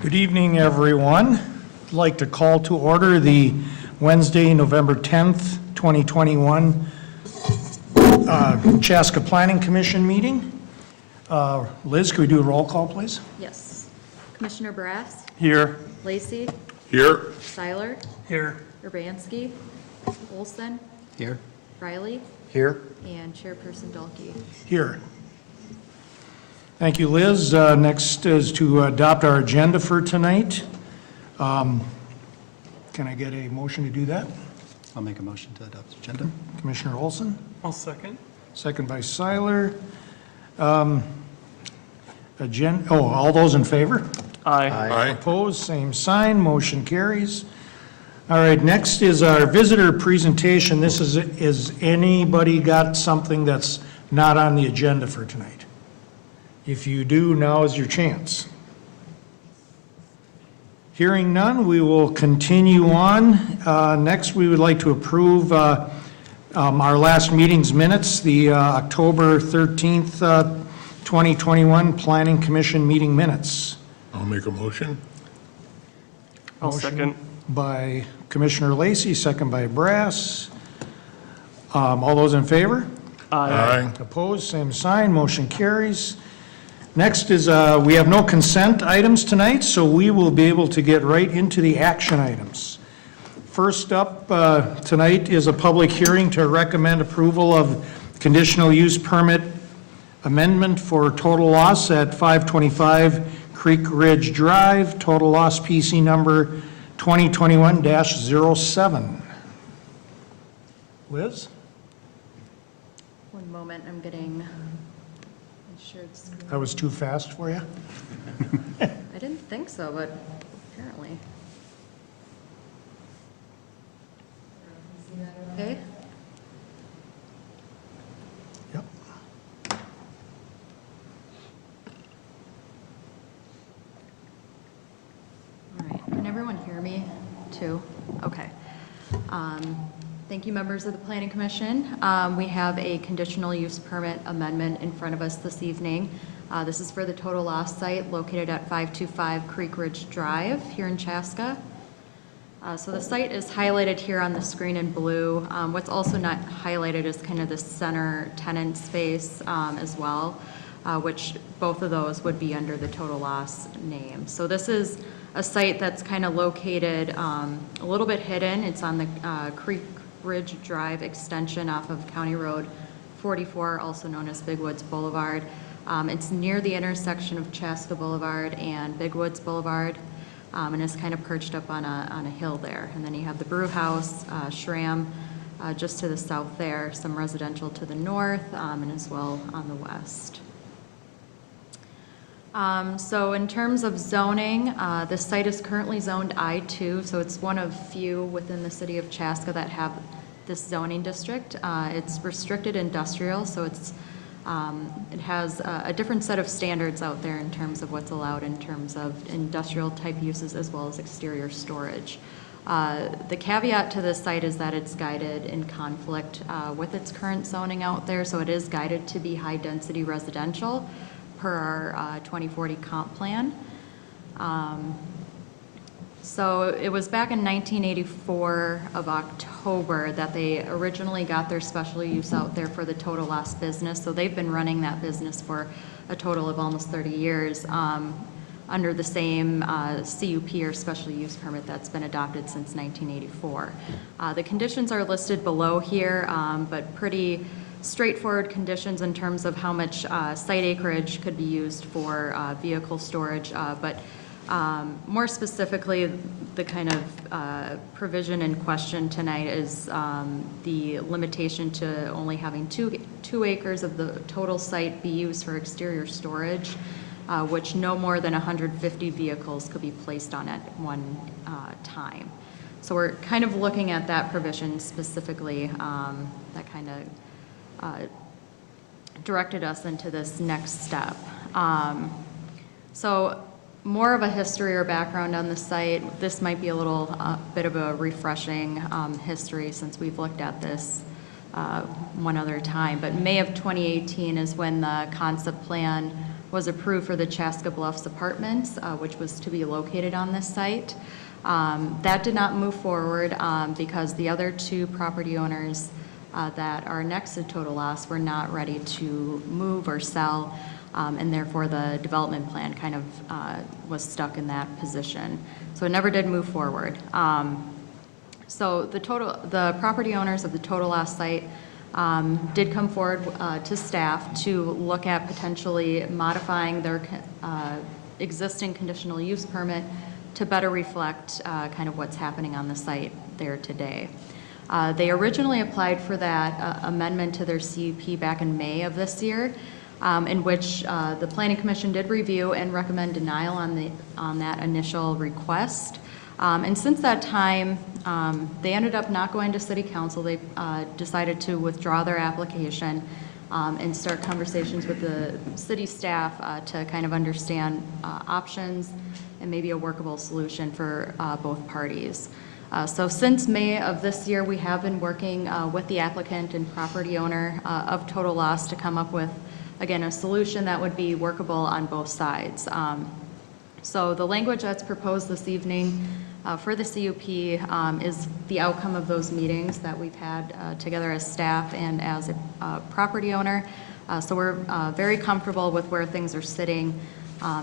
Good evening, everyone. I'd like to call to order the Wednesday, November 10th, 2021 Chaska Planning Commission meeting. Liz, could we do a roll call, please? Yes. Commissioner Brass? Here. Lacey? Here. Seiler? Here. Urbanski? Olson? Here. Riley? Here. And Chairperson Dalkey. Here. Thank you, Liz. Next is to adopt our agenda for tonight. Can I get a motion to do that? I'll make a motion to adopt the agenda. Commissioner Olson? I'll second. Second by Seiler. All those in favor? Aye. Opposed, same sign, motion carries. All right, next is our visitor presentation. This is anybody got something that's not on the agenda for tonight? If you do, now is your chance. Hearing none, we will continue on. Next, we would like to approve our last meeting's minutes, the October 13th, 2021 Planning Commission meeting minutes. I'll make a motion. I'll second. By Commissioner Lacey, second by Brass. All those in favor? Aye. Opposed, same sign, motion carries. Next is, we have no consent items tonight, so we will be able to get right into the action items. First up tonight is a public hearing to recommend approval of conditional use permit amendment for total loss at 525 Creekridge Drive, total loss PC number 2021-07. Liz? One moment, I'm getting a shared screen. That was too fast for you? I didn't think so, but apparently. Okay. Yep. All right, can everyone hear me too? Okay. Thank you, members of the Planning Commission. We have a conditional use permit amendment in front of us this evening. This is for the total loss site located at 525 Creekridge Drive here in Chaska. So the site is highlighted here on the screen in blue. What's also not highlighted is kind of the center tenant space as well, which both of those would be under the total loss name. So this is a site that's kind of located a little bit hidden. It's on the Creekridge Drive extension off of County Road 44, also known as Big Woods Boulevard. It's near the intersection of Chaska Boulevard and Big Woods Boulevard, and is kind of perched up on a hill there. And then you have the brew house, Shram, just to the south there, some residential to the north, and as well on the west. So in terms of zoning, this site is currently zoned I-2, so it's one of few within the city of Chaska that have this zoning district. It's restricted industrial, so it's it has a different set of standards out there in terms of what's allowed in terms of industrial type uses as well as exterior storage. The caveat to this site is that it's guided in conflict with its current zoning out there, so it is guided to be high density residential per our 2040 comp plan. So it was back in 1984 of October that they originally got their special use out there for the total loss business. So they've been running that business for a total of almost 30 years under the same CUP or special use permit that's been adopted since 1984. The conditions are listed below here, but pretty straightforward conditions in terms of how much site acreage could be used for vehicle storage, but more specifically, the kind of provision in question tonight is the limitation to only having two acres of the total site be used for exterior storage, which no more than 150 vehicles could be placed on at one time. So we're kind of looking at that provision specifically, that kind of directed us into this next step. So more of a history or background on the site. This might be a little bit of a refreshing history since we've looked at this one other time, but May of 2018 is when the concept plan was approved for the Chaska Bluffs Apartments, which was to be located on this site. That did not move forward because the other two property owners that are next to total loss were not ready to move or sell, and therefore the development plan kind of was stuck in that position. So it never did move forward. So the property owners of the total loss site did come forward to staff to look at potentially modifying their existing conditional use permit to better reflect kind of what's happening on the site there today. They originally applied for that amendment to their CUP back in May of this year, in which the Planning Commission did review and recommend denial on that initial request. And since that time, they ended up not going to City Council. They decided to withdraw their application and start conversations with the city staff to kind of understand options and maybe a workable solution for both parties. So since May of this year, we have been working with the applicant and property owner of total loss to come up with, again, a solution that would be workable on both sides. So the language that's proposed this evening for the CUP is the outcome of those meetings that we've had together as staff and as a property owner. So we're very comfortable with where things are sitting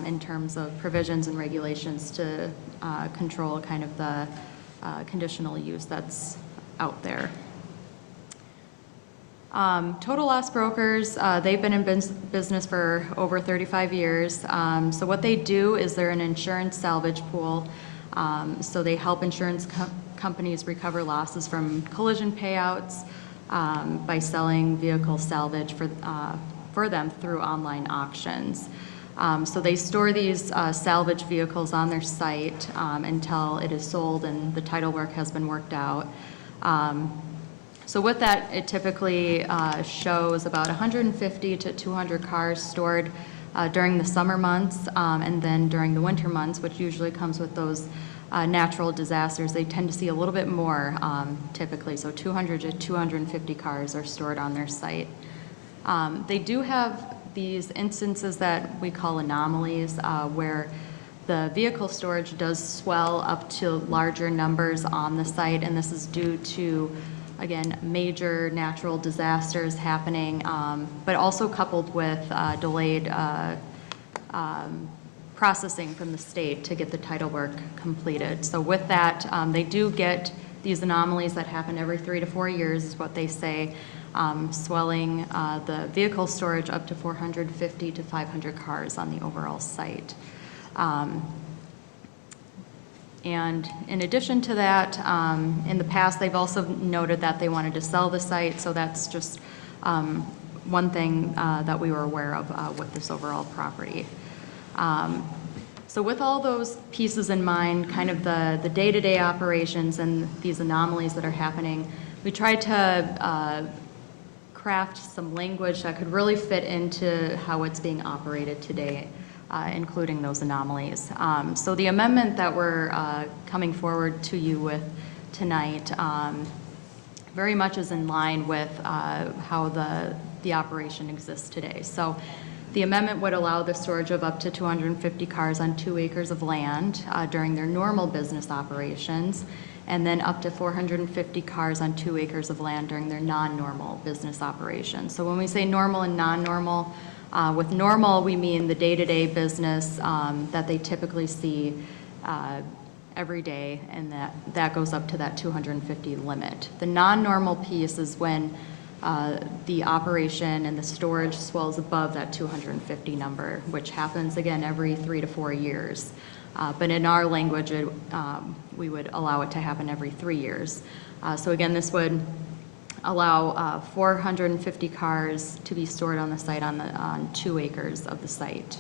in terms of provisions and regulations to control kind of the conditional use that's out there. Total loss brokers, they've been in business for over 35 years. So what they do is they're an insurance salvage pool. So they help insurance companies recover losses from collision payouts by selling vehicle salvage for them through online auctions. So they store these salvage vehicles on their site until it is sold and the title work has been worked out. So with that, it typically shows about 150 to 200 cars stored during the summer months, and then during the winter months, which usually comes with those natural disasters, they tend to see a little bit more typically. So 200 to 250 cars are stored on their site. They do have these instances that we call anomalies, where the vehicle storage does swell up to larger numbers on the site, and this is due to, again, major natural disasters happening, but also coupled with delayed processing from the state to get the title work completed. So with that, they do get these anomalies that happen every 3 to 4 years, is what they say, swelling the vehicle storage up to 450 to 500 cars on the overall site. And in addition to that, in the past, they've also noted that they wanted to sell the site, so that's just one thing that we were aware of with this overall property. So with all those pieces in mind, kind of the day-to-day operations and these anomalies that are happening, we tried to craft some language that could really fit into how it's being operated today, including those anomalies. So the amendment that we're coming forward to you with tonight very much is in line with how the operation exists today. So the amendment would allow the storage of up to 250 cars on 2 acres of land during their normal business operations, and then up to 450 cars on 2 acres of land during their non-normal business operations. So when we say normal and non-normal, with normal, we mean the day-to-day business that they typically see every day, and that goes up to that 250 limit. The non-normal piece is when the operation and the storage swells above that 250 number, which happens, again, every 3 to 4 years. But in our language, we would allow it to happen every 3 years. So again, this would allow 450 cars to be stored on the site on 2 acres of the site.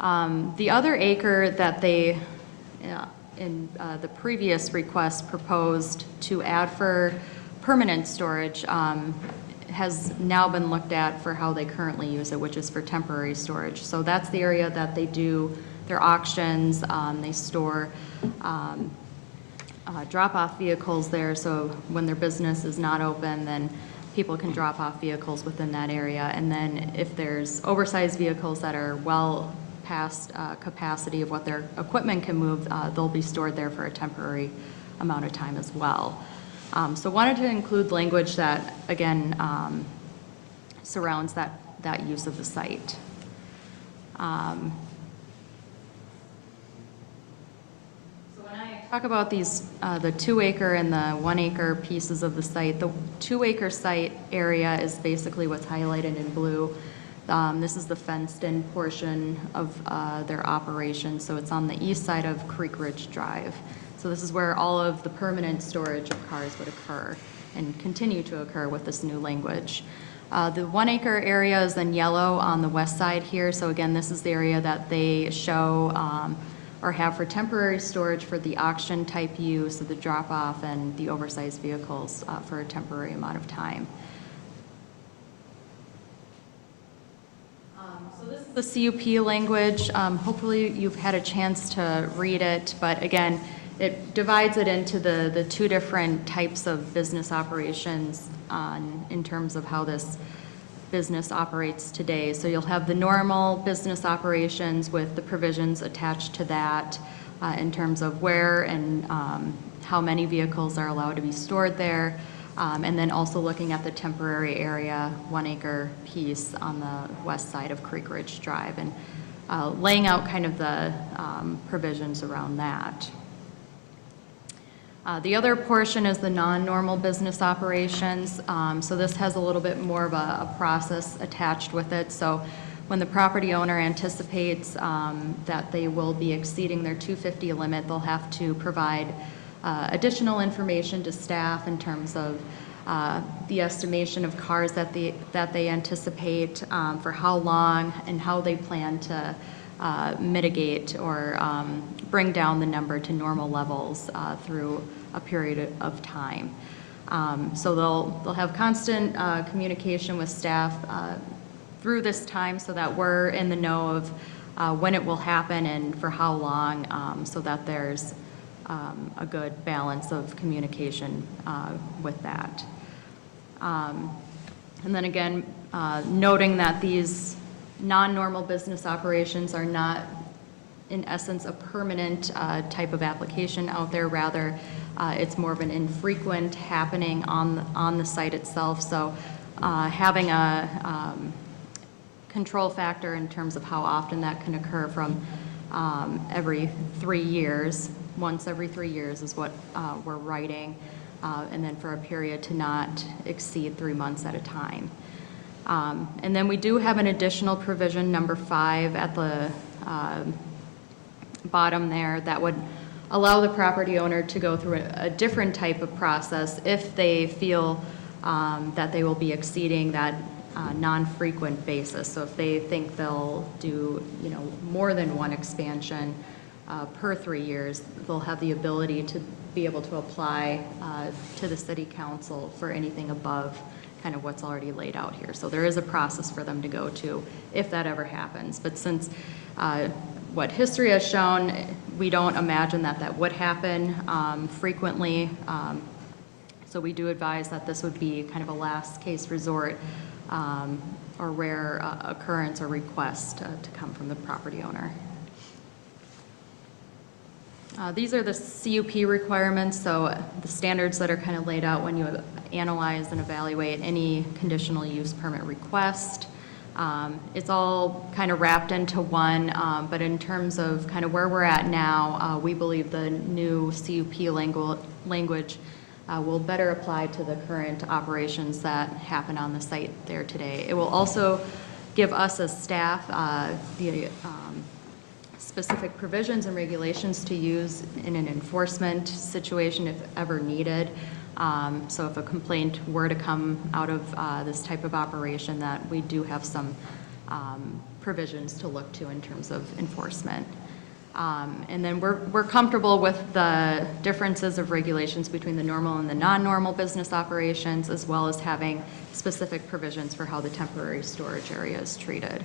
The other acre that they, in the previous request, proposed to add for permanent storage has now been looked at for how they currently use it, which is for temporary storage. So that's the area that they do their auctions. They store drop-off vehicles there, so when their business is not open, then people can drop off vehicles within that area. And then if there's oversized vehicles that are well past capacity of what their equipment can move, they'll be stored there for a temporary amount of time as well. So wanted to include language that, again, surrounds that use of the site. So when I talk about these, the 2-acre and the 1-acre pieces of the site, the 2-acre site area is basically what's highlighted in blue. This is the fenced-in portion of their operation, so it's on the east side of Creekridge Drive. So this is where all of the permanent storage of cars would occur and continue to occur with this new language. The 1-acre area is in yellow on the west side here. So again, this is the area that they show or have for temporary storage for the auction type use of the drop-off and the oversized vehicles for a temporary amount of time. So this is the CUP language. Hopefully you've had a chance to read it, but again, it divides it into the 2 different types of business operations in terms of how this business operates today. So you'll have the normal business operations with the provisions attached to that in terms of where and how many vehicles are allowed to be stored there. And then also looking at the temporary area, 1-acre piece on the west side of Creekridge Drive, and laying out kind of the provisions around that. The other portion is the non-normal business operations. So this has a little bit more of a process attached with it. So when the property owner anticipates that they will be exceeding their 250 limit, they'll have to provide additional information to staff in terms of the estimation of cars that they anticipate, for how long, and how they plan to mitigate or bring down the number to normal levels through a period of time. So they'll have constant communication with staff through this time so that we're in the know of when it will happen and for how long, so that there's a good balance of communication with that. And then again, noting that these non-normal business operations are not, in essence, a permanent type of application out there. Rather, it's more of an infrequent happening on the site itself. So having a control factor in terms of how often that can occur from every 3 years, once every 3 years is what we're writing, and then for a period to not exceed 3 months at a time. And then we do have an additional provision, number 5, at the bottom there, that would allow the property owner to go through a different type of process if they feel that they will be exceeding that non-frequent basis. So if they think they'll do, more than one expansion per 3 years, they'll have the ability to be able to apply to the city council for anything above kind of what's already laid out here. So there is a process for them to go to if that ever happens. But since what history has shown, we don't imagine that would happen frequently. So we do advise that this would be kind of a last case resort or rare occurrence or request to come from the property owner. These are the CUP requirements, so the standards that are kind of laid out when you analyze and evaluate any conditional use permit request. It's all kind of wrapped into one, but in terms of kind of where we're at now, we believe the new CUP language will better apply to the current operations that happen on the site there today. It will also give us as staff the specific provisions and regulations to use in an enforcement situation if ever needed. So if a complaint were to come out of this type of operation, that we do have some provisions to look to in terms of enforcement. And then we're comfortable with the differences of regulations between the normal and the non-normal business operations, as well as having specific provisions for how the temporary storage area is treated.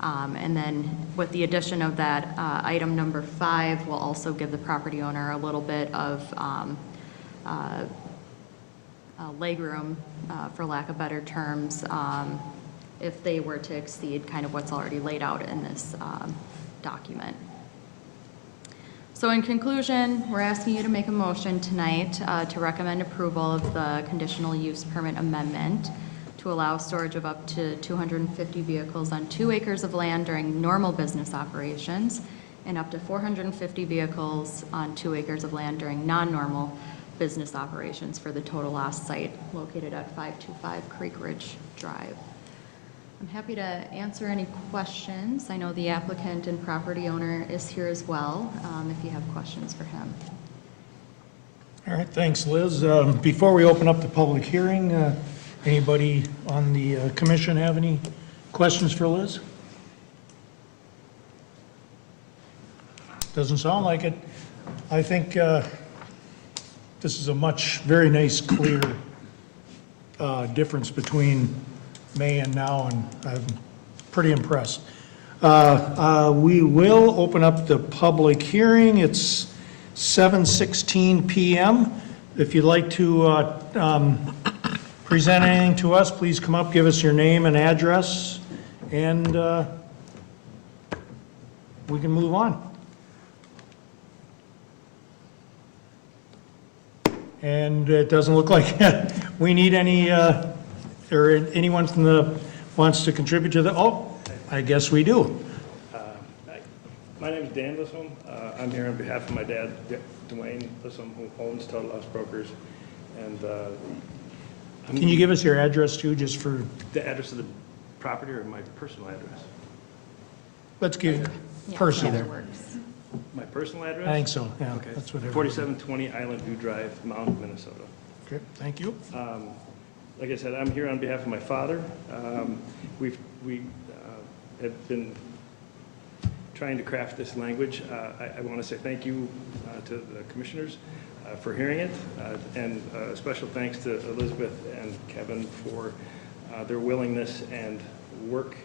And then with the addition of that, item number 5 will also give the property owner a little bit of legroom, for lack of better terms, if they were to exceed kind of what's already laid out in this document. So in conclusion, we're asking you to make a motion tonight to recommend approval of the conditional use permit amendment to allow storage of up to 250 vehicles on 2 acres of land during normal business operations and up to 450 vehicles on 2 acres of land during non-normal business operations for the total loss site located at 525 Creekridge Drive. I'm happy to answer any questions. I know the applicant and property owner is here as well, if you have questions for him. All right, thanks, Liz. Before we open up the public hearing, anybody on the commission have any questions for Liz? Doesn't sound like it. I think this is a very nice, clear difference between May and now, and I'm pretty impressed. We will open up the public hearing. It's 7:16 PM. If you'd like to present anything to us, please come up, give us your name and address, and we can move on. And it doesn't look like we need any, or anyone from wants to contribute to I guess we do. My name is Dan Lissum. I'm here on behalf of my dad, Dwayne Lissum, who owns Total Loss Brokers. And Can you give us your address too, just for, the address of the property or my personal address? let's give Yeah, personal. whatever works. My personal address? I think so, yeah. Okay. That's what everybody- 4720 Island View Drive, Mound, Minnesota. Okay, thank you. Like I said, I'm here on behalf of my father. We have been trying to craft this language. I want to say thank you to the commissioners for hearing it, and special thanks to Elizabeth and Kevin for their willingness and work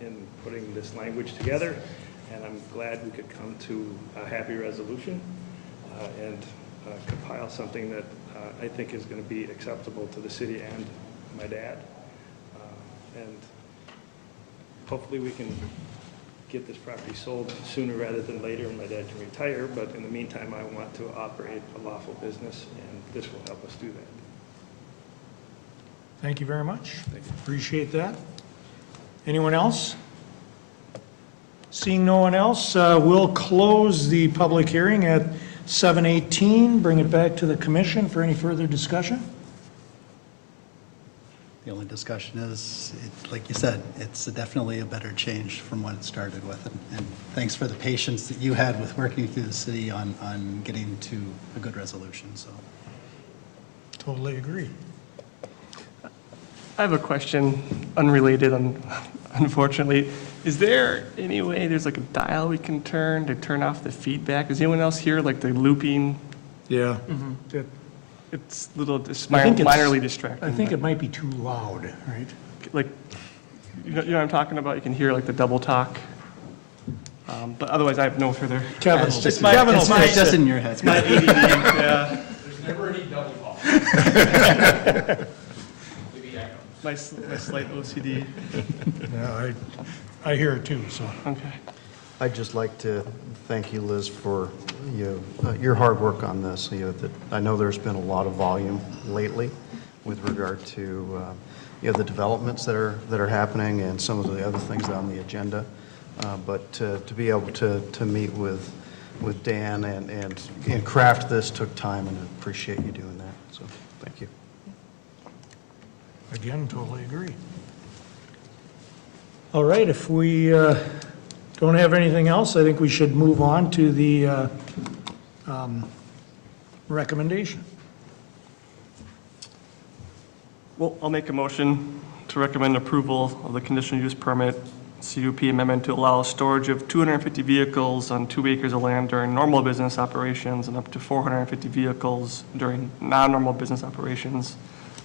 in putting this language together. And I'm glad we could come to a happy resolution and compile something that I think is going to be acceptable to the city and my dad. And hopefully we can get this property sold sooner rather than later when my dad can retire. But in the meantime, I want to operate a lawful business, and this will help us do that. Thank you very much. Thank you. Appreciate that. Anyone else? Seeing no one else, we'll close the public hearing at 7:18. Bring it back to the commission for any further discussion. The only discussion is, like you said, it's definitely a better change from what it started with. And thanks for the patience that you had with working through the city on getting to a good resolution, so. Totally agree. I have a question, unrelated, unfortunately. Is there any way there's like a dial we can turn to turn off the feedback? Does anyone else hear like the looping? Yeah. It's a little I think it's- minorly distracting. I think it might be too loud, right? Like, you know what I'm talking about? You can hear like the double talk. But otherwise, I have no further. Kevin, It's just, Kevin will it's fix just it. in your head. My ADD, yeah. There's never any double talk. Maybe echo. My slight OCD. Yeah, I hear it too, so. Okay. I'd just like to thank you, Liz, for your hard work on this. I know there's been a lot of volume lately with regard to the developments that are happening and some of the other things on the agenda. But to be able to meet with Dan and craft this took time, and I appreciate you doing that. So thank you. Again, totally agree. All right, if we don't have anything else, I think we should move on to the recommendation. Well, I'll make a motion to recommend approval of the conditional use permit CUP amendment to allow storage of 250 vehicles on 2 acres of land during normal business operations and up to 450 vehicles during non-normal business operations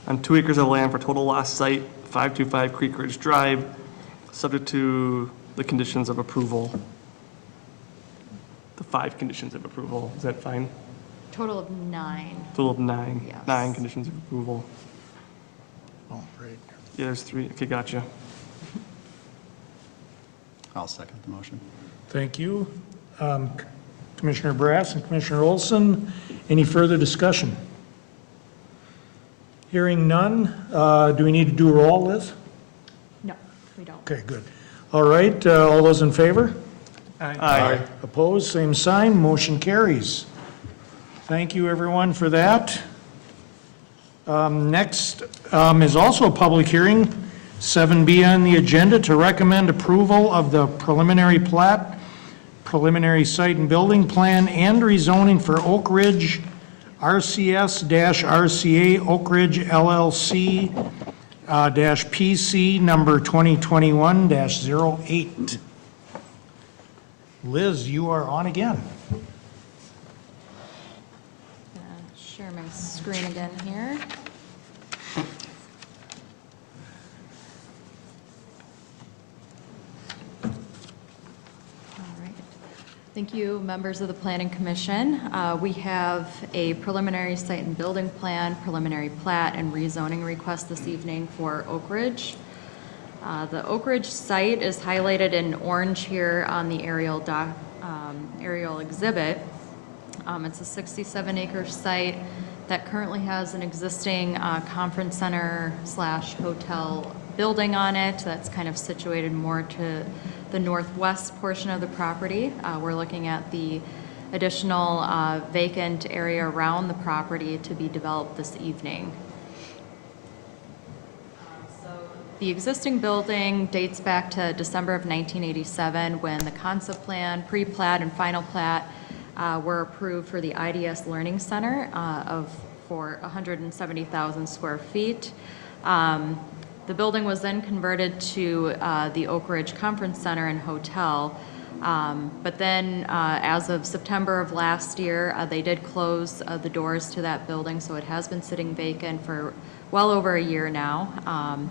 on 2 acres of land for total loss site, 525 Creekridge Drive, subject to the conditions of approval. The 5 conditions of approval, is that fine? total of 9. Total of 9. Yes. 9 conditions of approval. Oh, right. Yeah, there's 3. Okay, gotcha. I'll second the motion. Thank you. Commissioner Brass and Commissioner Olson, any further discussion? Hearing none, do we need to do a roll, Liz? No, we don't. Okay, good. All right, all those in favor? Aye. Opposed, same sign, motion carries. Thank you, everyone, for that. Next is also a public hearing, 7B on the agenda, to recommend approval of the preliminary plat, preliminary site and building plan, and rezoning for Oak Ridge RCS-RCA Oak Ridge LLC PC number 2021-08. Liz, you are on again. Share my screen again here. All right. Thank you, members of the Planning Commission. We have a preliminary site and building plan, preliminary plat, and rezoning request this evening for Oak Ridge. The Oak Ridge site is highlighted in orange here on the aerial exhibit. It's a 67-acre site that currently has an existing conference center / hotel building on it that's kind of situated more to the northwest portion of the property. We're looking at the additional vacant area around the property to be developed this evening. The existing building dates back to December of 1987 when the concept plan, pre-plat, and final plat were approved for the IDS Learning Center for 170,000 square feet. The building was then converted to the Oak Ridge Conference Center and Hotel. But then as of September of last year, they did close the doors to that building, so it has been sitting vacant for well over a year now.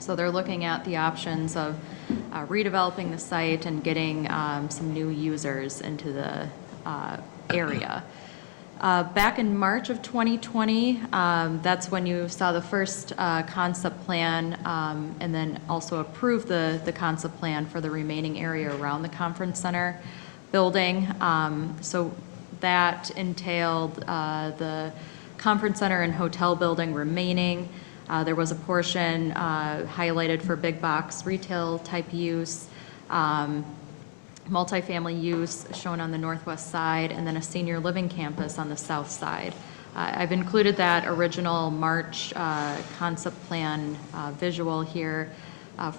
So they're looking at the options of redeveloping the site and getting some new users into the area. Back in March of 2020, that's when you saw the first concept plan and then also approved the concept plan for the remaining area around the conference center building. So that entailed the conference center and hotel building remaining. There was a portion highlighted for big box retail type use, multifamily use shown on the northwest side, and then a senior living campus on the south side. I've included that original March concept plan visual here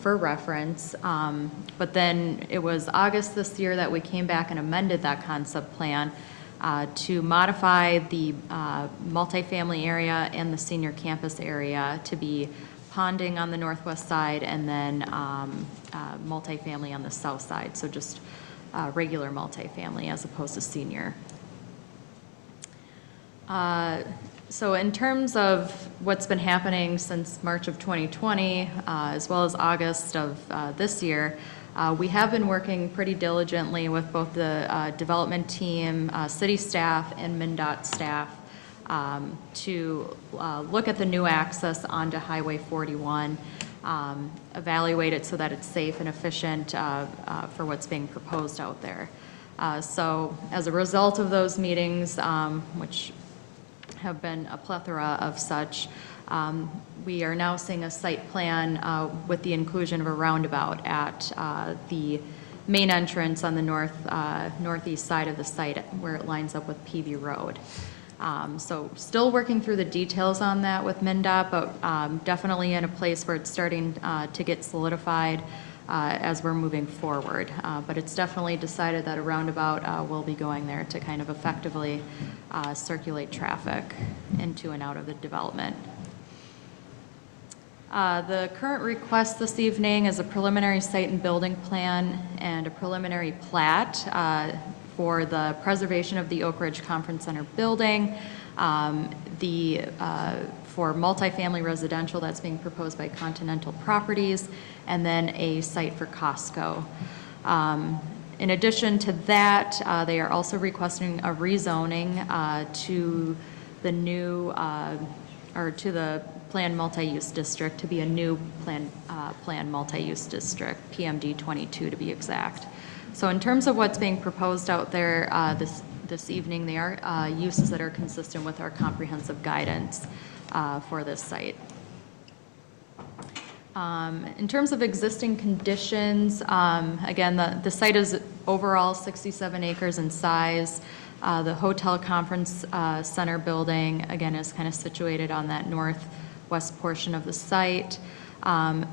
for reference, but then it was August this year that we came back and amended that concept plan to modify the multifamily area and the senior campus area to be ponding on the northwest side and then multifamily on the south side, so just regular multifamily as opposed to senior. So in terms of what's been happening since March of 2020, as well as August of this year, we have been working pretty diligently with both the development team, city staff, and MnDOT staff to look at the new access onto Highway 41, evaluate it so that it's safe and efficient for what's being proposed out there. So as a result of those meetings, which have been a plethora of such, we are now seeing a site plan with the inclusion of a roundabout at the main entrance on the northeast side of the site where it lines up with Peavy Road. So still working through the details on that with MnDOT, but definitely in a place where it's starting to get solidified as we're moving forward. But it's definitely decided that a roundabout will be going there to kind of effectively circulate traffic into and out of the development. The current request this evening is a preliminary site and building plan and a preliminary plat for the preservation of the Oak Ridge Conference Center building, for multifamily residential that's being proposed by Continental Properties, and then a site for Costco. In addition to that, they are also requesting a rezoning to the new, or to the planned multi-use district to be a new planned multi-use district, PMD 22 to be exact. So in terms of what's being proposed out there this evening, they are uses that are consistent with our comprehensive guidance for this site. In terms of existing conditions, again, the site is overall 67 acres in size. The hotel conference center building, again, is kind of situated on that northwest portion of the site.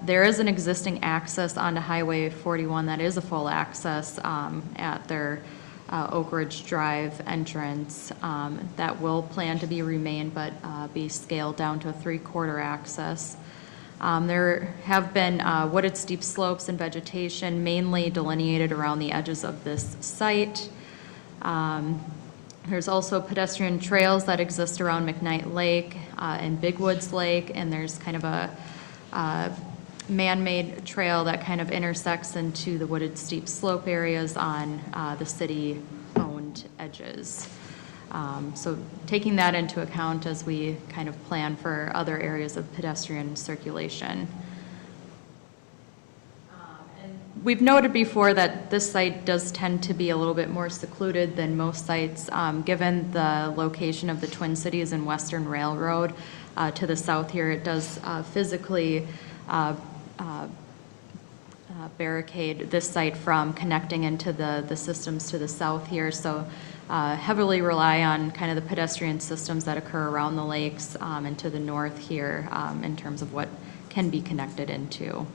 There is an existing access onto Highway 41 that is a full access at their Oak Ridge Drive entrance. That will plan to be remain, but be scaled down to a 3/4 access. There have been wooded steep slopes and vegetation mainly delineated around the edges of this site. There's also pedestrian trails that exist around McKnight Lake and Big Woods Lake, and there's kind of a man-made trail that kind of intersects into the wooded steep slope areas on the city-owned edges. So taking that into account as we kind of plan for other areas of pedestrian circulation. And we've noted before that this site does tend to be a little bit more secluded than most sites, given the location of the Twin Cities and Western Railroad. To the south here, it does physically barricade this site from connecting into the systems to the south here. So heavily rely on kind of the pedestrian systems that occur around the lakes and to the north here in terms of what can be connected into.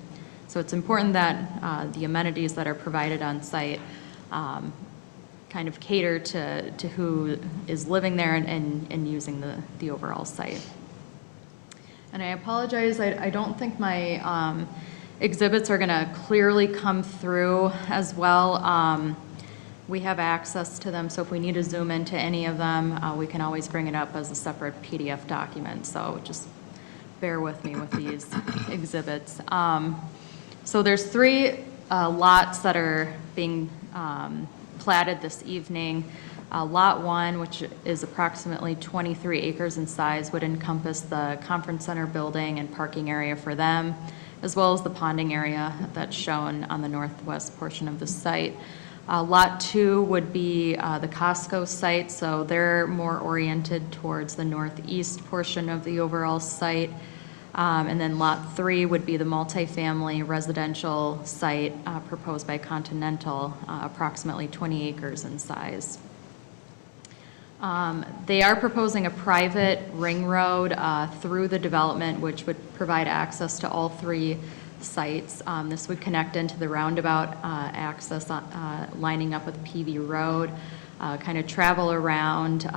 So it's important that the amenities that are provided on site kind of cater to who is living there and using the overall site. And I apologize, I don't think my exhibits are gonna clearly come through as well. We have access to them, so if we need to zoom into any of them, we can always bring it up as a separate PDF document, so just bear with me with these exhibits. So there's 3 lots that are being platted this evening. Lot 1, which is approximately 23 acres in size, would encompass the conference center building and parking area for them, as well as the ponding area that's shown on the northwest portion of the site. Lot 2 would be the Costco site, so they're more oriented towards the northeast portion of the overall site. And then Lot 3 would be the multifamily residential site proposed by Continental, approximately 20 acres in size. They are proposing a private ring road through the development, which would provide access to all 3 sites. This would connect into the roundabout access lining up with PV Road, kind of travel around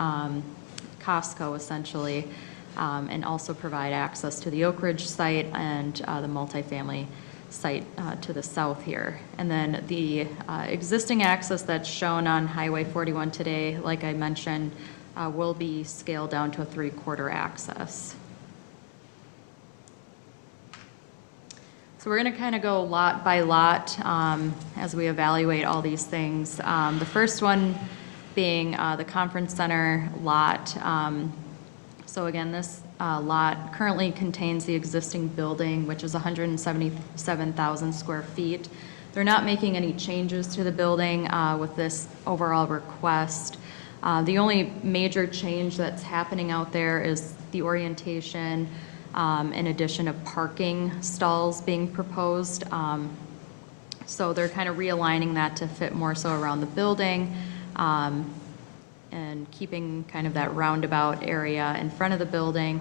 Costco essentially, and also provide access to the Oak Ridge site and the multifamily site to the south here. And then the existing access that's shown on Highway 41 today, like I mentioned, will be scaled down to a 3/4 access. So we're going to kind of go lot by lot as we evaluate all these things. The first one being the conference center lot. So again, this lot currently contains the existing building, which is 177,000 square feet. They're not making any changes to the building with this overall request. The only major change that's happening out there is the orientation, in addition of parking stalls being proposed. So they're kind of realigning that to fit more so around the building and keeping kind of that roundabout area in front of the building.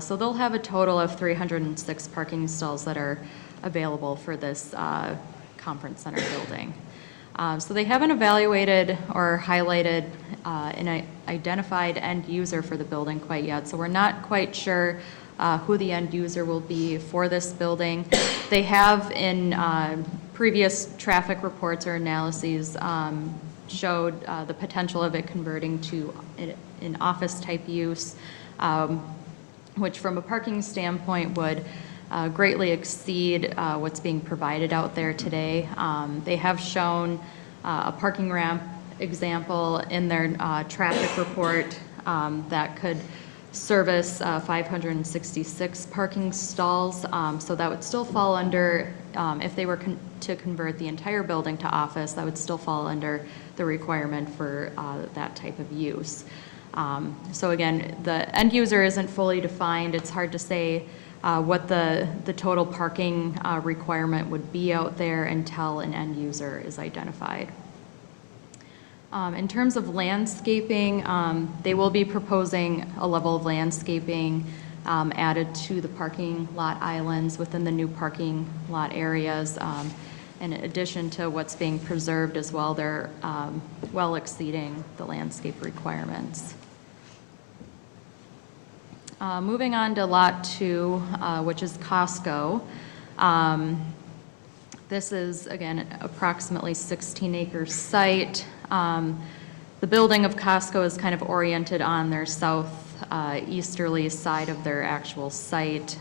So they'll have a total of 306 parking stalls that are available for this conference center building. So they haven't evaluated or highlighted an identified end user for the building quite yet. So we're not quite sure who the end user will be for this building. They have in previous traffic reports or analyses showed the potential of it converting to an office type use, which from a parking standpoint would greatly exceed what's being provided out there today. They have shown a parking ramp example in their traffic report that could service 566 parking stalls. So that would still fall under, if they were to convert the entire building to office, that would still fall under the requirement for that type of use. So again, the end user isn't fully defined. It's hard to say what the total parking requirement would be out there until an end user is identified. In terms of landscaping, they will be proposing a level of landscaping added to the parking lot islands within the new parking lot areas. In addition to what's being preserved as well, they're well exceeding the landscape requirements. Moving on to Lot 2, which is Costco. This is, again, approximately 16-acre site. The building of Costco is kind of oriented on their southeasterly side of their actual site.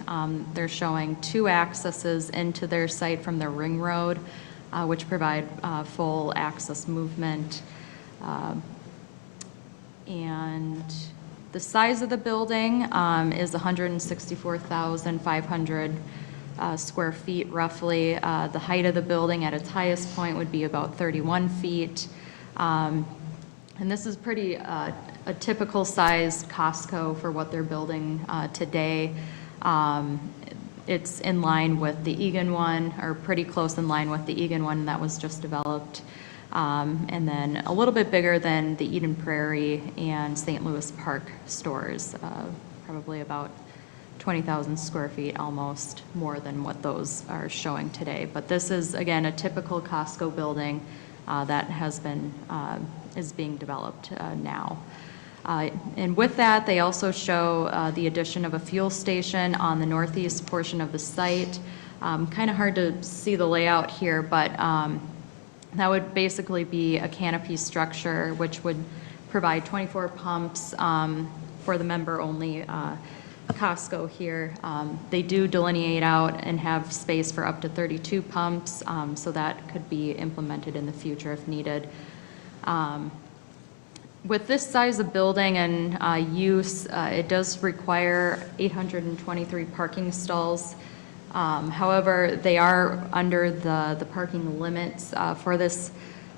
They're showing 2 accesses into their site from the ring road, which provide full access movement. And the size of the building is 164,500 square feet roughly. The height of the building at its highest point would be about 31 feet. And this is pretty a typical sized Costco for what they're building today. It's in line with the Egan one, or pretty close in line with the Egan one that was just developed. And then a little bit bigger than the Eden Prairie and St. Louis Park stores, probably about 20,000 square feet, almost more than what those are showing today. But this is, again, a typical Costco building that has been, is being developed now. And with that, they also show the addition of a fuel station on the northeast portion of the site. Kind of hard to see the layout here, but that would basically be a canopy structure which would provide 24 pumps for the member-only Costco here. They do delineate out and have space for up to 32 pumps, so that could be implemented in the future if needed. With this size of building and use, it does require 823 parking stalls. However, they are under the parking limits for this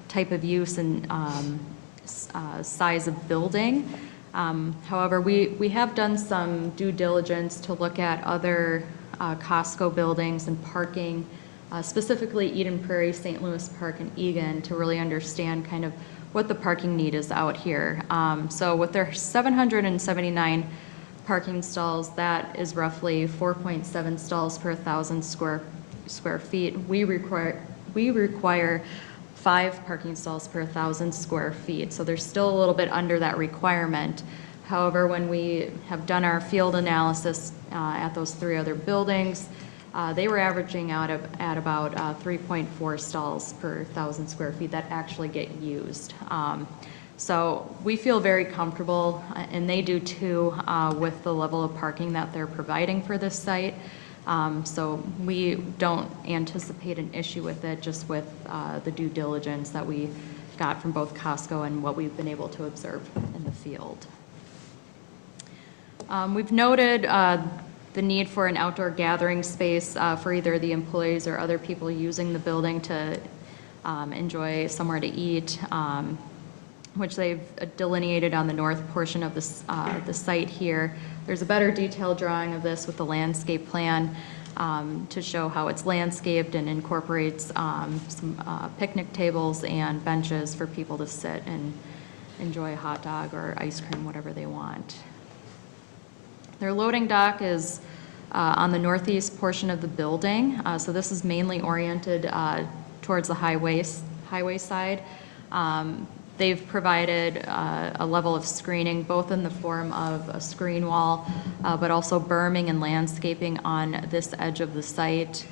type of use and size of building. However, we have done some due diligence to look at other Costco buildings and parking, specifically Eden Prairie, St. Louis Park, and Egan, to really understand kind of what the parking need is out here. So with their 779 parking stalls, that is roughly 4.7 stalls per 1,000 square feet. We require 5 parking stalls per 1,000 square feet. So they're still a little bit under that requirement. However, when we have done our field analysis at those 3 other buildings, they were averaging out at about 3.4 stalls per 1,000 square feet that actually get used. So we feel very comfortable, and they do too, with the level of parking that they're providing for this site. So we don't anticipate an issue with it, just with the due diligence that we got from both Costco and what we've been able to observe in the field. We've noted the need for an outdoor gathering space for either the employees or other people using the building to enjoy somewhere to eat, which they've delineated on the north portion of the site here. There's a better detailed drawing of this with the landscape plan to show how it's landscaped and incorporates some picnic tables and benches for people to sit and enjoy a hot dog or ice cream, whatever they want. Their loading dock is on the northeast portion of the building. So this is mainly oriented towards the highway side. They've provided a level of screening, both in the form of a screen wall, but also berming and landscaping on this edge of the site.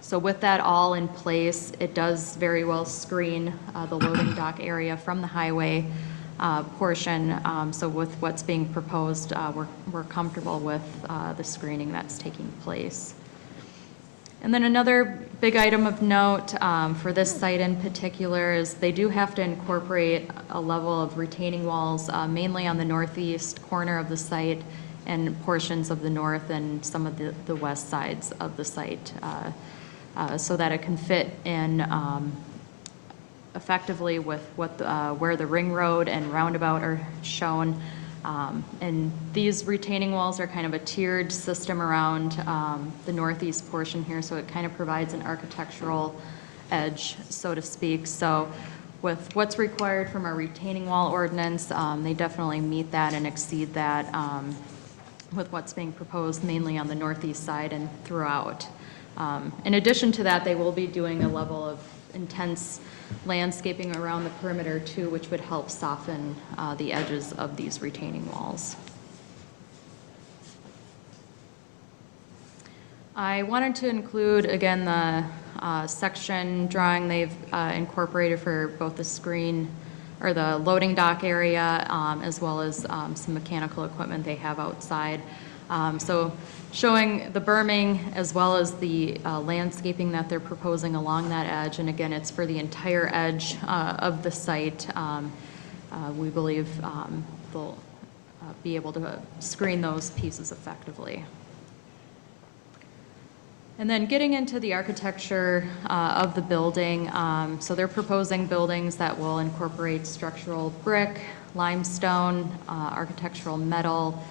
So with that all in place, it does very well screen the loading dock area from the highway portion. So with what's being proposed, we're comfortable with the screening that's taking place. And then another big item of note for this site in particular is they do have to incorporate a level of retaining walls, mainly on the northeast corner of the site and portions of the north and some of the west sides of the site, so that it can fit in effectively with where the ring road and roundabout are shown. And these retaining walls are kind of a tiered system around the northeast portion here, so it kind of provides an architectural edge, so to speak. So with what's required from our retaining wall ordinance, they definitely meet that and exceed that with what's being proposed mainly on the northeast side and throughout. In addition to that, they will be doing a level of intense landscaping around the perimeter too, which would help soften the edges of these retaining walls. I wanted to include, again, the section drawing they've incorporated for both the screen or the loading dock area, as well as some mechanical equipment they have outside. So showing the berming as well as the landscaping that they're proposing along that edge. And again, it's for the entire edge of the site. We believe they'll be able to screen those pieces effectively. And then getting into the architecture of the building, so they're proposing buildings that will incorporate structural brick, limestone, architectural metal,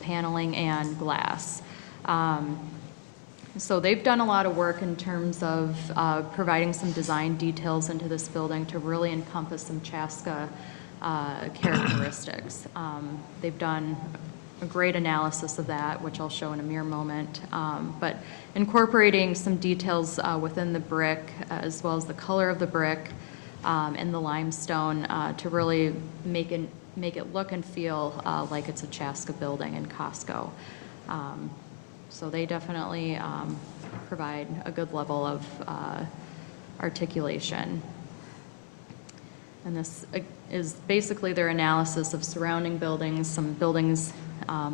paneling, and glass. So they've done a lot of work in terms of providing some design details into this building to really encompass some Chaska characteristics. They've done a great analysis of that, which I'll show in a mere moment, but incorporating some details within the brick, as well as the color of the brick and the limestone to really make it look and feel like it's a Chaska building in Costco. So they definitely provide a good level of articulation. And this is basically their analysis of surrounding buildings, some buildings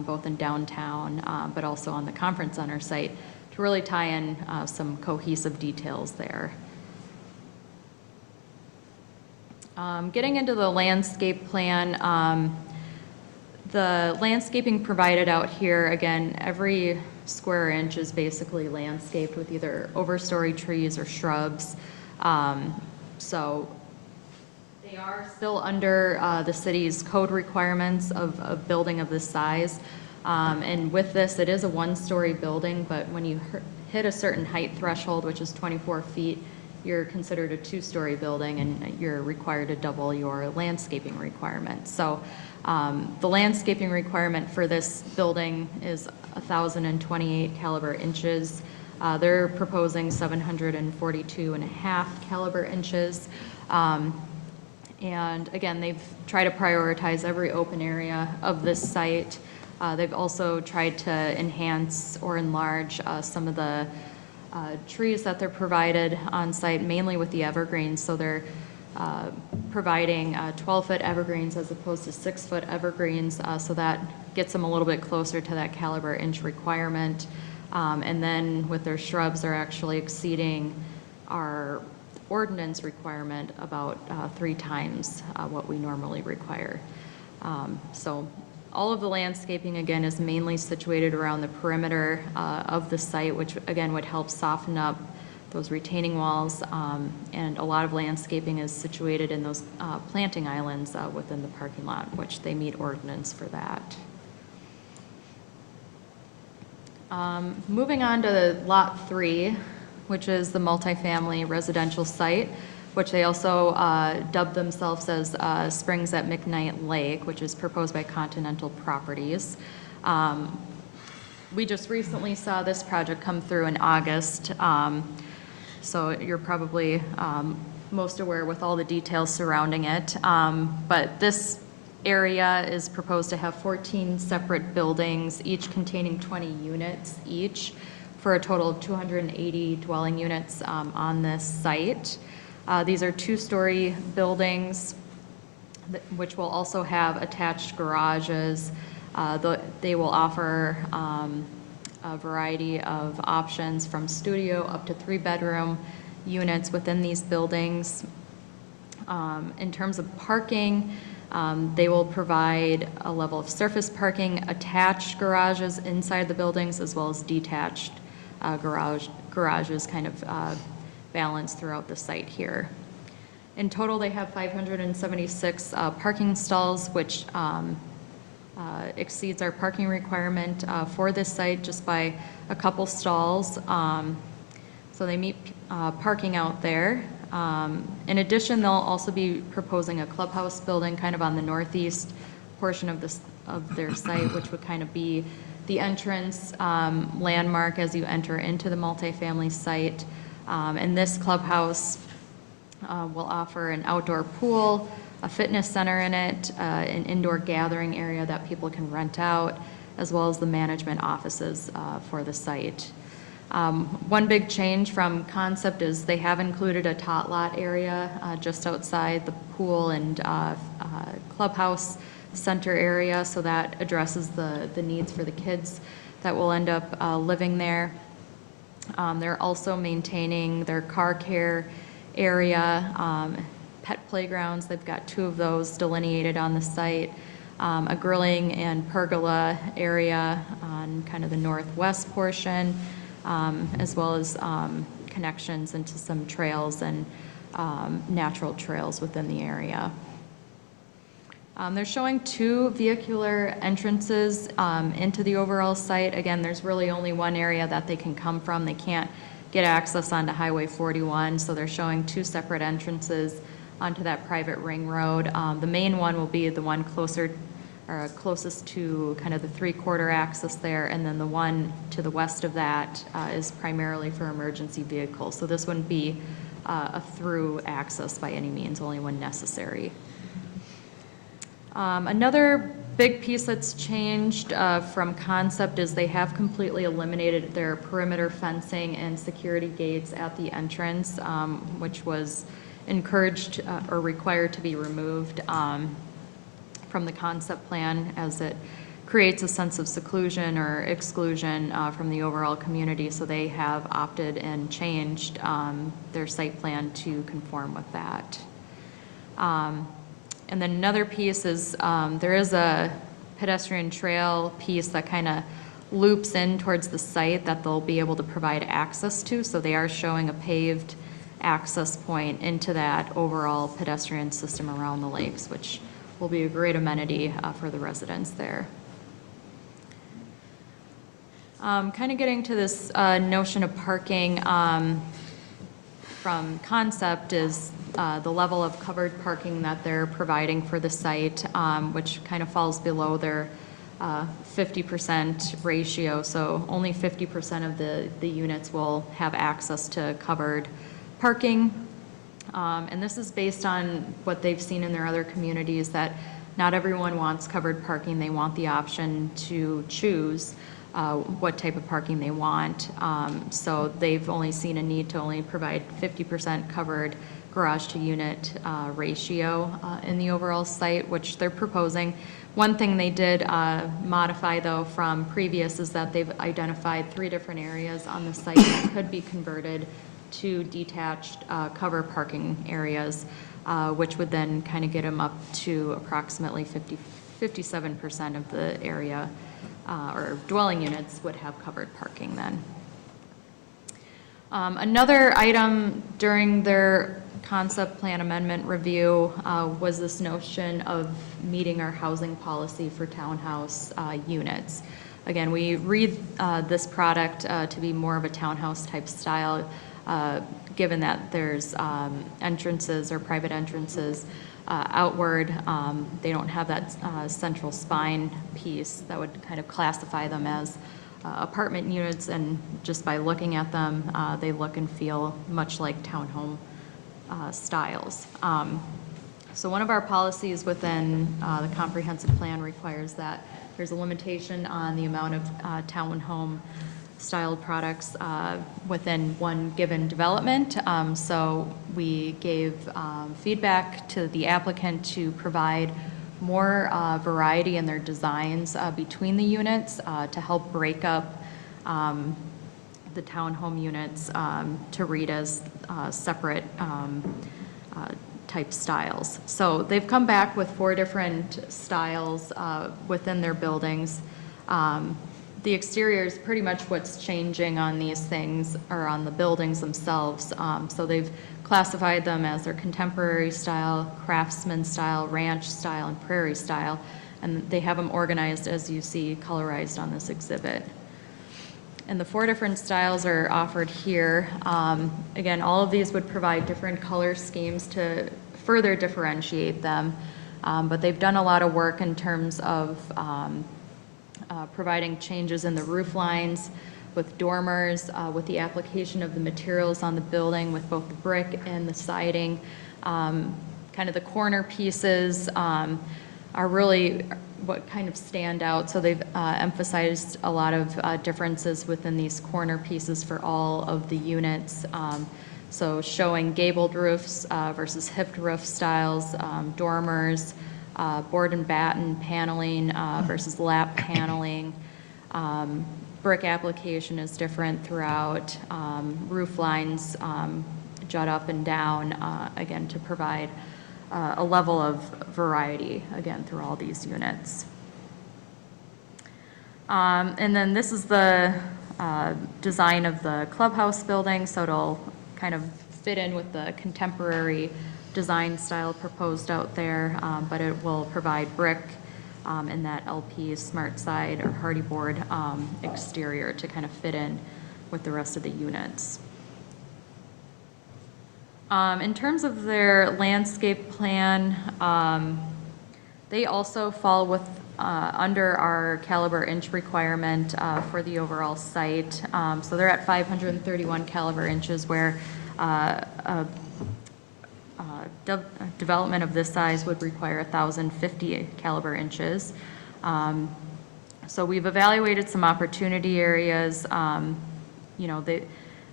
both in downtown, but also on the conference center site, to really tie in some cohesive details there. Getting into the landscape plan, the landscaping provided out here, again, every square inch is basically landscaped with either overstory trees or shrubs. So they are still under the city's code requirements of building of this size. And with this, it is a one-story building, but when you hit a certain height threshold, which is 24 feet, you're considered a two-story building and you're required to double your landscaping requirements. So the landscaping requirement for this building is 1,028 caliber inches. They're proposing 742.5 caliber inches. And again, they've tried to prioritize every open area of this site. They've also tried to enhance or enlarge some of the trees that they're provided on site, mainly with the evergreens. So they're providing 12-foot evergreens as opposed to 6-foot evergreens, so that gets them a little bit closer to that caliber inch requirement. And then with their shrubs, they're actually exceeding our ordinance requirement about 3 times what we normally require. So all of the landscaping, again, is mainly situated around the perimeter of the site, which again would help soften up those retaining walls, and a lot of landscaping is situated in those planting islands within the parking lot, which they meet ordinance for that. Moving on to Lot 3, which is the multifamily residential site, which they also dubbed themselves as Springs at McKnight Lake, which is proposed by Continental Properties. We just recently saw this project come through in August, so you're probably most aware with all the details surrounding it. But this area is proposed to have 14 separate buildings, each containing 20 units each, for a total of 280 dwelling units on this site. These are 2-story buildings, which will also have attached garages. They will offer a variety of options from studio up to 3-bedroom units within these buildings. In terms of parking, they will provide a level of surface parking, attached garages inside the buildings, as well as detached garages kind of balanced throughout the site here. In total, they have 576 parking stalls, which exceeds our parking requirement for this site just by a couple stalls. So they meet parking out there. In addition, they'll also be proposing a clubhouse building kind of on the northeast portion of their site, which would kind of be the entrance landmark as you enter into the multifamily site. And this clubhouse will offer an outdoor pool, a fitness center in it, an indoor gathering area that people can rent out, as well as the management offices for the site. One big change from concept is they have included a tot lot area just outside the pool and clubhouse center area, so that addresses the needs for the kids that will end up living there. They're also maintaining their car care area, pet playgrounds. They've got 2 of those delineated on the site, a grilling and pergola area on kind of the northwest portion, as well as connections into some trails and natural trails within the area. They're showing 2 vehicular entrances into the overall site. Again, there's really only one area that they can come from. They can't get access onto Highway 41, so they're showing 2 separate entrances onto that private ring road. The main one will be the one closest to kind of the 3/4 axis there, and then the one to the west of that is primarily for emergency vehicles. So this wouldn't be a through access by any means, only when necessary. Another big piece that's changed from concept is they have completely eliminated their perimeter fencing and security gates at the entrance, which was encouraged or required to be removed from the concept plan, as it creates a sense of seclusion or exclusion from the overall community. So they have opted and changed their site plan to conform with that. And then another piece is there is a pedestrian trail piece that kind of loops in towards the site that they'll be able to provide access to. So they are showing a paved access point into that overall pedestrian system around the lakes, which will be a great amenity for the residents there. Kind of getting to this notion of parking from concept is the level of covered parking that they're providing for the site, which kind of falls below their 50% ratio. So only 50% of the units will have access to covered parking. And this is based on what they've seen in their other communities, that not everyone wants covered parking. They want the option to choose what type of parking they want. So they've only seen a need to only provide 50% covered garage to unit ratio in the overall site, which they're proposing. One thing they did modify, though, from previous is that they've identified 3 different areas on the site that could be converted to detached cover parking areas, which would then kind of get them up to approximately 57% of the area or dwelling units would have covered parking then. Another item during their concept plan amendment review was this notion of meeting our housing policy for townhouse units. Again, we read this product to be more of a townhouse type style, given that there's entrances or private entrances outward. They don't have that central spine piece that would kind of classify them as apartment units, and just by looking at them, they look and feel much like townhome styles. So one of our policies within the comprehensive plan requires that there's a limitation on the amount of townhome styled products within one given development. So we gave feedback to the applicant to provide more variety in their designs between the units to help break up the townhome units to read as separate type styles. So they've come back with 4 different styles within their buildings. The exterior is pretty much what's changing on these things, or on the buildings themselves. So they've classified them as their contemporary style, craftsman style, ranch style, and prairie style. And they have them organized as you see colorized on this exhibit. And the 4 different styles are offered here. Again, all of these would provide different color schemes to further differentiate them. But they've done a lot of work in terms of providing changes in the roof lines, with dormers, with the application of the materials on the building, with both the brick and the siding. Kind of the corner pieces are really what kind of stand out. So they've emphasized a lot of differences within these corner pieces for all of the units. So showing gabled roofs versus hipped roof styles, dormers, board and batten paneling versus lap paneling. Brick application is different throughout. Roof lines jut up and down, again, to provide a level of variety, again, through all these units. And then this is the design of the clubhouse building, so it'll kind of fit in with the contemporary design style proposed out there, but it will provide brick in that LP smart side or hardy board exterior to kind of fit in with the rest of the units. In terms of their landscape plan, they also fall with under our caliber inch requirement for the overall site. So they're at 531 caliber inches, where development of this size would require 1,050 caliber inches. So we've evaluated some opportunity areas. You know,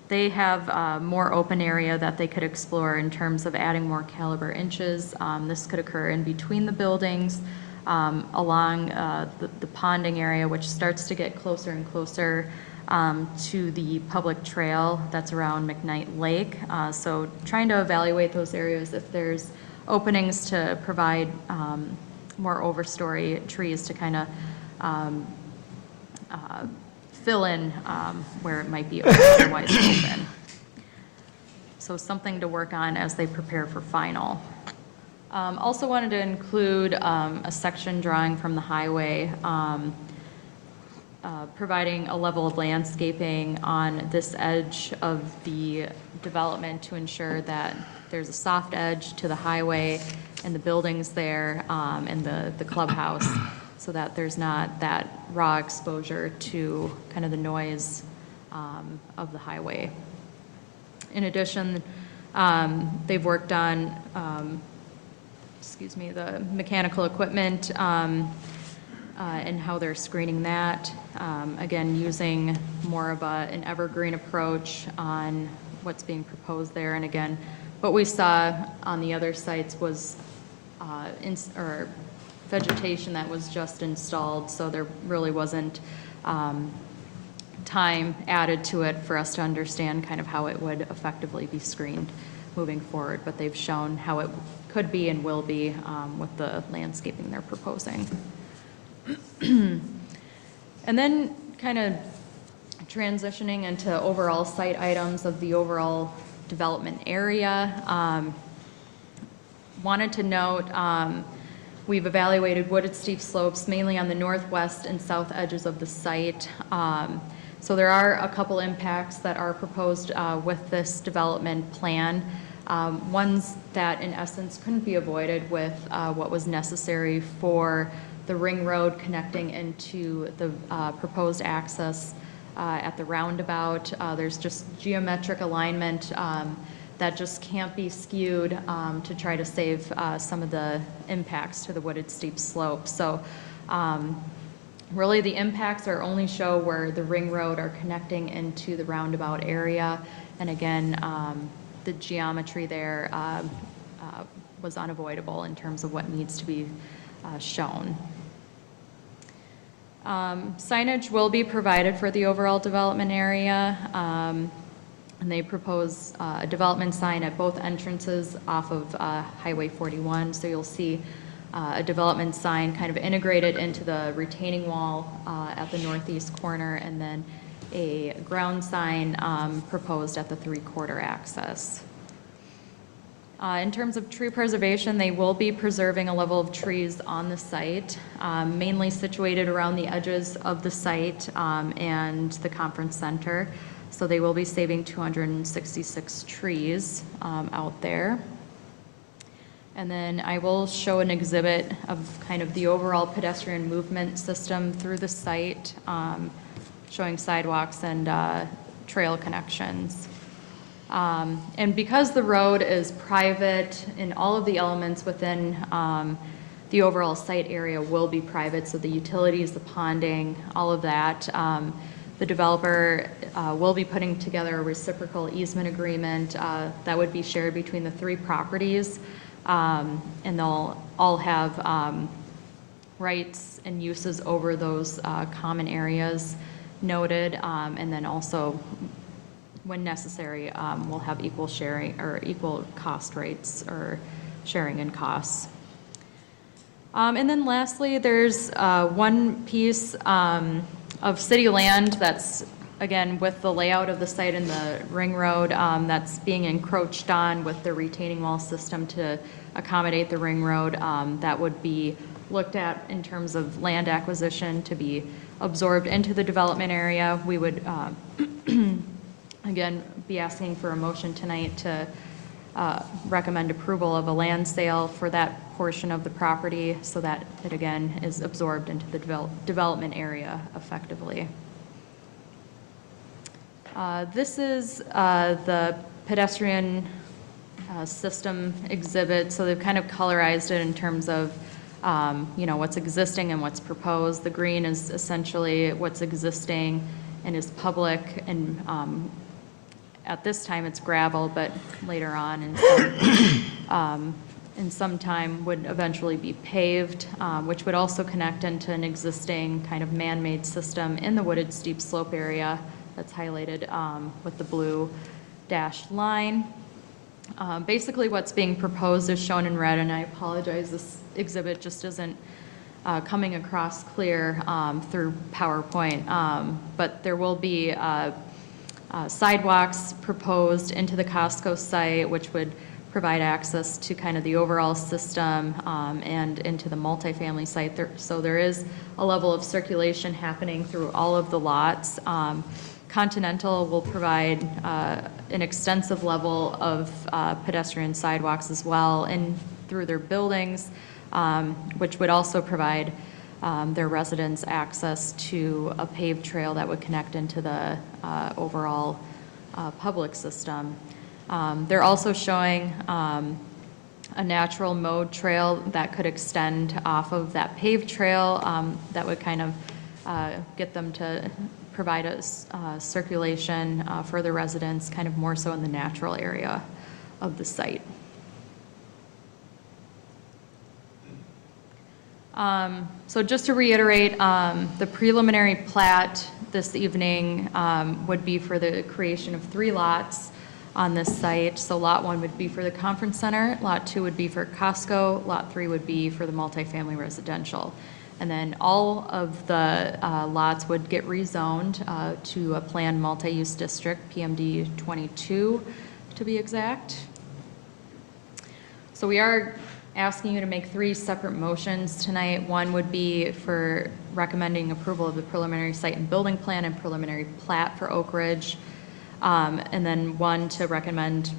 they have more open area that they could explore in terms of adding more caliber inches. This could occur in between the buildings, along the ponding area, which starts to get closer and closer to the public trail that's around McKnight Lake. So trying to evaluate those areas if there's openings to provide more overstory trees to kind of fill in where it might be otherwise open. So something to work on as they prepare for final. Also wanted to include a section drawing from the highway, providing a level of landscaping on this edge of the development to ensure that there's a soft edge to the highway and the buildings there, and the clubhouse, so that there's not that raw exposure to kind of the noise of the highway. In addition, they've worked on, the mechanical equipment and how they're screening that. Again, using more of an evergreen approach on what's being proposed there. And again, what we saw on the other sites was vegetation that was just installed, so there really wasn't time added to it for us to understand kind of how it would effectively be screened moving forward. But they've shown how it could be and will be with the landscaping they're proposing. And then kind of transitioning into overall site items of the overall development area. Wanted to note, we've evaluated wooded steep slopes mainly on the northwest and south edges of the site. So there are a couple impacts that are proposed with this development plan. Ones that in essence couldn't be avoided with what was necessary for the ring road connecting into the proposed access at the roundabout. There's just geometric alignment that just can't be skewed to try to save some of the impacts to the wooded steep slope. So really the impacts are only show where the ring road are connecting into the roundabout area. And again, the geometry there was unavoidable in terms of what needs to be shown. Signage will be provided for the overall development area, and they propose a development sign at both entrances off of Highway 41. So you'll see a development sign kind of integrated into the retaining wall at the northeast corner, and then a ground sign proposed at the 3/4 access. In terms of tree preservation, they will be preserving a level of trees on the site, mainly situated around the edges of the site and the conference center. So they will be saving 266 trees out there. And then I will show an exhibit of kind of the overall pedestrian movement system through the site, showing sidewalks and trail connections. And because the road is private and all of the elements within the overall site area will be private, so the utilities, the ponding, all of that, the developer will be putting together a reciprocal easement agreement that would be shared between the 3 properties, and they'll all have rights and uses over those common areas noted, and then also, when necessary, we'll have equal sharing or equal cost rates or sharing in costs. And then lastly, there's one piece of city land that's, again, with the layout of the site and the ring road, that's being encroached on with the retaining wall system to accommodate the ring road. That would be looked at in terms of land acquisition to be absorbed into the development area. We would again, be asking for a motion tonight to recommend approval of a land sale for that portion of the property so that it, again, is absorbed into the development area effectively. This is the pedestrian system exhibit, so they've kind of colorized it in terms of what's existing and what's proposed. The green is essentially what's existing and is public, and at this time it's gravel, but later on in some time would eventually be paved, which would also connect into an existing kind of man-made system in the wooded steep slope area that's highlighted with the blue dashed line. Basically what's being proposed is shown in red, and I apologize, this exhibit just isn't coming across clear through PowerPoint, but there will be sidewalks proposed into the Costco site, which would provide access to kind of the overall system and into the multifamily site. So there is a level of circulation happening through all of the lots. Continental will provide an extensive level of pedestrian sidewalks as well, and through their buildings, which would also provide their residents access to a paved trail that would connect into the overall public system. They're also showing a natural mode trail that could extend off of that paved trail that would kind of get them to provide us circulation for the residents, kind of more so in the natural area of the site. So just to reiterate, the preliminary plat this evening would be for the creation of 3 lots on this site. So lot 1 would be for the conference center, lot 2 would be for Costco, lot 3 would be for the multifamily residential. And then all of the lots would get rezoned to a planned multi-use district, PMD 22 to be exact. So we are asking you to make 3 separate motions tonight. One would be for recommending approval of the preliminary site and building plan and preliminary plat for Oak Ridge. And then one to recommend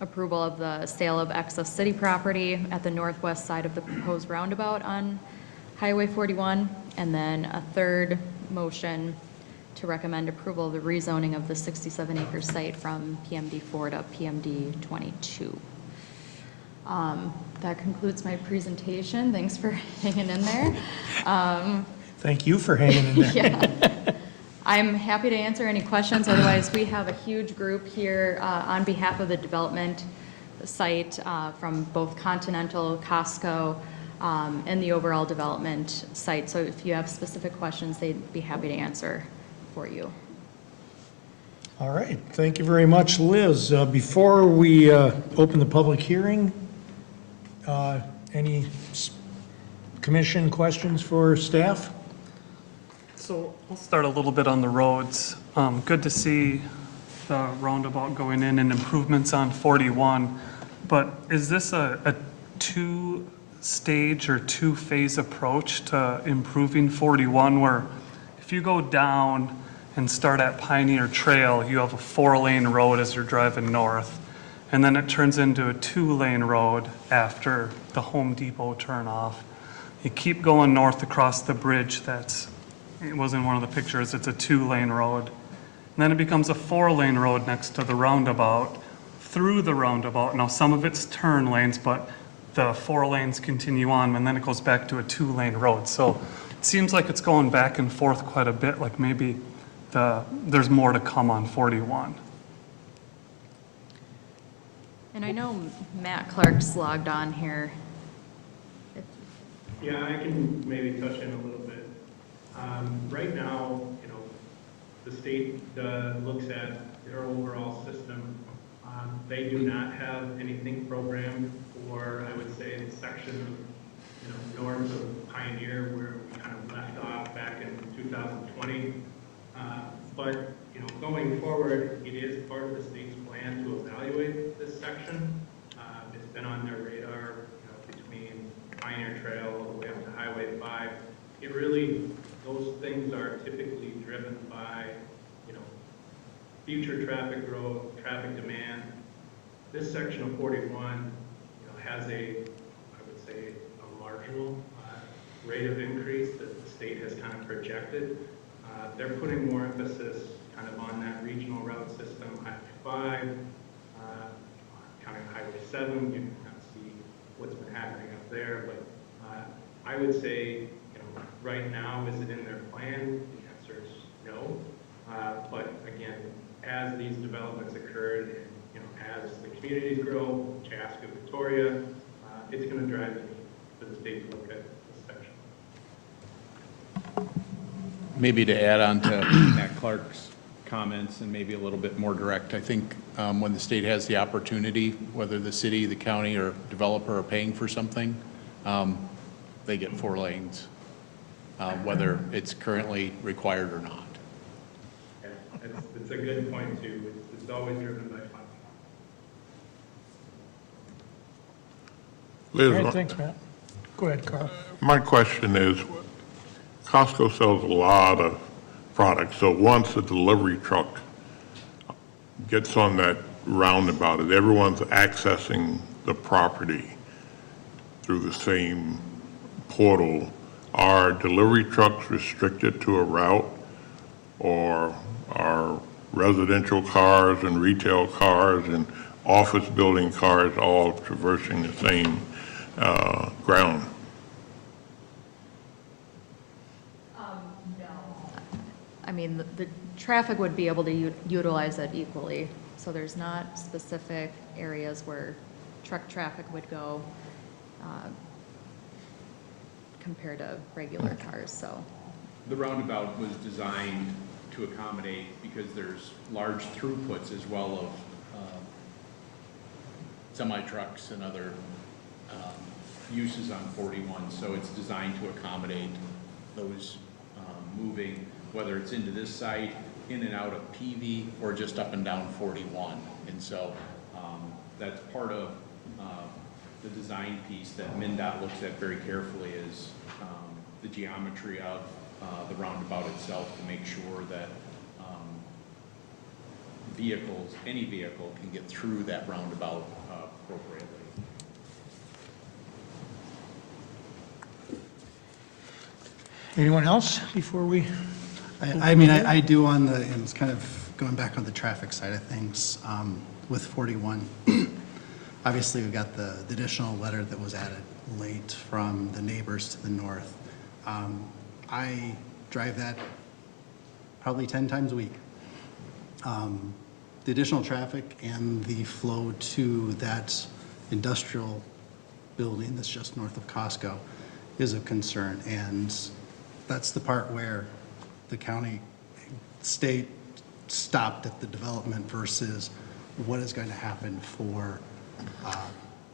approval of the sale of excess city property at the northwest side of the proposed roundabout on Highway 41. And then a third motion to recommend approval of the rezoning of the 67-acre site from PMD 4 to PMD 22. That concludes my presentation. Thanks for hanging in there. Thank you for hanging in there. Yeah. I'm happy to answer any questions. Otherwise, we have a huge group here on behalf of the development site from both Continental, Costco, and the overall development site. So if you have specific questions, they'd be happy to answer for you. All right, thank you very much, Liz. Before we open the public hearing, any commission questions for staff? So I'll start a little bit on the roads. Good to see the roundabout going in and improvements on 41. But is this a two-stage or two-phase approach to improving 41, where if you go down and start at Pioneer Trail, you have a 4-lane road as you're driving north, and then it turns into a 2-lane road after the Home Depot turnoff. You keep going north across the bridge it was in one of the pictures, it's a 2-lane road. And then it becomes a 4-lane road next to the roundabout, through the roundabout. Now, some of it's turn lanes, but the 4 lanes continue on, and then it goes back to a 2-lane road. So it seems like it's going back and forth quite a bit, like maybe there's more to come on 41. And I know Matt Clark's logged on here. Yeah, I can maybe touch in a little bit. Right now, the state looks at their overall system. They do not have anything programmed for, I would say, the section of, north of Pioneer where we kind of left off back in 2020. But, going forward, it is part of the state's plan to evaluate this section. It's been on their radar, between Pioneer Trail all the way up to Highway 5. It really, those things are typically driven by, future traffic growth, traffic demand. This section of 41, has I would say, a marginal rate of increase that the state has kind of projected. They're putting more emphasis kind of on that regional route system, Highway 5, kind of Highway 7. You can kind of see what's been happening up there. But I would say, right now, is it in their plan? The answer is no. But again, as these developments occurred, and as the communities grow, Chaska, Victoria, it's going to drive the need for the state to look at this section. Maybe to add on to Matt Clark's comments and maybe a little bit more direct, I think when the state has the opportunity, whether the city, the county, or developer are paying for something, they get 4 lanes, whether it's currently required or not. Yeah, it's a good point too. It's always driven by funding. All Liz, right, thanks, Matt. Go ahead, Carl. my question is, Costco sells a lot of products, so once a delivery truck gets on that roundabout, and everyone's accessing the property through the same portal, are delivery trucks restricted to a route, or are residential cars and retail cars and office building cars all traversing the same ground? I mean, the traffic would be able to utilize it equally. So there's not specific areas where truck traffic would go compared to regular cars, so. The roundabout was designed to accommodate, because there's large throughputs as well of semi-trucks and other uses on 41, so it's designed to accommodate those moving, whether it's into this site, in and out of PV, or just up and down 41. And so that's part of the design piece that MnDOT looks at very carefully, is the geometry of the roundabout itself, to make sure that any vehicle can get through that roundabout appropriately. Anyone else before we? I mean, I do on the, and it's kind of going back on the traffic side of things, with 41. Obviously, we got the additional letter that was added late from the neighbors to the north. I drive that probably 10 times a week. The additional traffic and the flow to that industrial building that's just north of Costco is of concern. And that's the part where the county, state stopped at the development versus what is going to happen for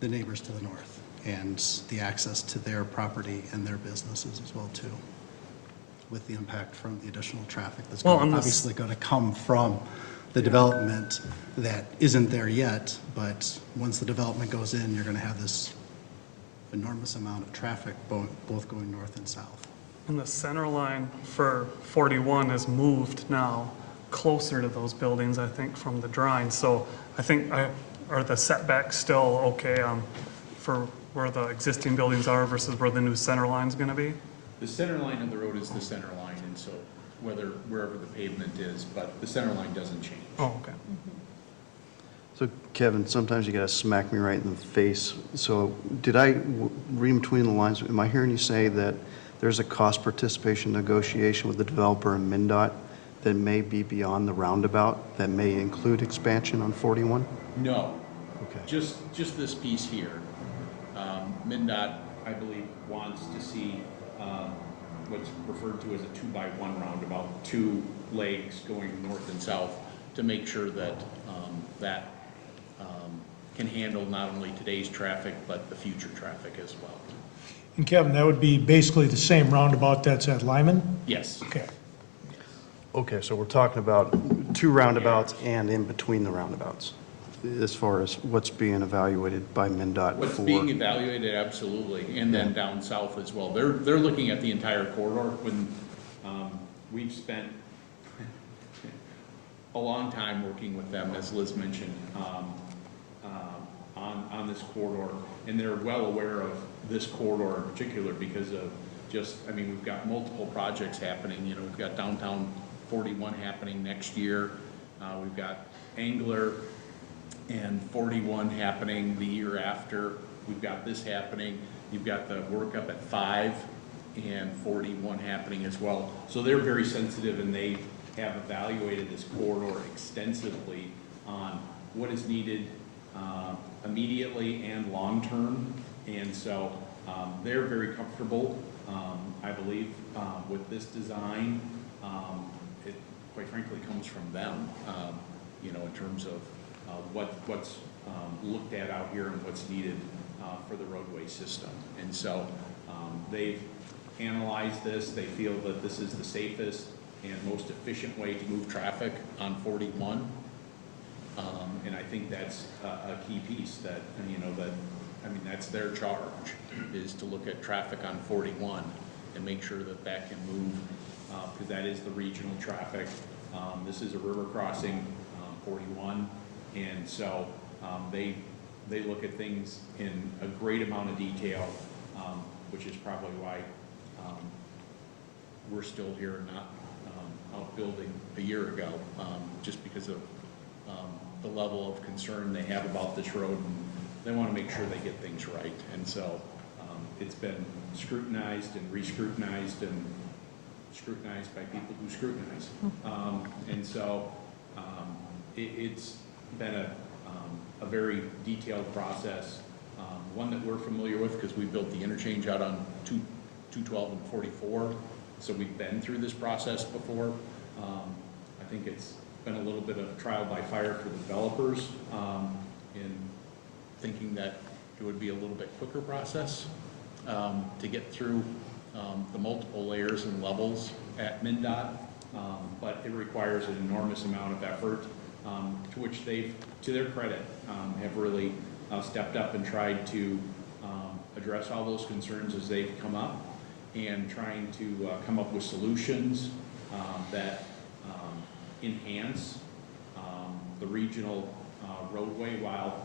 the neighbors to the north and the access to their property and their businesses as well too, with the impact from the additional traffic that's obviously going to come from the development that isn't there yet, but once the development goes in, you're going to have this enormous amount of traffic both going north and south. And the center line for 41 has moved now closer to those buildings, I think, from the drawing. So I think, are the setbacks still okay for where the existing buildings are versus where the new center line's gonna be? The center line of the road is the center line, and so wherever the pavement is, but the center line doesn't change. Oh, okay. So Kevin, sometimes you gotta smack me right in the face. So did I read between the lines, am I hearing you say that there's a cost participation negotiation with the developer and MnDOT that may be beyond the roundabout, that may include expansion on 41? No, Okay. just this piece here. MnDOT, I believe, wants to see what's referred to as a 2x1 roundabout, 2 legs going north and south to make sure that that can handle not only today's traffic, but the future traffic as well. And Kevin, that would be basically the same roundabout that's at Lyman? Yes. Okay. Okay, so we're talking about 2 roundabouts and in between the roundabouts, as far as what's being evaluated by MnDOT What's for. being evaluated, absolutely, and then down south as well. They're looking at the entire corridor. When we've spent a long time working with them, as Liz mentioned, on this corridor, and they're well aware of this corridor in particular because of just, I mean, we've got multiple projects happening. You know, we've got downtown 41 happening next year. We've got Angler and 41 happening the year after. We've got this happening. You've got the work up at 5 and 41 happening as well. So they're very sensitive, and they have evaluated this corridor extensively on what is needed immediately and long-term. And so they're very comfortable, I believe, with this design. It, quite frankly, comes from them, you know, in terms of what's looked at out here and what's needed for the roadway system. And so they've analyzed this. They feel that this is the safest and most efficient way to move traffic on 41. And I think that's a key piece that, you know, that, I mean, that's their charge, is to look at traffic on 41 and make sure that that can move, because that is the regional traffic. This is a river crossing, 41, and so they look at things in a great amount of detail, which is probably why we're still here and not out building a year ago, just because of the level of concern they have about this road, and they want to make sure they get things right. And so it's been scrutinized and re-scrutinized and scrutinized by people who scrutinize. And so it's been a very detailed process, one that we're familiar with because we built the interchange out on 212 and 44. So we've been through this process before. I think it's been a little bit of trial by fire for the developers in thinking that it would be a little bit quicker process to get through the multiple layers and levels at MnDOT, but it requires an enormous amount of effort, to which they've, to their credit, have really stepped up and tried to address all those concerns as they've come up, and trying to come up with solutions that enhance the regional roadway while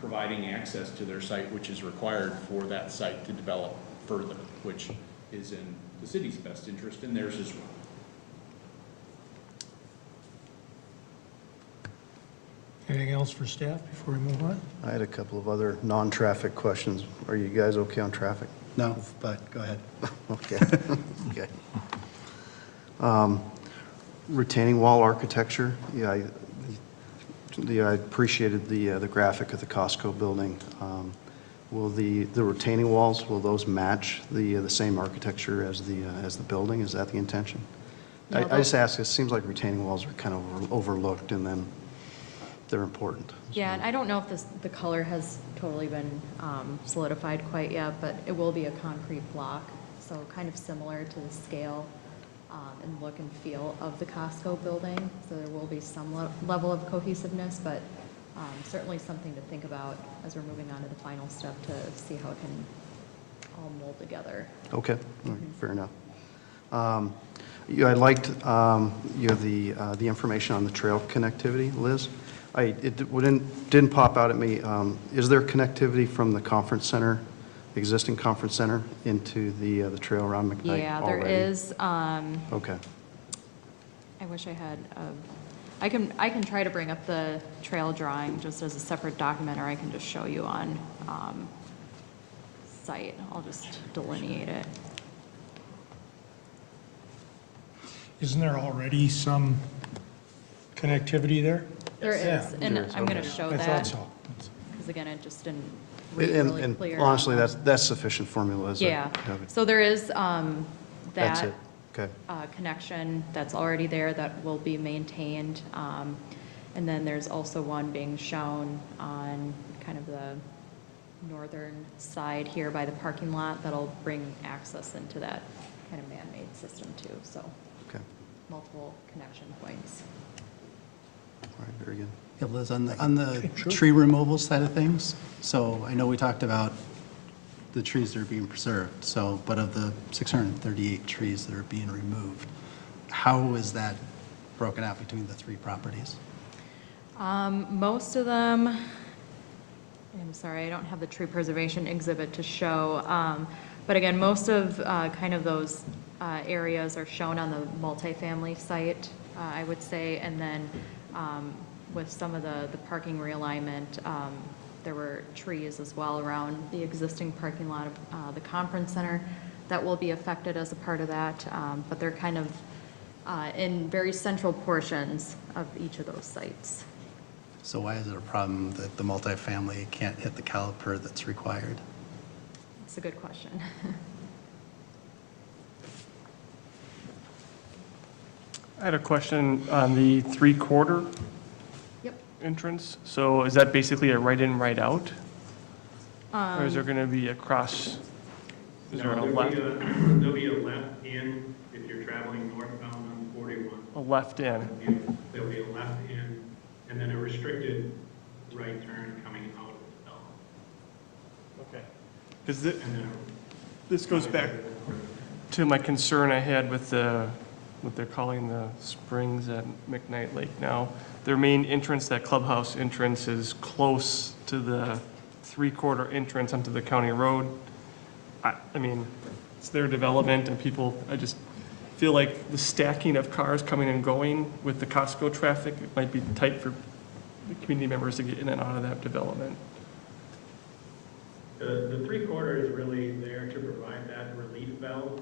providing access to their site, which is required for that site to develop further, which is in the city's best interest and theirs as well. Anything else for staff before we move on? I had a couple of other non-traffic questions. Are you guys okay on traffic? No, but go ahead. Okay, okay. Retaining wall architecture, I appreciated the graphic of the Costco building. Will the retaining walls, will those match the same architecture as the building? Is that the intention? No, I just ask, it seems like retaining walls are kind of overlooked, and then they're important. Yeah, and I don't know if the color has totally been solidified quite yet, but it will be a concrete block, so kind of similar to the scale and look and feel of the Costco building. So there will be some level of cohesiveness, but certainly something to think about as we're moving on to the final step to see how it can all mold together. Okay, all right, fair enough. I liked the information on the trail connectivity, Liz. Didn't pop out at me. Is there connectivity from the conference center, existing conference center, into the trail around McKnight Yeah, already? there is. Okay. I wish I had, I can try to bring up the trail drawing just as a separate document, or I can just show you on site. I'll just delineate it. Isn't there already some connectivity there? There Yeah, is, and I'm going to show I that. thought so. Because again, it just didn't read And really clear. and honestly, that's sufficient for me, Liz. Yeah, Have it. so there is That's that it, okay. connection that's already there that will be maintained. And then there's also one being shown on kind of the northern side here by the parking lot that'll bring access into that kind of man-made system too, so Okay, multiple connection points. all right, very good. Yeah, Liz, on the tree removal side of things, so I know we talked about the trees that are being preserved, so, but of the 638 trees that are being removed, how is that broken out between the three properties? Most of them, I'm sorry, I don't have the tree preservation exhibit to show, but again, most of kind of those areas are shown on the multifamily site, I would say, and then with some of the parking realignment, there were trees as well around the existing parking lot of the conference center that will be affected as a part of that, but they're kind of in very central portions of each of those sites. So why is it a problem that the multifamily can't hit the caliper that's required? It's a good question. I had a question on the three-quarter Yep. entrance. So is that basically a right-in, right-out? Or is there going to be a cross? Is there a left? There'll be a left in if you're traveling northbound on 41. A left in? There'll be a left in, and then a restricted right turn coming out of the development. Okay. Because And then this goes back to my concern I had with what they're calling the springs at McKnight Lake now. Their main entrance, that clubhouse entrance, is close to the three-quarter entrance onto the county road. I mean, it's their development, and people, I just feel like the stacking of cars coming and going with the Costco traffic, it might be tight for the community members to get in and out of that development. the three-quarter is really there to provide that relief valve,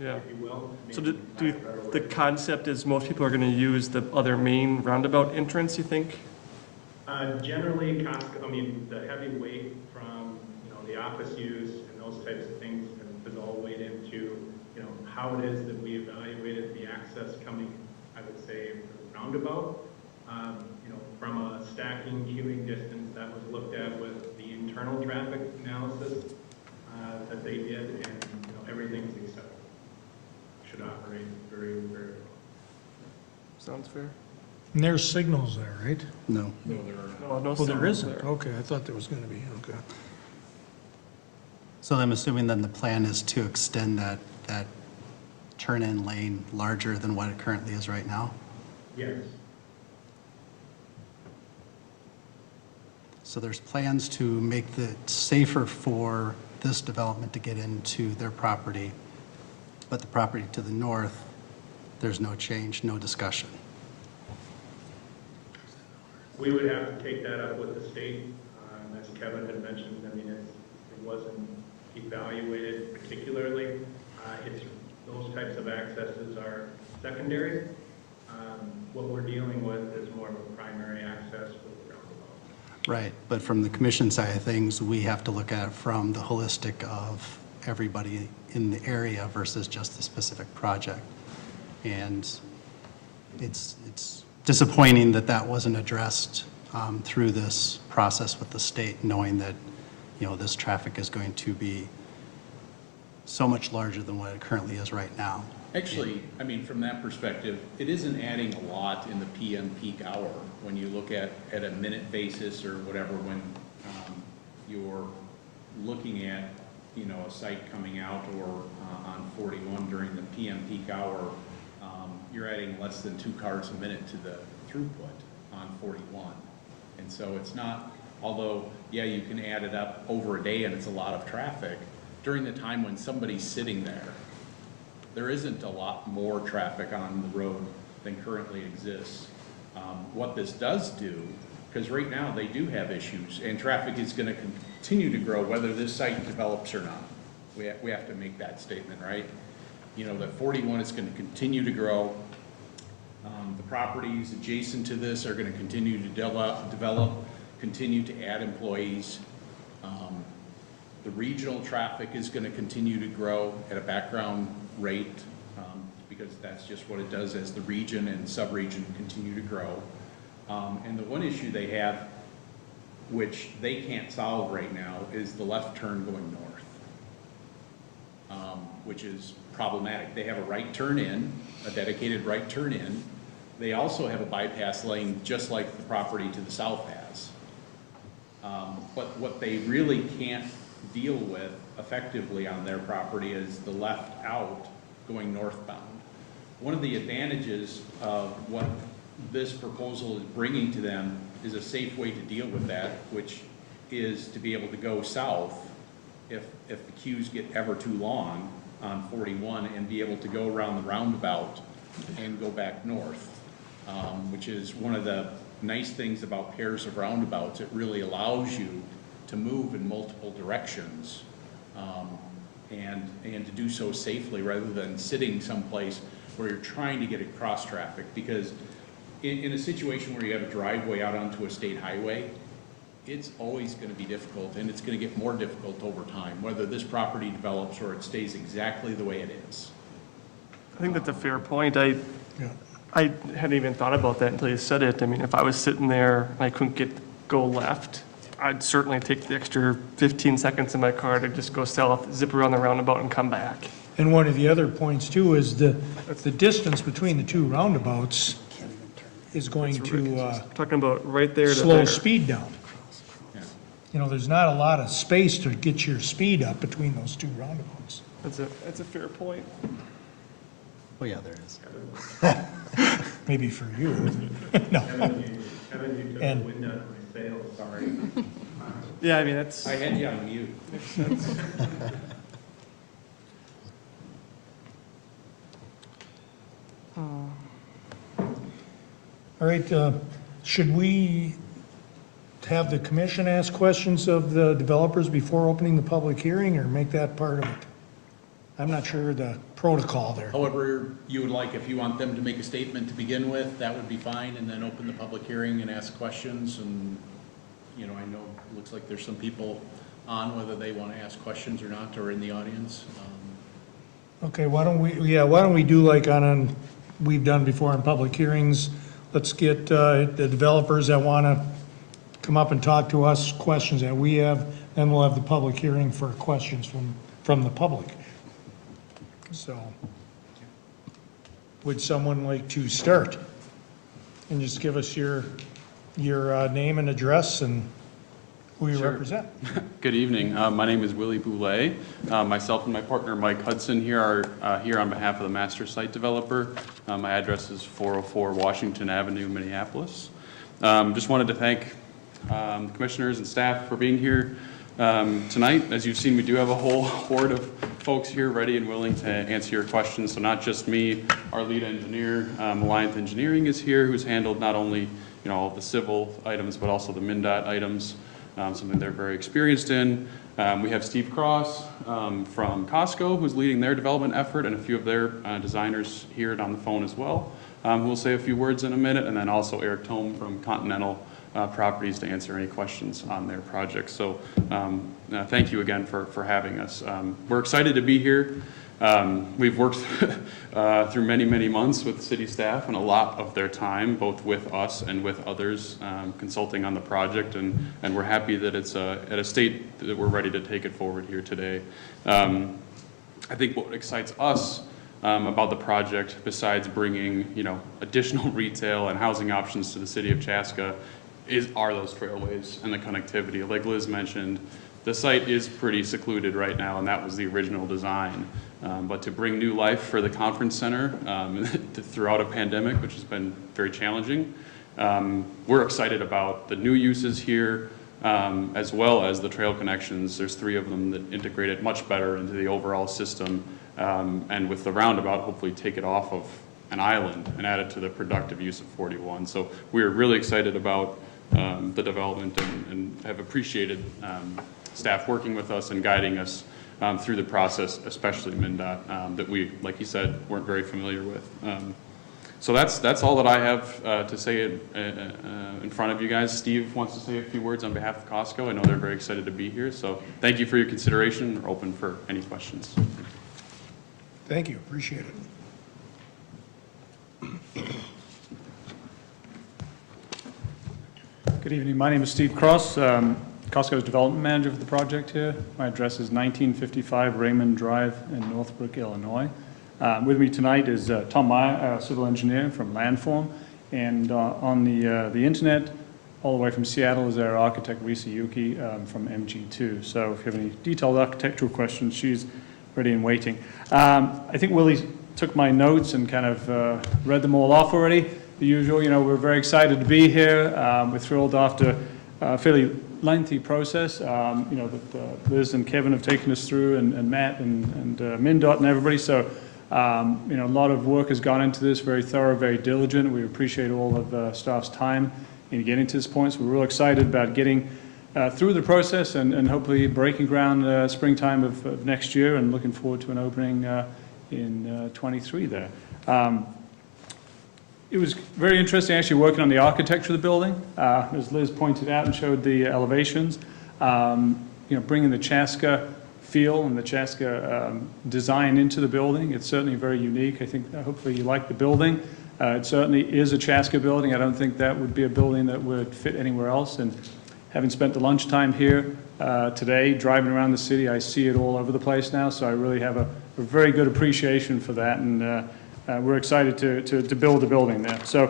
Yeah. if you will. So the concept is most people are going to use the other main roundabout entrance, you think? Generally, Costco, I mean, the heavy weight from, the office use and those types of things is all weighed into, how it is that we evaluated the access coming, I would say, roundabout. From a stacking queuing distance, that was looked at with the internal traffic analysis that they did, and, everything's acceptable. Should operate very, very well. Sounds fair. And there's signals there, right? No. No, Oh, there signals isn't? there. Okay, I thought there was going to be, okay. So I'm assuming then the plan is to extend that turn-in lane larger than what it currently is right now? Yes. So there's plans to make it safer for this development to get into their property, but the property to the north, there's no change, no discussion. We would have to take that up with the state. As Kevin had mentioned, I mean, it wasn't evaluated particularly. Those types of accesses are secondary. What we're dealing with is more of a primary access with the roundabout. Right, but from the commission side of things, we have to look at it from the holistic of everybody in the area versus just the specific project. And it's disappointing that that wasn't addressed through this process with the state, knowing that, you know, this traffic is going to be so much larger than what it currently is right now. Actually, I mean, from that perspective, it isn't adding a lot in the PM peak hour when you look at a minute basis or whatever, when you're looking at, you know, a site coming out or on 41 during the PM peak hour, you're adding less than 2 cars a minute to the throughput on 41. And so it's not, although, yeah, you can add it up over a day and it's a lot of traffic, during the time when somebody's sitting there isn't a lot more traffic on the road than currently exists. What this does do, because right now they do have issues, and traffic is going to continue to grow whether this site develops or not. We have to make that statement, right? You know, that 41 is going to continue to grow. The properties adjacent to this are going to continue to develop, continue to add employees. The regional traffic is going to continue to grow at a background rate because that's just what it does as the region and sub-region continue to grow. And the one issue they have, which they can't solve right now, is the left turn going north, which is problematic. They have a right turn in, a dedicated right turn in. They also have a bypass lane just like the property to the south has. But what they really can't deal with effectively on their property is the left out going northbound. One of the advantages of what this proposal is bringing to them is a safe way to deal with that, which is to be able to go south if the queues get ever too long on 41 and be able to go around the roundabout and go back north, which is one of the nice things about pairs of roundabouts. It really allows you to move in multiple directions and to do so safely rather than sitting someplace where you're trying to get across traffic. Because in a situation where you have a driveway out onto a state highway, it's always going to be difficult, and it's going to get more difficult over time, whether this property develops or it stays exactly the way it is. I think that's a fair point. I hadn't even thought about that until you said it. I mean, if I was sitting there and I couldn't go left, I'd certainly take the extra 15 seconds in my car to just go south, zip around the roundabout and come back. And one of the other points too is the distance between the two roundabouts is going to Talking about right there to slow there. speed down. You know, there's not a lot of space to get your speed up between those two roundabouts. That's a fair point. Oh, yeah, there is. Maybe for you. No. Kevin, you took the And- wind out of my sails, sorry. Yeah, I mean, that's, I had you on mute. makes sense. All right, should we have the commission ask questions of the developers before opening the public hearing, or make that part of it? I'm not sure the protocol there. However you would like, if you want them to make a statement to begin with, that would be fine, and then open the public hearing and ask questions. And, you know, I know it looks like there's some people on, whether they want to ask questions or not, or in the audience. Okay, why don't we do like we've done before in public hearings, let's get the developers that want to come up and talk to us, questions that we have, then we'll have the public hearing for questions from the public. So, would someone like to start? And just give us your name and address and who you Sure. represent. Good evening. My name is Willie Boulay. Myself and my partner Mike Hudson here are here on behalf of the master site developer. My address is 404 Washington Avenue, Minneapolis. Just wanted to thank commissioners and staff for being here tonight. As you've seen, we do have a whole horde of folks here ready and willing to answer your questions. So not just me, our lead engineer, Alliant Engineering, is here, who's handled not only all the civil items, but also the MnDOT items. Something they're very experienced in. We have Steve Cross from Costco, who's leading their development effort, and a few of their designers here and on the phone as well, who will say a few words in a minute, and then also Eric Tome from Continental, properties to answer any questions on their projects. So thank you again for having us. We're excited to be here. We've worked through many months with city staff and a lot of their time, both with us and with others, consulting on the project, and we're happy that it's at a state that we're ready to take it forward here today. I think what excites us about the project, besides bringing additional retail and housing options to the city of Chaska, are those trailways and the connectivity. Like Liz mentioned, the site is pretty secluded right now, and that was the original design. But to bring new life for the conference center throughout a pandemic, which has been very challenging, we're excited about the new uses here, as well as the trail connections. There's 3 of them that integrate it much better into the overall system, and with the roundabout, hopefully take it off of an island and add it to the productive use of 41. So we're really excited about the development and have appreciated staff working with us and guiding us through the process, especially MnDOT, that we, like you said, weren't very familiar with. So that's all that I have to say in front of you guys. Steve wants to say a few words on behalf of Costco. I know they're very excited to be here, so thank you for your consideration. We're open for any questions. Thank you, appreciate it. Good evening. My name is Steve Cross, Costco's development manager for the project here. My address is 1955 Raymond Drive in Northbrook, Illinois. With me tonight is Tom Meyer, civil engineer from Landform, and on the internet, all the way from Seattle, is our architect Risa Yuki from MG2. So if you have any detailed architectural questions, she's ready and waiting. I think Willie took my notes and kind of read them all off already. The usual, we're very excited to be here. We're thrilled after a fairly lengthy process, that Liz and Kevin have taken us through, and Matt and MnDOT and everybody. So, a lot of work has gone into this, very thorough, very diligent. We appreciate all of the staff's time in getting to this point. So we're real excited about getting through the process and hopefully breaking ground springtime of next year, and looking forward to an opening in 23 there. It was very interesting actually working on the architecture of the building, as Liz pointed out and showed the elevations. Bringing the Chaska feel and the Chaska design into the building. It's certainly very unique. I think hopefully you like the building. It certainly is a Chaska building. I don't think that would be a building that would fit anywhere else. And having spent the lunchtime here today, driving around the city, I see it all over the place now. So I really have a very good appreciation for that. And we're excited to build a building there. So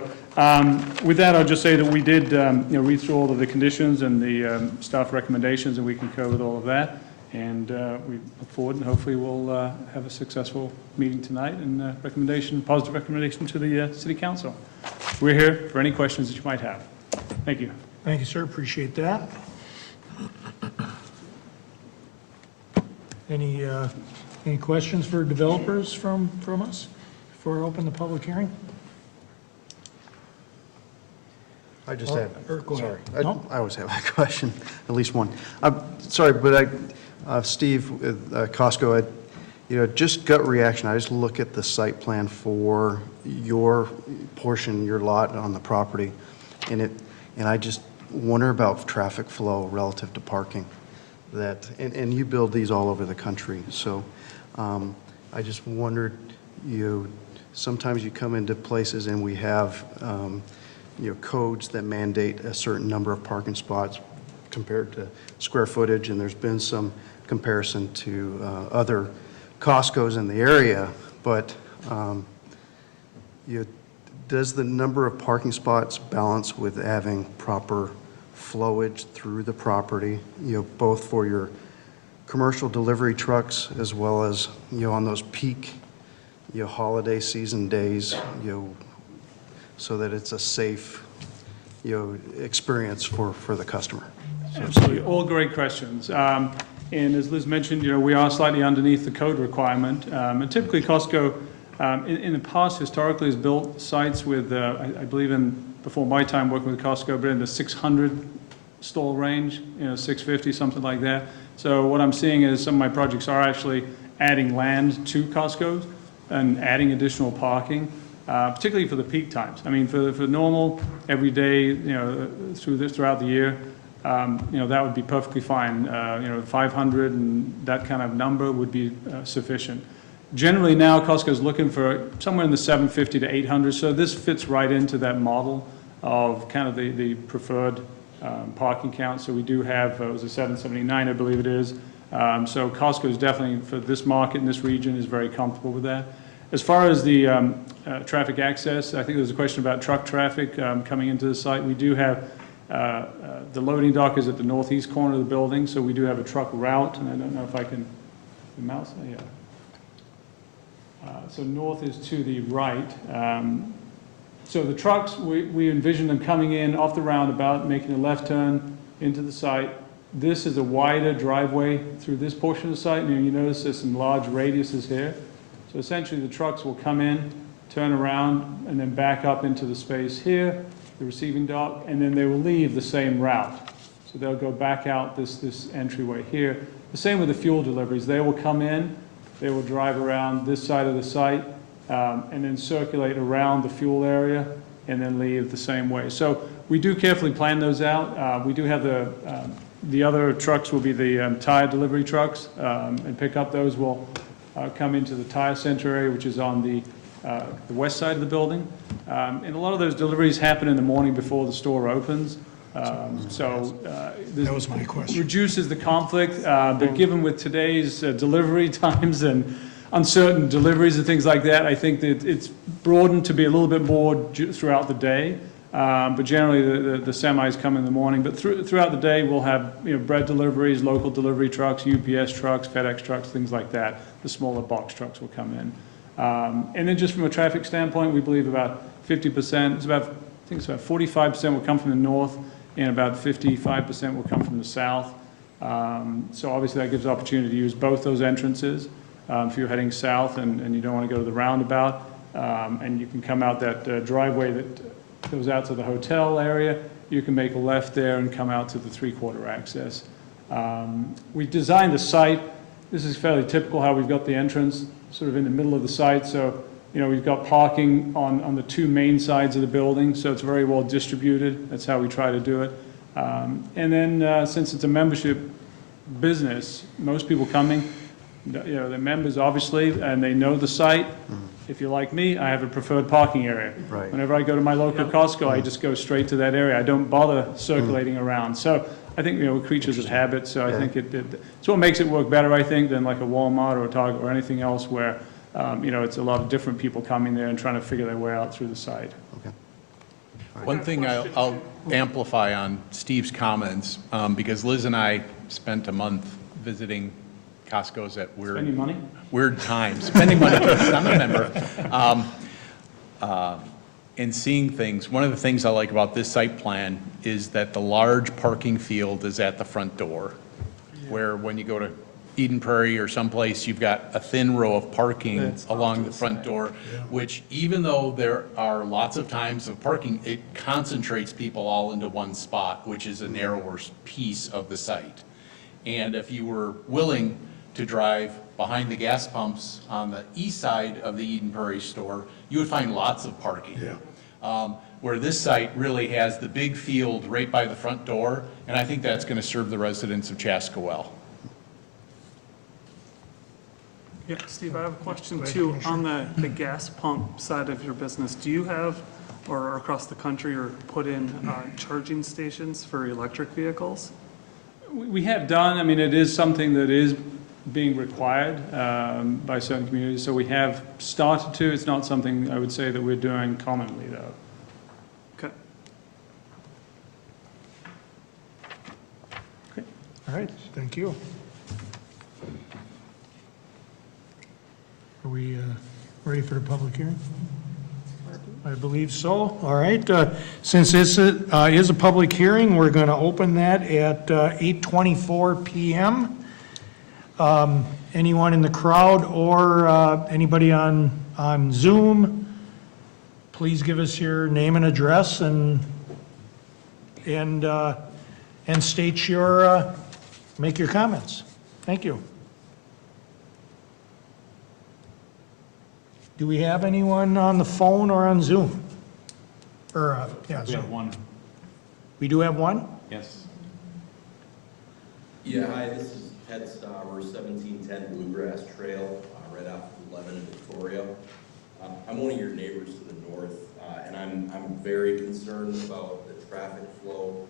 with that, I'll just say that we did read through all of the conditions and the staff recommendations, and we concur with all of that. And we look forward, and hopefully we'll have a successful meeting tonight and positive recommendation to the City Council. We're here for any questions that you might have. Thank you. Thank you, sir, appreciate that. Any questions for developers from us before I open the public hearing? I just have, Go ahead. sorry, No? I always have a question, at least one. I'm sorry, but Steve, Costco, just gut reaction, I just look at the site plan for your portion, your lot on the property, and I just wonder about traffic flow relative to parking. And you build these all over the country, so I just wondered, sometimes you come into places and we have codes that mandate a certain number of parking spots compared to square footage, and there's been some comparison to other Costco's in the area, but does the number of parking spots balance with having proper flowage through the property, both for your commercial delivery trucks as well as, on those peak, holiday season days, so that it's a safe, experience for the customer? Absolutely, all great questions. And as Liz mentioned, we are slightly underneath the code requirement. And typically Costco, in the past, historically, has built sites with, I believe before my time working with Costco, but in the 600 stall range, 650, something like that. So what I'm seeing is some of my projects are actually adding land to Costco and adding additional parking. particularly for the peak times. I mean, for normal, every day, throughout the year, that would be perfectly fine. 500 and that kind of number would be sufficient. Generally now, Costco's looking for somewhere in the 750 to 800, so this fits right into that model of kind of the preferred parking count. So we do have, it was a 779, I believe it is. So Costco is definitely, for this market in this region, is very comfortable with that. As far as the traffic access, I think there's a question about truck traffic coming into the site. We do have, the loading dock is at the northeast corner of the building, so we do have a truck route, and I don't know if I can, the mouse, yeah. So north is to the right. So the trucks, we envision them coming in off the roundabout, making a left turn into the site. This is a wider driveway through this portion of the site, and you notice there's some large radiuses here. So essentially the trucks will come in, turn around, and then back up into the space here, the receiving dock, and then they will leave the same route. So they'll go back out this entryway here. The same with the fuel deliveries. They will come in, they will drive around this side of the site, and then circulate around the fuel area, and then leave the same way. So we do carefully plan those out. We do have the other trucks will be the tire delivery trucks, and pick up those will come into the tire center area, which is on the west side of the building. And a lot of those deliveries happen in the morning before the store opens. That was my question. Reduces the conflict, but given with today's delivery times and uncertain deliveries and things like that, I think that it's broadened to be a little bit more throughout the day. But generally, the semis come in the morning. But throughout the day, we'll have bread deliveries, local delivery trucks, UPS trucks, FedEx trucks, things like that. The smaller box trucks will come in. And then just from a traffic standpoint, we believe about 50%, I think it's about 45% will come from the north, and about 55% will come from the south. So obviously, that gives opportunity to use both those entrances. If you're heading south and you don't want to go to the roundabout, and you can come out that driveway that goes out to the hotel area, you can make a left there and come out to the three-quarter access. We designed the site. This is fairly typical how we've got the entrance sort of in the middle of the site. So, we've got parking on the two main sides of the building, so it's very well distributed. That's how we try to do it. And then since it's a membership business, most people coming, they're members obviously, and they know the site. If you're like me, I have a preferred parking area. Right. Whenever I go to my local Costco, I just go straight to that area. I don't bother circulating around. So I think, we're creatures of habit, so I think it's what makes it work better, I think, than like a Walmart or a Target or anything else where, it's a lot of different people coming there and trying to figure their way out through the site. Okay. One thing I'll amplify on Steve's comments, because Liz and I spent a month visiting Costco's at Spending money? weird times, spending money, I'm a member, and seeing things. One of the things I like about this site plan is that the large parking field is at the front door, where when you go to Eden Prairie or someplace, you've got a thin row of parking along the front door, which even though there are lots of times of parking, it concentrates people all into one spot, which is a narrower piece of the site. And if you were willing to drive behind the gas pumps on the east side of the Eden Prairie store, you would find lots of parking. Where this site really has the big field right by the front door, and I think that's going to serve the residents of Chaska well. Yeah, Steve, I have a question too. On the gas pump side of your business, do you have, or across the country, or put in charging stations for electric vehicles? We have done, I mean, it is something that is being required by certain communities, so we have started to. It's not something I would say that we're doing commonly, though. Okay. All right, thank you. Are we ready for the public hearing? I believe so. All right, since this is a public hearing, we're going to open that at 8:24 PM. Anyone in the crowd or anybody on Zoom, please give us your name and address and state your, make your comments. Thank you. Do we have anyone on the phone or on Zoom? Or, yeah, We have Zoom. one. We do have one? Yes. Yeah, hi, this is Ted Stauber, 1710 Bluegrass Trail, right off of 11 in Victoria. I'm one of your neighbors to the north, and I'm very concerned about the traffic flow,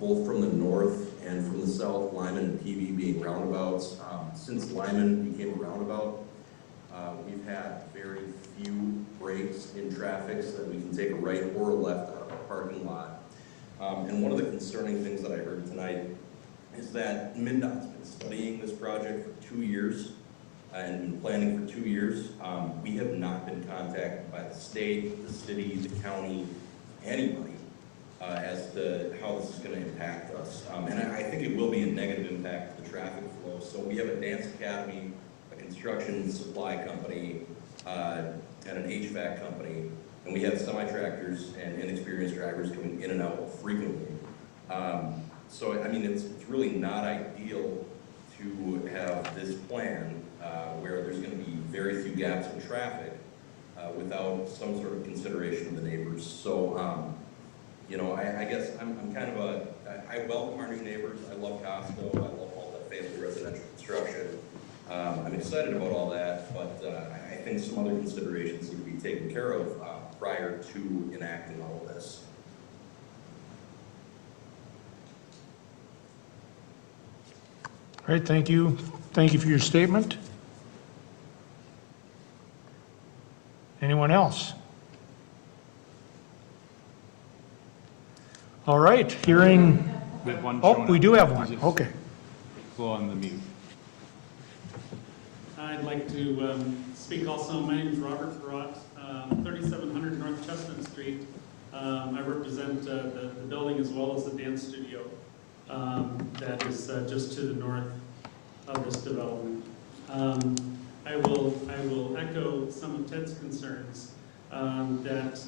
both from the north and from the south, Lyman and PV being roundabouts. Since Lyman became a roundabout, we've had very few breaks in traffic so that we can take a right or a left out of our parking lot. And one of the concerning things that I heard tonight is that MnDOT's been studying this project for 2 years and been planning for 2 years. We have not been contacted by the state, the city, the county, anybody as to how this is going to impact us. And I think it will be a negative impact to the traffic flow. So we have a dance academy, a construction supply company, and an HVAC company, and we have semi-tractors and inexperienced drivers coming in and out frequently. So, I mean, it's really not ideal to have this plan where there's going to be very few gaps in traffic without some sort of consideration of the neighbors. So, you know, I guess I'm kind of I welcome our new neighbors. I love Costco. I love multi-family residential construction. I'm excited about all that, but I think some other considerations need to be taken care of prior to enacting all of this. All right, thank you. Thank you for your statement. Anyone else? All right, hearing, We have one oh, showing we up. do have one, Just okay. Go on the mute. I'd like to speak also. My name is Robert Perrott, 3700 North Chestnut Street. I represent the building as well as the dance studio that is just to the north of this development. I will echo some of Ted's concerns that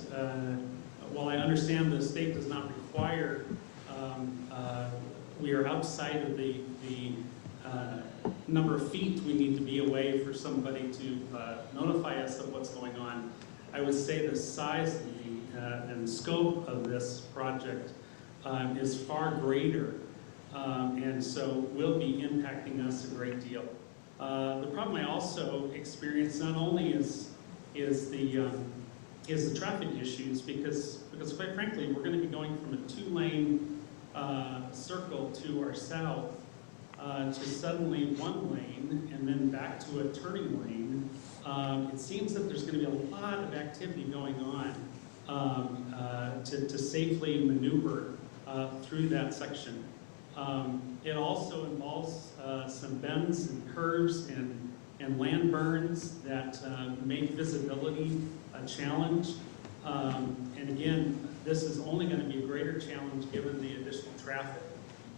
while I understand the state does not require, we are outside of the number of feet we need to be away for somebody to notify us of what's going on. I would say the size and scope of this project is far greater, and so will be impacting us a great deal. The problem I also experience not only is the traffic issues, because quite frankly, we're going to be going from a 2-lane circle to our south to suddenly 1 lane and then back to a turning lane. It seems that there's going to be a lot of activity going on to safely maneuver through that section. It also involves some bends and curves and land burns that make visibility a challenge. And again, this is only going to be a greater challenge given the additional traffic.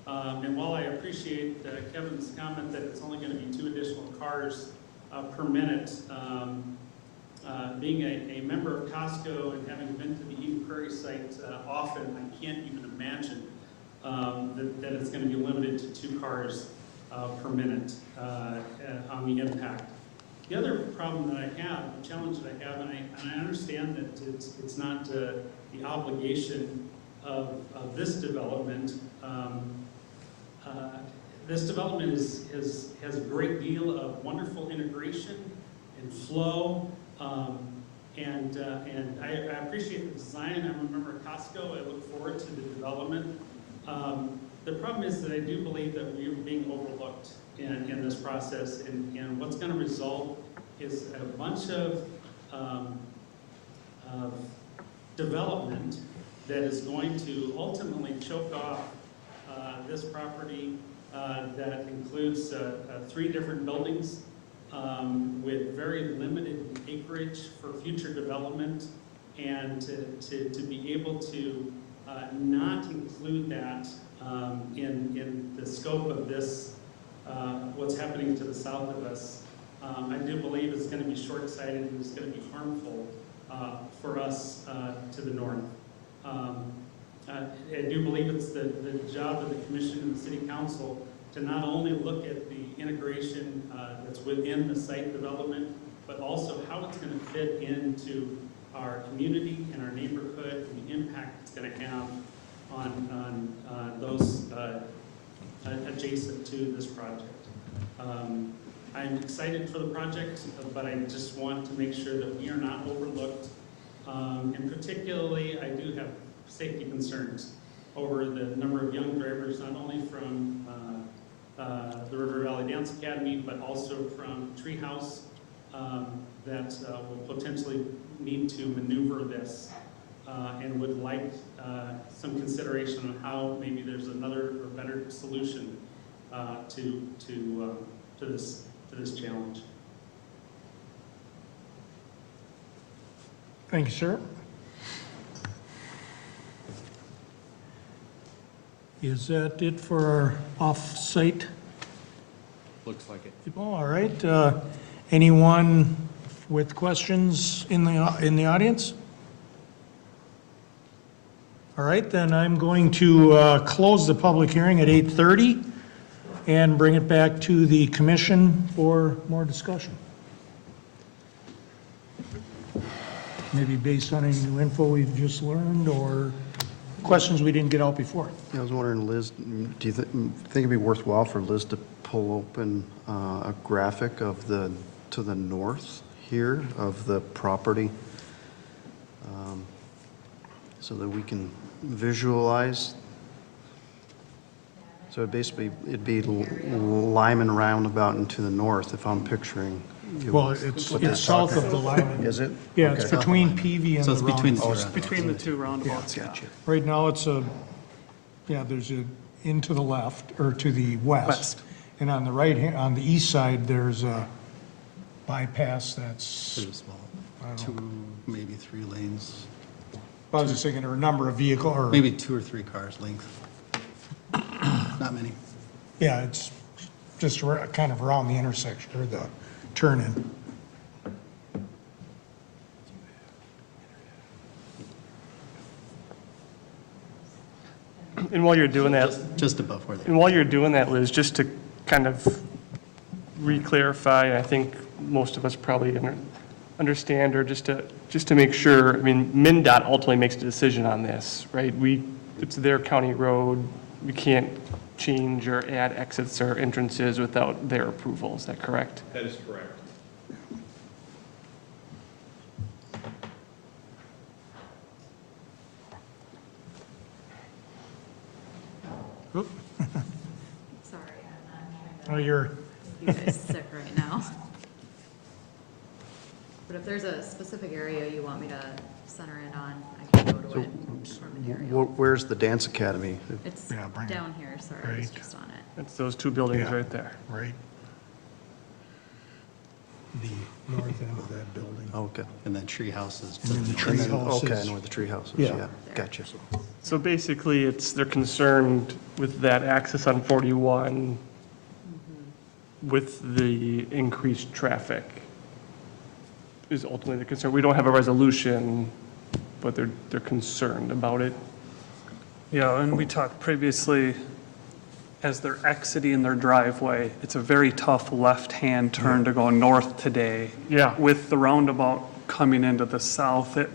And while I appreciate Kevin's comment that it's only going to be 2 additional cars per minute, being a member of Costco and having been to the Eden Prairie site often, I can't even imagine that it's going to be limited to 2 cars per minute on the impact. The other problem that I have, the challenge that I have, and I understand that it's not the obligation of this development. This development has a great deal of wonderful integration and flow, and I appreciate the design. I'm a member of Costco. I look forward to the development. The problem is that I do believe that we are being overlooked in this process, and what's going to result is a bunch of development that is going to ultimately choke off this property that includes 3 different buildings with very limited acreage for future development, and to be able to not include that in the scope of this, what's happening to the south of us, I do believe it's going to be short-sighted and it's going to be harmful for us to the north. I do believe it's the job of the commission and the city council to not only look at the integration that's within the site development, but also how it's going to fit into our community and our neighborhood and the impact it's going to have on those adjacent to this project. I'm excited for the project, but I just want to make sure that we are not overlooked. And particularly, I do have safety concerns over the number of young drivers, not only from the River Valley Dance Academy, but also from Treehouse that will potentially need to maneuver this and would like some consideration on how maybe there's another or better solution to this challenge. Thank you, sir. Is that it for our off-site? Looks like it. All right. Anyone with questions in the audience? All right, then I'm going to close the public hearing at 8:30 and bring it back to the commission for more discussion. Maybe based on any new info we've just learned or questions we didn't get out before. Yeah, I was wondering, Liz, do you think it'd be worthwhile for Liz to pull open a graphic of to the north here of the property so that we can visualize? So it'd be Lyman roundabout and to the north if I'm picturing. Well, it's south of the Lyman. Is it? Yeah, it's Okay. between Peavy and So the it's between the roundabout. two Between the two roundabouts, yeah. Right now, it's there's a, into the left, or to the west. And on the right hand, on the east side, there's a bypass that's, Pretty small. I don't Two, know. maybe 3 lanes, I was just thinking, there are a number of vehicle, or, maybe 2 or 3 cars length. Not many. yeah, it's just kind of around the intersection, or the turn-in. And while you're doing that, Just above where they and while you're doing that, Liz, just to kind of re-clarify, I think most of us probably understand, or just to make sure, I mean, MnDOT ultimately makes a decision on this, right? It's their county road. We can't change or add exits or entrances without their approval. Is that correct? That is correct. Sorry, Oh, you're, you guys sick right now. But if there's a specific area you want me to center in on, I can go to it. Where's the dance academy? It's Yeah, bring it. down here, sorry, I was Right. just on it. It's those two buildings Yeah. right there. right? The north end of that building. Okay. And then tree houses. And then the to tree north. house Okay, I is- know where the tree house is, Yeah. yeah, gotcha. So basically, they're concerned with that access on 41 with the increased traffic is ultimately the concern. We don't have a resolution, but they're concerned about it. Yeah, and we talked previously, as they're exiting their driveway, it's a very tough left-hand turn to go north today. Yeah. With the roundabout coming into the south, it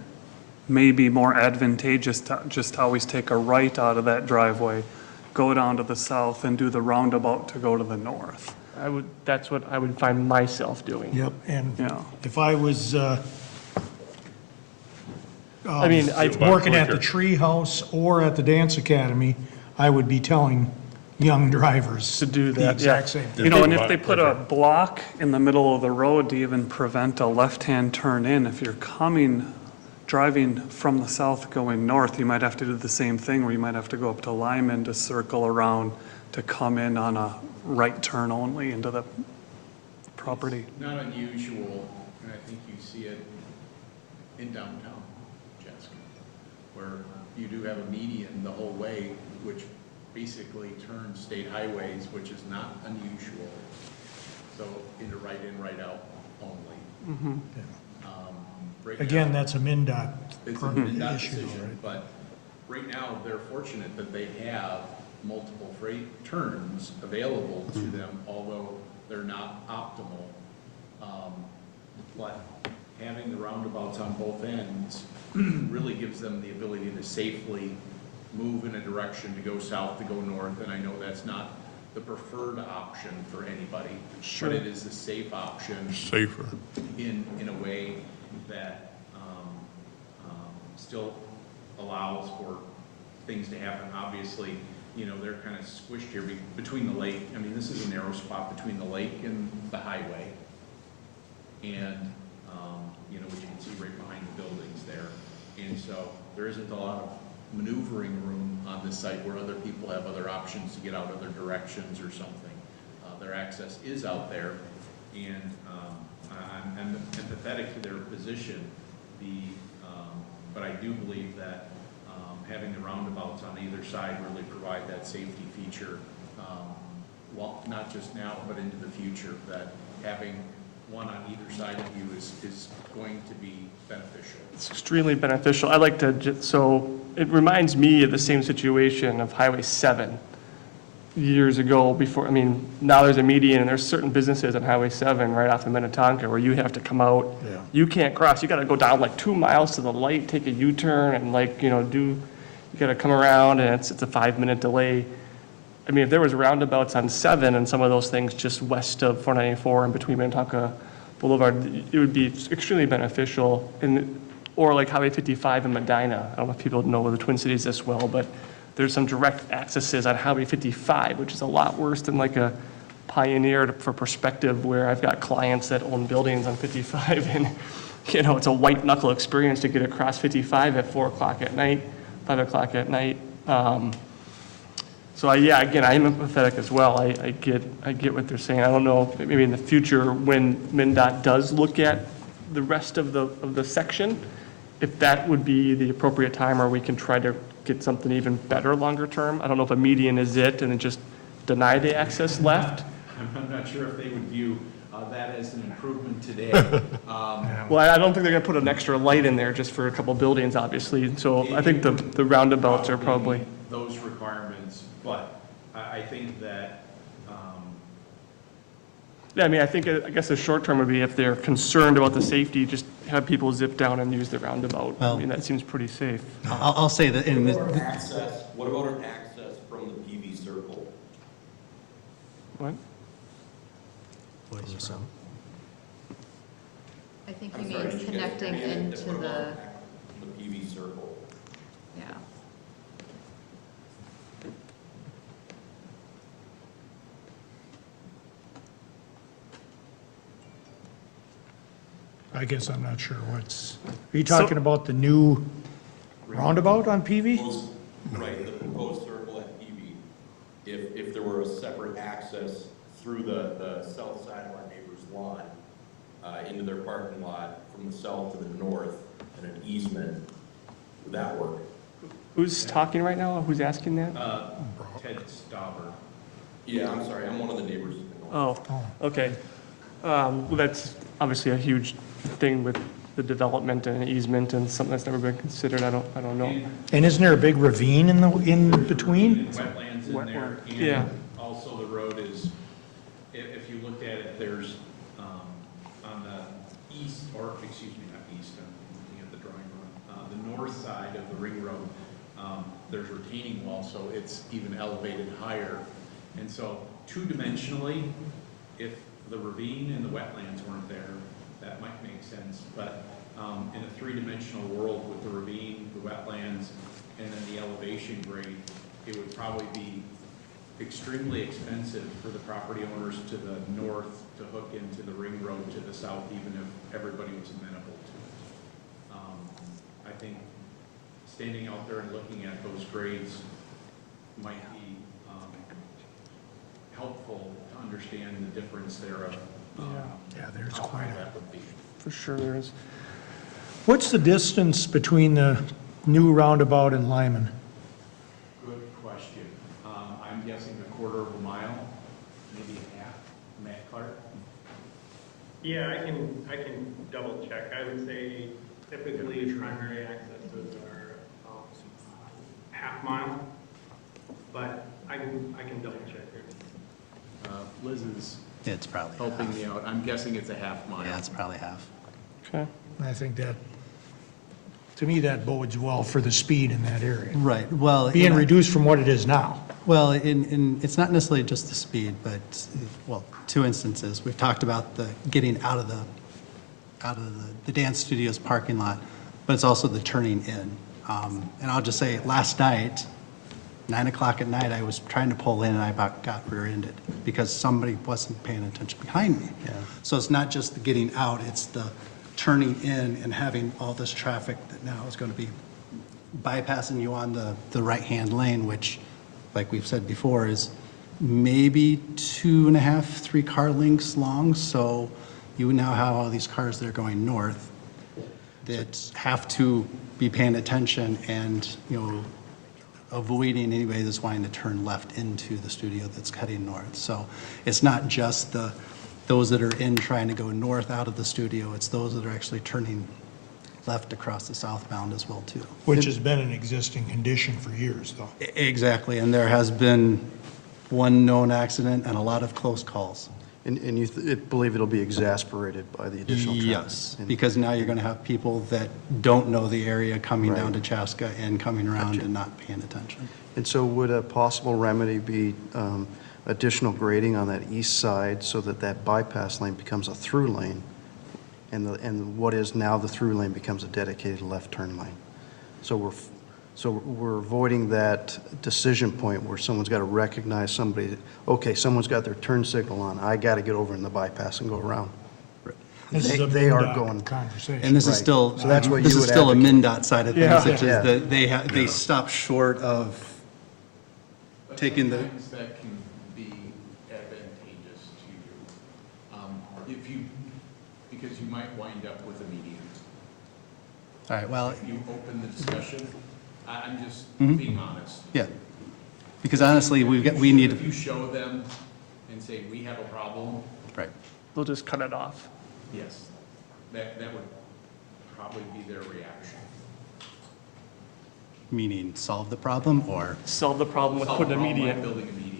may be more advantageous to just always take a right out of that driveway, go down to the south and do the roundabout to go to the north. That's what I would find myself doing. Yep, and Yeah. if I was, I mean, working at the tree house or at the dance academy, I would be telling young drivers To do the that, exact yeah. same thing. You know, and if they put a block in the middle of the road to even prevent a left-hand turn in, if you're driving from the south going north, you might have to do the same thing, where you might have to go up to Lyman to circle around to come in on a right turn only into the property. Not unusual, and I think you see it in downtown, Chaska, where you do have a median the whole way, which basically turns state highways, which is not unusual. So into right in, right out only. Right Again, now- that's a MnDOT It's a permit MnDOT issue, decision, right? but right now, they're fortunate that they have multiple freight turns available to them, although they're not optimal. but having the roundabouts on both ends really gives them the ability to safely move in a direction to go south, to go north, and I know that's not the preferred option for anybody, but it is a safe option Safer. in a way that still allows for things to happen. Obviously, you know, they're kind of squished here between the lake. I mean, this is a narrow spot between the lake and the highway. And, you know, which you can see right behind the buildings there. And so there isn't a lot of maneuvering room on this site where other people have other options to get out other directions or something. Their access is out there, and I'm empathetic to their position. But I do believe that having the roundabouts on either side really provide that safety feature, well, not just now, but into the future, that having one on either side of you is going to be beneficial. It's extremely beneficial. I like to, so it reminds me of the same situation of Highway 7 years ago before, I mean, now there's a median and there's certain businesses on Highway 7 right off of Minnetonka where you have to come out. Yeah. You can't cross. You got to go down like 2 miles to the light, take a U-turn and like, you know, you got to come around and it's a 5-minute delay. I mean, if there was roundabouts on 7 and some of those things just west of 494 and between Minnetonka Boulevard, it would be extremely beneficial. Or like Highway 55 in Medina. I don't know if people know the Twin Cities this well, but there's some direct accesses on Highway 55, which is a lot worse than like a Pioneer for perspective, where I've got clients that own buildings on 55 and, you know, it's a white knuckle experience to get across 55 at 4 o'clock at night, 5 o'clock at night. So yeah, again, I'm empathetic as well. I get what they're saying. I don't know, maybe in the future when MnDOT does look at the rest of the section, if that would be the appropriate time, or we can try to get something even better longer term. I don't know if a median is it and then just deny the access left. I'm not sure if they would view that as an improvement today. Well, I don't think they're gonna put an extra light in there just for a couple buildings, obviously. So I think the roundabouts are probably. Those requirements, but I think that, Yeah, I mean, I guess the short term would be if they're concerned about the safety, just have people zip down and use the roundabout. I Well- mean, that seems pretty safe. I'll say that in this, What about an access from the PV circle? What? I think I'm he sorry, means did you guys connecting hear me? into What about the, the PV circle? yeah. I guess I'm not sure what's, are you talking about the new roundabout on PV? Right, the proposed circle at PV. If there were a separate access through the south side of our neighbor's lawn, into their parking lot from the south to the north, and an easement, would that work? Who's talking right now? Who's asking that? Ted Stauber. Yeah, I'm sorry, I'm one of the neighbors. Oh, okay. Well, that's obviously a huge thing with the development and easement and something that's never been considered. I don't know. And isn't there a big ravine in between? Wetlands in there, Yeah. and also the road is, if you looked at it, there's, on the east, or excuse me, not east, I'm looking at the drawing room, the north side of the ring road, there's retaining wall, so it's even elevated higher. And so two-dimensionally, if the ravine and the wetlands weren't there, that might make sense. But in a three-dimensional world with the ravine, the wetlands, and then the elevation grade, it would probably be extremely expensive for the property owners to the north to hook into the ring road to the south, even if everybody was amenable to it. I think standing out there and looking at those grades might be helpful to understand the difference there of Yeah, there's how quite high a, that would be. For sure there is. what's the distance between the new roundabout and Lyman? Good question. I'm guessing a quarter of a mile, maybe a half. Matt Clark? Yeah, I can double check. I would say typically primary accesses are half mile, but I can double check here. Liz is it's probably helping half. me out. I'm guessing it's a half mile. Yeah, it's probably half. Okay. And I think that, to me, that bodes well for the speed in that area. Right, well. Being reduced from what it is now. Well, it's not necessarily just the speed, but, well, two instances. We've talked about the getting out of the dance studio's parking lot, but it's also the turning in. And I'll just say, last night, 9 o'clock at night, I was trying to pull in and I about got rear-ended because somebody wasn't paying attention behind me. Yeah. So it's not just the getting out, it's the turning in and having all this traffic that now is going to be bypassing you on the right-hand lane, which, like we've said before, is maybe 2.5, 3 car lengths long. So you now have all these cars that are going north that have to be paying attention and, avoiding anybody that's wanting to turn left into the studio that's heading north. So it's not just those that are in trying to go north out of the studio, it's those that are actually turning left across the southbound as well, too. Which has been an existing condition for years, though. Exactly, and there has been one known accident and a lot of close calls. And you believe it'll be exasperated by the additional traffic? Yes, because now you're going to have people that don't know the area coming down to Chaska and coming around and not paying attention. And so would a possible remedy be additional grading on that east side so that that bypass lane becomes a through lane, and what is now the through lane becomes a dedicated left turn lane? So we're avoiding that decision point where someone's got to recognize somebody, okay, someone's got their turn signal on, I got to get over in the bypass and go around. This is a They are MnDOT going. conversation. And this is Right. still, So that's what this you is would still a advocate. MnDOT side of things, Yeah. which is Yeah. that they stop short of But taking the, sometimes that can be advantageous to you. If you, because you might wind up with a median. all right, well, If you open the discussion, I'm just Mhm. being honest. yeah. Because honestly, we need, If you show them and say, we have a problem, right. They'll just cut it off. yes, that would probably be their reaction. Meaning solve the problem, or? Solve the problem with Solve putting a the problem by median. building a median.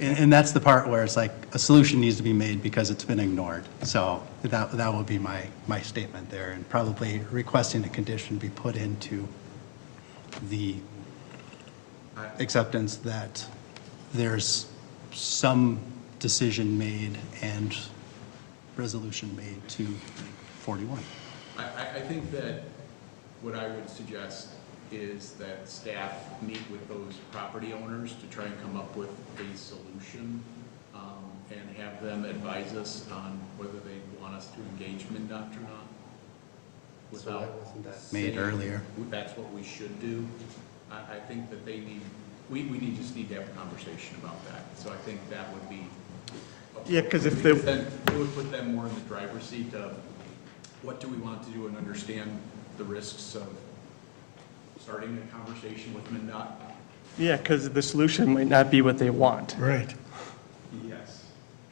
And that's the part where it's like, a solution needs to be made because it's been ignored. So that would be my statement there, and probably requesting a condition be put into the acceptance that there's some decision made and resolution made to 41. I think that what I would suggest is that staff meet with those property owners to try and come up with a solution, and have them advise us on whether they want us to engage MnDOT or not. Without Made saying earlier. That's what we should do. I think that they need, we just need to have a conversation about that. So I think that would be. Yeah, 'cause if Because then it would put them more in the driver's seat of what do we want to do and understand the risks of starting a conversation with MnDOT. Yeah, because the solution might not be what they want. Right. Yes.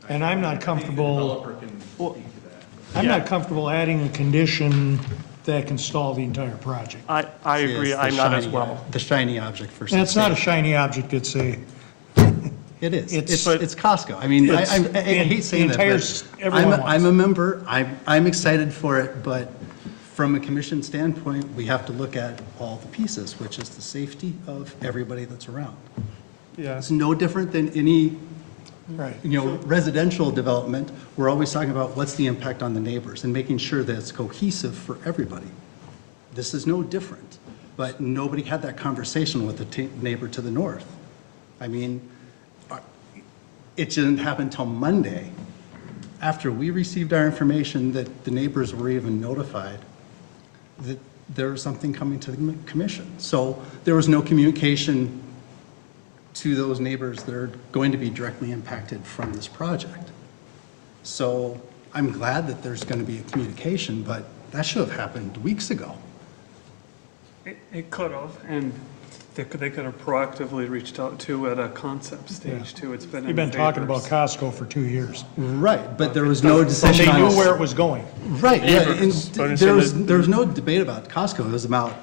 And I'm not I think the comfortable, developer can speak to that. I'm Yeah. not comfortable adding a condition that can stall the entire project. I See, agree, it's the I'm not as shiny- well. The shiny object for. And it's not a safety. shiny object, it's a, It is. It's- It's Costco. I mean, I hate saying that, but everyone I'm a member, I'm excited for it, but from a commission standpoint, we have to look at all the pieces, which is the safety of everybody that's around. Yeah. It's no different than any, right. residential development. We're always talking about what's the impact on the neighbors and making sure that it's cohesive for everybody. This is no different, but nobody had that conversation with the neighbor to the north. I mean, it didn't happen until Monday, after we received our information that the neighbors were even notified that there was something coming to the commission. So there was no communication to those neighbors that are going to be directly impacted from this project. So I'm glad that there's going to be a communication, but that should have happened weeks ago. It could have, and they could have proactively reached out to at a concept stage too. It's been in You've been talking about papers. Costco for 2 years. Right, but there was no But decision they on. knew where it was going. Right, yeah, and Neighbors, but it's there in was, the- there was no debate about Costco, it was about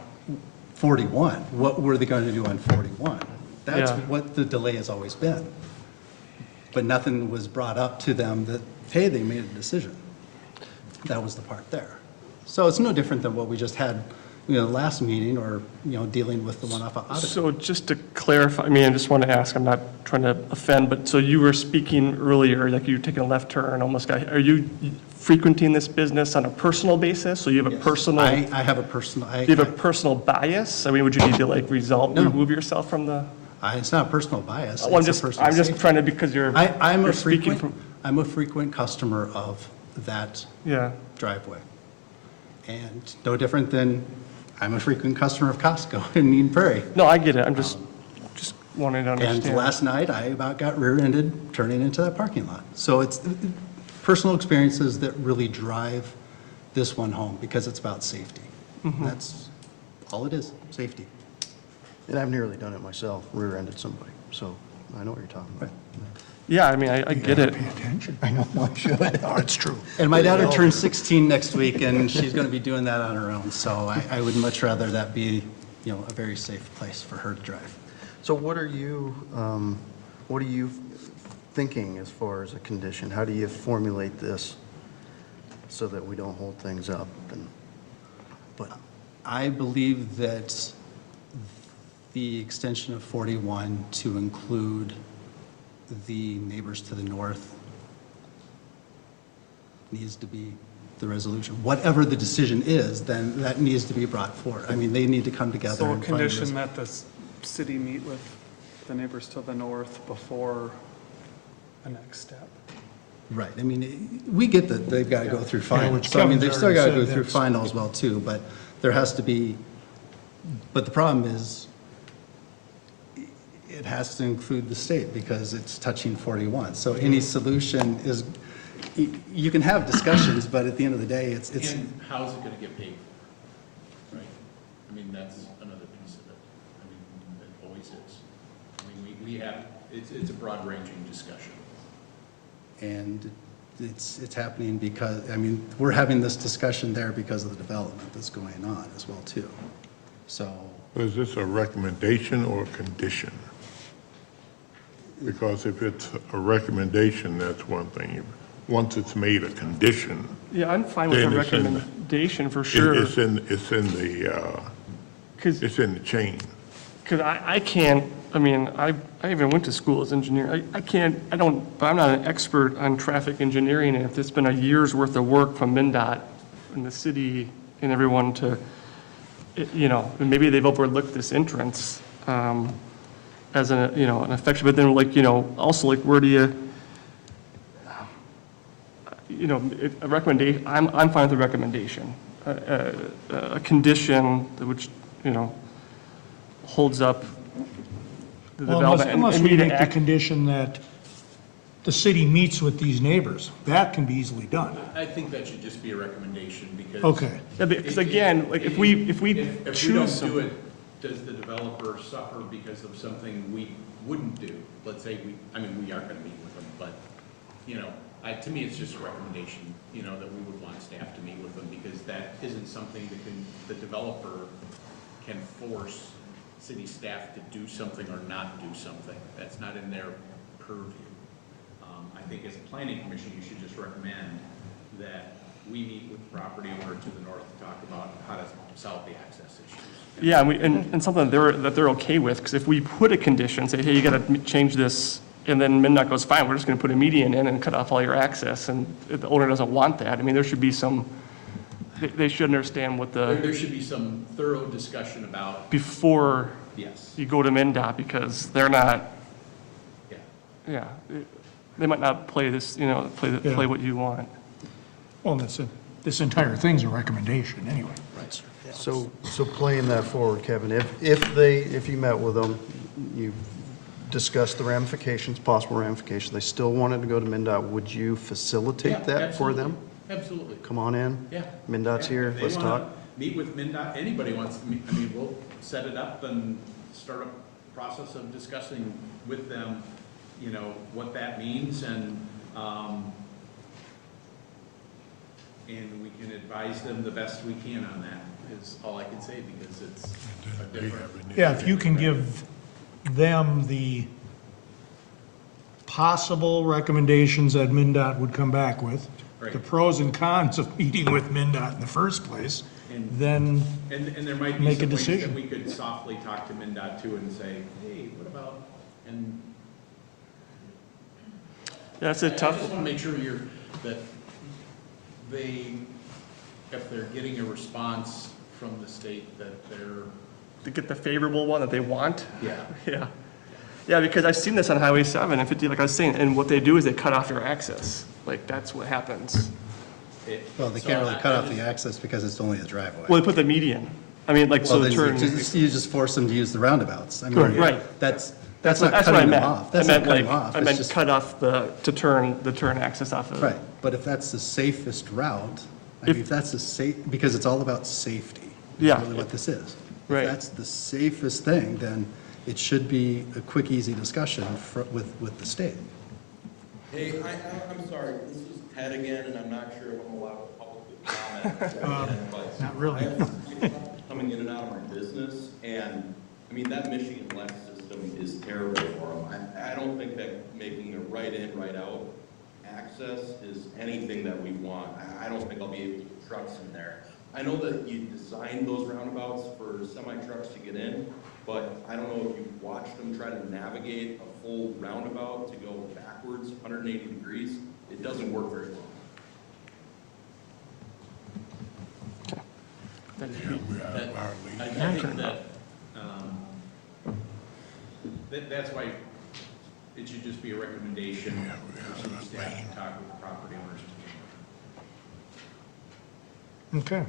41. What were they going to do on 41? That's Yeah. what the delay has always been. But nothing was brought up to them that, hey, they made a decision. that was the part there. So it's no different than what we just had, last meeting, or, dealing with the one off of Ottawa. So just to clarify, I mean, I just want to ask, I'm not trying to offend, but so you were speaking earlier, like you were taking a left turn, almost are you frequenting this business on a personal basis? So you have a personal, I have a personal, do you have a personal bias? I mean, would you need to like remove yourself from the? it's not a personal bias. Well, it's a personal I'm just safety. trying to, because you're speaking from. I'm a frequent customer of that Yeah. driveway. And no different than I'm a frequent customer of Costco in Eden Prairie. No, I get it. I'm just wanting to understand. And last night, I about got rear-ended turning into that parking lot. So it's personal experiences that really drive this one home, because it's about safety. That's all it is, safety. And I've nearly done it myself, rear-ended somebody, so I know what you're talking about. Yeah, I mean, I get it. Pay attention. I know I should. Oh, it's true. And my daughter turns 16 next week, and she's going to be doing that on her own. So I would much rather that be, a very safe place for her to drive. So what are you thinking as far as a condition? How do you formulate this so that we don't hold things up? But I believe that the extension of 41 to include the neighbors to the north needs to be the resolution. Whatever the decision is, then that needs to be brought forward. I mean, they need to come together So a and find a condition that the city meet with the neighbors to the north before the next step. Right, I mean, we get that they've got to go through finals. which So I mean, Kevin's they've still got to already go said through that's- final as well too, but there has to be, but the problem is, it has to include the state because it's touching 41. So any solution is, you can have discussions, but at the end of the day, it's. And how's it gonna get paid for? Right? I mean, that's another piece of it. I mean, it always is. I mean, we have, it's a broad-ranging discussion. And it's happening because, I mean, we're having this discussion there because of the development that's going on as well too. So. Is this a recommendation or a condition? Because if it's a recommendation, that's one thing. Once it's made a condition. Yeah, I'm fine with the then it's in the- recommendation for sure. It's in the chain. Because I can't, I mean, I even went to school as engineer. But I'm not an expert on traffic engineering, and if it's been a year's worth of work from MnDOT and the city and everyone to, and maybe they've overlooked this entrance as an affection, but then also where do you, a recommendation, I'm fine with the recommendation. A condition which, holds up the Well, development. unless and we need to make the act- condition that the city meets with these neighbors. That can be easily done. I think that should just be a recommendation because. Okay. Yeah, because again, like if we If we choose don't do something. it, does the developer suffer because of something we wouldn't do? Let's say we aren't gonna meet with them, but, to me, it's just a recommendation, that we would want staff to meet with them because that isn't something the developer can force city staff to do something or not do something. That's not in their purview. I think as a planning commission, you should just recommend that we meet with the property owner to the north to talk about how to solve the access issues. Yeah, and something that they're okay with, because if we put a condition, say, hey, you got to change this, and then MnDOT goes, fine, we're just going to put a median in and cut off all your access, and if the owner doesn't want that, I mean, there should be some, they should understand what There should be some thorough discussion about, before yes, you go to MnDOT, because they're not, yeah. they might not play this, play what you want. Well, this entire thing's a recommendation anyway. So playing that forward, Kevin, if you met with them, you discussed the ramifications, possible ramifications, they still wanted to go to MnDOT, would you facilitate Yeah, that for them? Absolutely. Come on in. Yeah. MnDOT's here, If they let's wanna talk. Meet with MnDOT, anybody wants to meet, we'll set it up and start a process of discussing with them, what that means and we can advise them the best we can on that, is all I can say, because it's a different. Yeah, if you can give them the possible recommendations that MnDOT would come back with, Right. the pros and cons of meeting with MinDOT in the first place, then And there might be make a some ways that decision. we could softly talk to MinDOT too and say, hey, what about, and That's a I tough, just want to make sure that they, if they're getting a response from the state, that they're, to get the favorable one that they want. yeah. Yeah. Yeah, because I've seen this on Highway 7 and 50, like I was saying, and what they do is they cut off your access. Like, that's what happens. Well, they can't really cut off the access because it's only a driveway. Well, they put the median. I mean, like, so Well, the then turn. you just force them to use the roundabouts. I mean, Right. That's That's not what I cutting them meant. off. I That's not meant cutting like, them off. I It's meant just- cut off the turn access off of. Right, but if that's the safest route, I mean, if that's the because it's all about safety. is Yeah. Really what this is. Right. If that's the safest thing, then it should be a quick, easy discussion with the state. Hey, I'm sorry, this is Ted again, and I'm not sure if I'm allowed to publicly comment. but not really. I have people coming in and out of my business, and, I mean, that Michigan Lex system is terrible for them. I don't think that making a right in, right out access is anything that we want. I don't think I'll be able to get trucks in there. I know that you designed those roundabouts for semi-trucks to get in, but I don't know if you've watched them try to navigate a full roundabout to go backwards 180 degrees. It doesn't work very well. I think that's why it should just be a recommendation for city staff to talk with the property owners to Okay.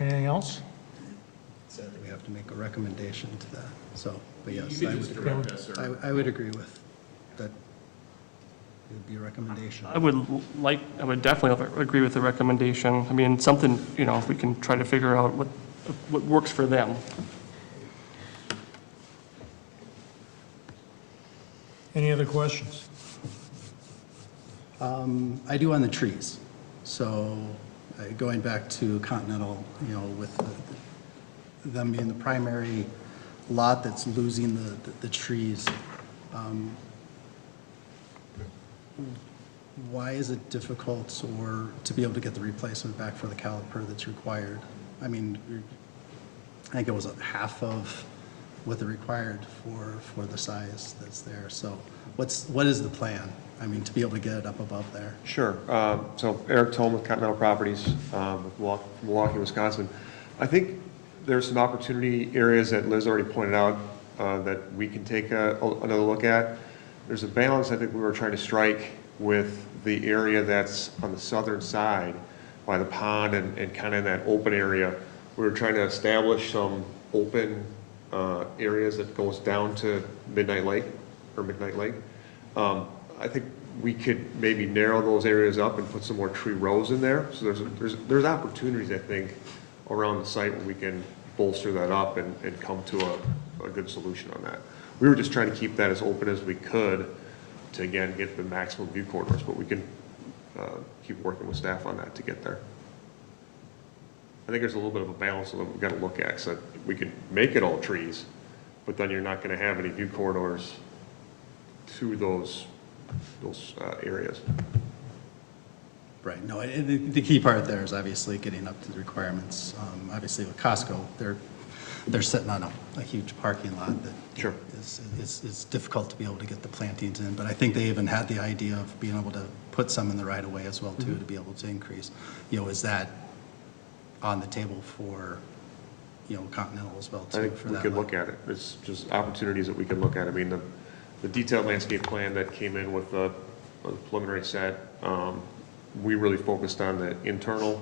Anything else? Said that we have to make a recommendation to that, so, but yes, You could just direct us, or I would agree with that. It would be a recommendation. I would definitely agree with the recommendation. I mean, something, if we can try to figure out what works for them. Any other questions? I do on the trees. So going back to Continental, with them being the primary lot that's losing the trees, why is it difficult to be able to get the replacement back for the caliper that's required? I mean, I think it was half of what they're required for the size that's there. So what is the plan? I mean, to be able to get it up above there? Sure. So Eric Tome with Continental Properties, with Milwaukee, Wisconsin. I think there's some opportunity areas that Liz already pointed out that we can take another look at. There's a balance I think we were trying to strike with the area that's on the southern side by the pond and kind of in that open area. We were trying to establish some open areas that goes down to Midnight Lake. I think we could maybe narrow those areas up and put some more tree rows in there. So there's opportunities, I think, around the site where we can bolster that up and come to a good solution on that. We were just trying to keep that as open as we could to, again, get the maximum view corridors, but we can keep working with staff on that to get there. I think there's a little bit of a balance that we've got to look at, so we can make it all trees, but then you're not going to have any view corridors to those areas. Right, no, the key part there is obviously getting up to the requirements. Obviously with Costco, they're sitting on a huge parking lot that Sure. is difficult to be able to get the plantings in, but I think they even had the idea of being able to put some in the right of way as well too, to be able to increase. Is that on the table for, Continental as well too? I think for we that could lot? look at it. It's just opportunities that we can look at. I mean, the detailed landscape plan that came in with the preliminary set, we really focused on the internal,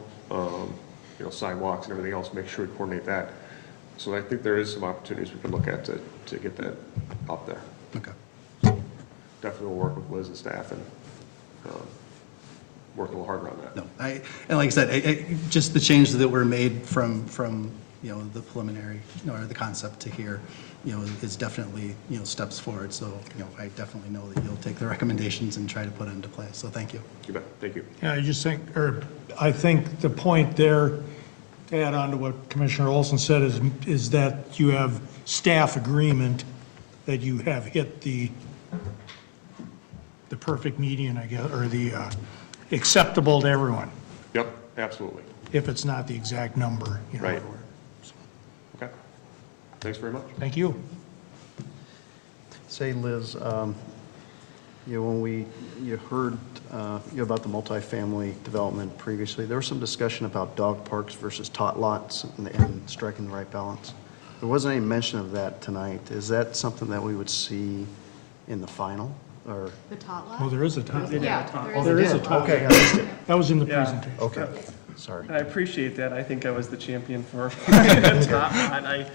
sidewalks and everything else, make sure we coordinate that. So I think there is some opportunities we can look at to get that up there. Okay. Definitely will work with Liz and staff and work a little harder on that. No, and like I said, just the changes that were made from the preliminary, or the concept to here, is definitely, steps forward. So, I definitely know that you'll take the recommendations and try to put it into place. So thank you. You bet. Thank you. Yeah, I think the point there, to add on to what Commissioner Olson said, is that you have staff agreement that you have hit the perfect median, I guess, or the acceptable to everyone, Yep, absolutely. if it's not the exact number, you know. Right. Okay. Thanks very much. Thank you. Say, Liz, when you heard about the multifamily development previously, there was some discussion about dog parks versus tot lots and striking the right balance. There wasn't any mention of that tonight. Is that something that we would see in the final, or? The tot lot? Oh, there is a top. Yeah, Oh, there is a top. Okay, I missed it. That was in the Yeah. presentation. Okay, sorry. I appreciate that. I think I was the champion for top, and I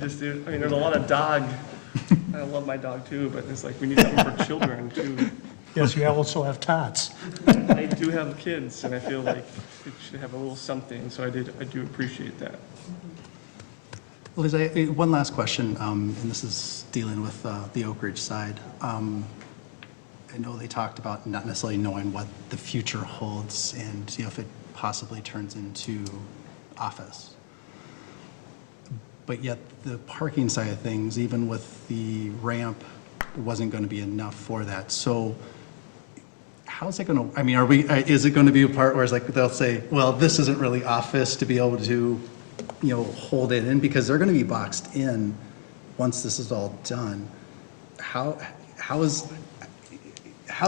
just do, I mean, there's a lot of dog. I love my dog too, but it's like we need something for children too. Yes, you also have tots. I do have kids, and I feel like it should have a little something, so I do appreciate that. Liz, one last question, and this is dealing with the Oak Ridge side. I know they talked about not necessarily knowing what the future holds and, you know, if it possibly turns into office. But yet the parking side of things, even with the ramp, wasn't going to be enough for that. So how's it going to, I mean, is it going to be a part where it's like, they'll say, well, this isn't really office to be able to, you know, hold it in, because they're going to be boxed in once this is all done. How's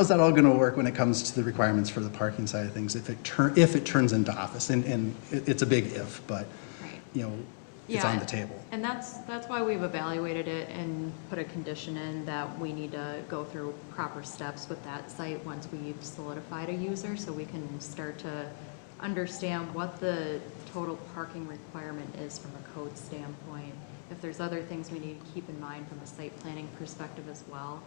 that all going to work when it comes to the requirements for the parking side of things if it turns into office? And it's a big if, but, you know, it's on the table. And that's why we've evaluated it and put a condition in that we need to go through proper steps with that site once we've solidified a user, so we can start to understand what the total parking requirement is from a code standpoint. If there's other things we need to keep in mind from a site planning perspective as well,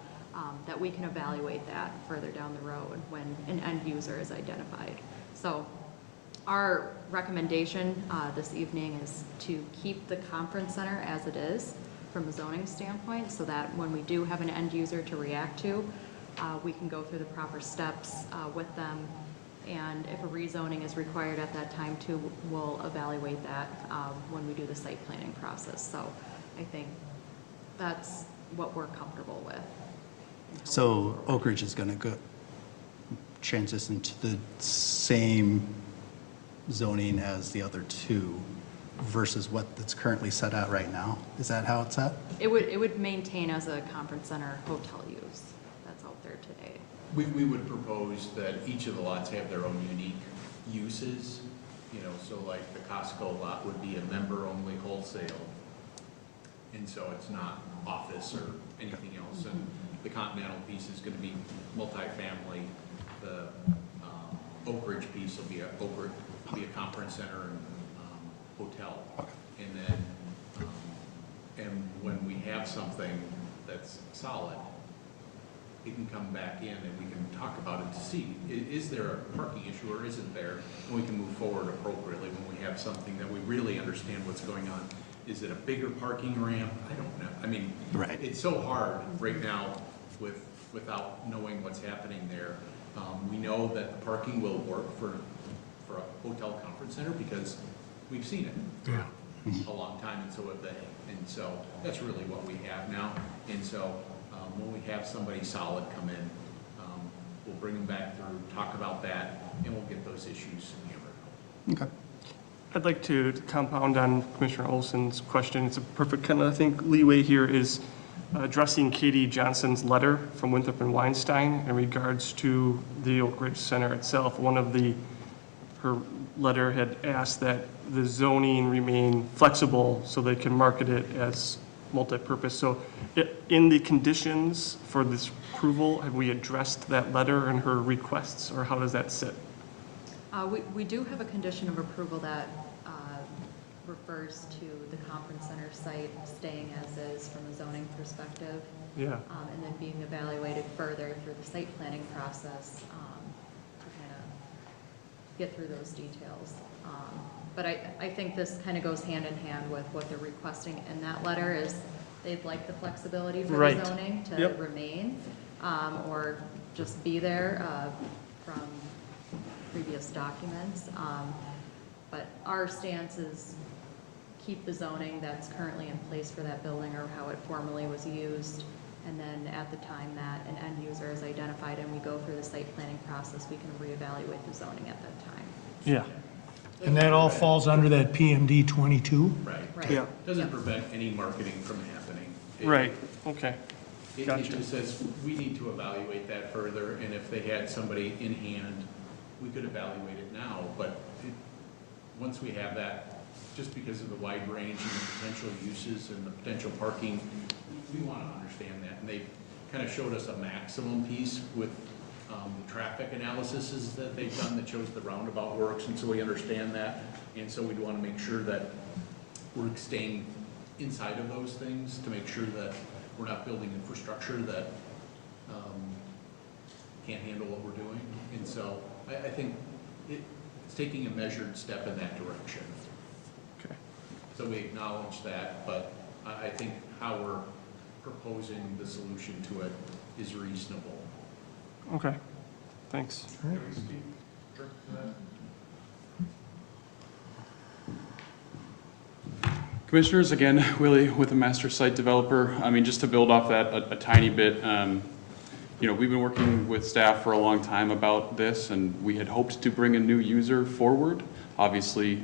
that we can evaluate that further down the road when an end user is identified. So our recommendation this evening is to keep the conference center as it is from a zoning standpoint, so that when we do have an end user to react to, we can go through the proper steps with them. And if a rezoning is required at that time too, we'll evaluate that when we do the site planning process. So I think that's what we're comfortable with. So Oak Ridge is going to transition to the same zoning as the other two versus what it's currently set out right now? Is that how it's set? It would maintain as a conference center hotel use that's out there today. We would propose that each of the lots have their own unique uses, you know, so like the Costco lot would be a member-only wholesale, and so it's not office or anything else, and the Continental piece is going to be multifamily. The Oak Ridge piece will be a conference center and hotel, and then and when we have something that's solid, it can come back in and we can talk about it to see, is there a parking issue or isn't there? And we can move forward appropriately when we have something that we really understand what's going on. Is it a bigger parking ramp? I don't know. I mean, right. It's so hard right now without knowing what's happening there. We know that the parking will work for a hotel conference center because we've seen it for a long time, and so have they. And so that's really what we have now. And so when we have somebody solid come in, we'll bring them back through, talk about that, and we'll get those issues hammered. Okay. I'd like to compound on Commissioner Olson's question. It's a perfect kind of, I think, leeway here is addressing Katie Johnson's letter from Winthrop and Weinstein in regards to the Oak Ridge Center itself. Her letter had asked that the zoning remain flexible so they can market it as multi-purpose. So in the conditions for this approval, have we addressed that letter and her requests, or how does that sit? We do have a condition of approval that refers to the conference center site staying as is from a zoning perspective. Yeah. And then being evaluated further through the site planning process to kind of get through those details. But I think this kind of goes hand in hand with what they're requesting in that letter is they'd like the flexibility for the zoning to remain or just be there from previous documents. But our stance is keep the zoning that's currently in place for that building or how it formerly was used And then at the time that an end user is identified and we go through the site planning process, we can reevaluate the zoning at that time. Yeah. And that all falls under that PMD 22? Right. Right. Yeah. Doesn't prevent any marketing from happening. Right, okay. It Gotcha. just says, we need to evaluate that further, and if they had somebody in hand, we could evaluate it now, but once we have that, just because of the wide range and the potential uses and the potential parking, we want to understand that, and they kind of showed us a maximum piece with the traffic analysis that they've done that shows the roundabout works, and so we understand that, and so we'd want to make sure that we're staying inside of those things to make sure that we're not building infrastructure that can't handle what we're doing. And so I think it's taking a measured step in that direction. Okay. So we acknowledge that, but I think how we're proposing the solution to it is reasonable. Okay, thanks. Commissioners, again, Willie with the master site developer. I mean, just to build off that a tiny bit, you know, we've been working with staff for a long time about this, and we had hoped to bring a new user forward. Obviously,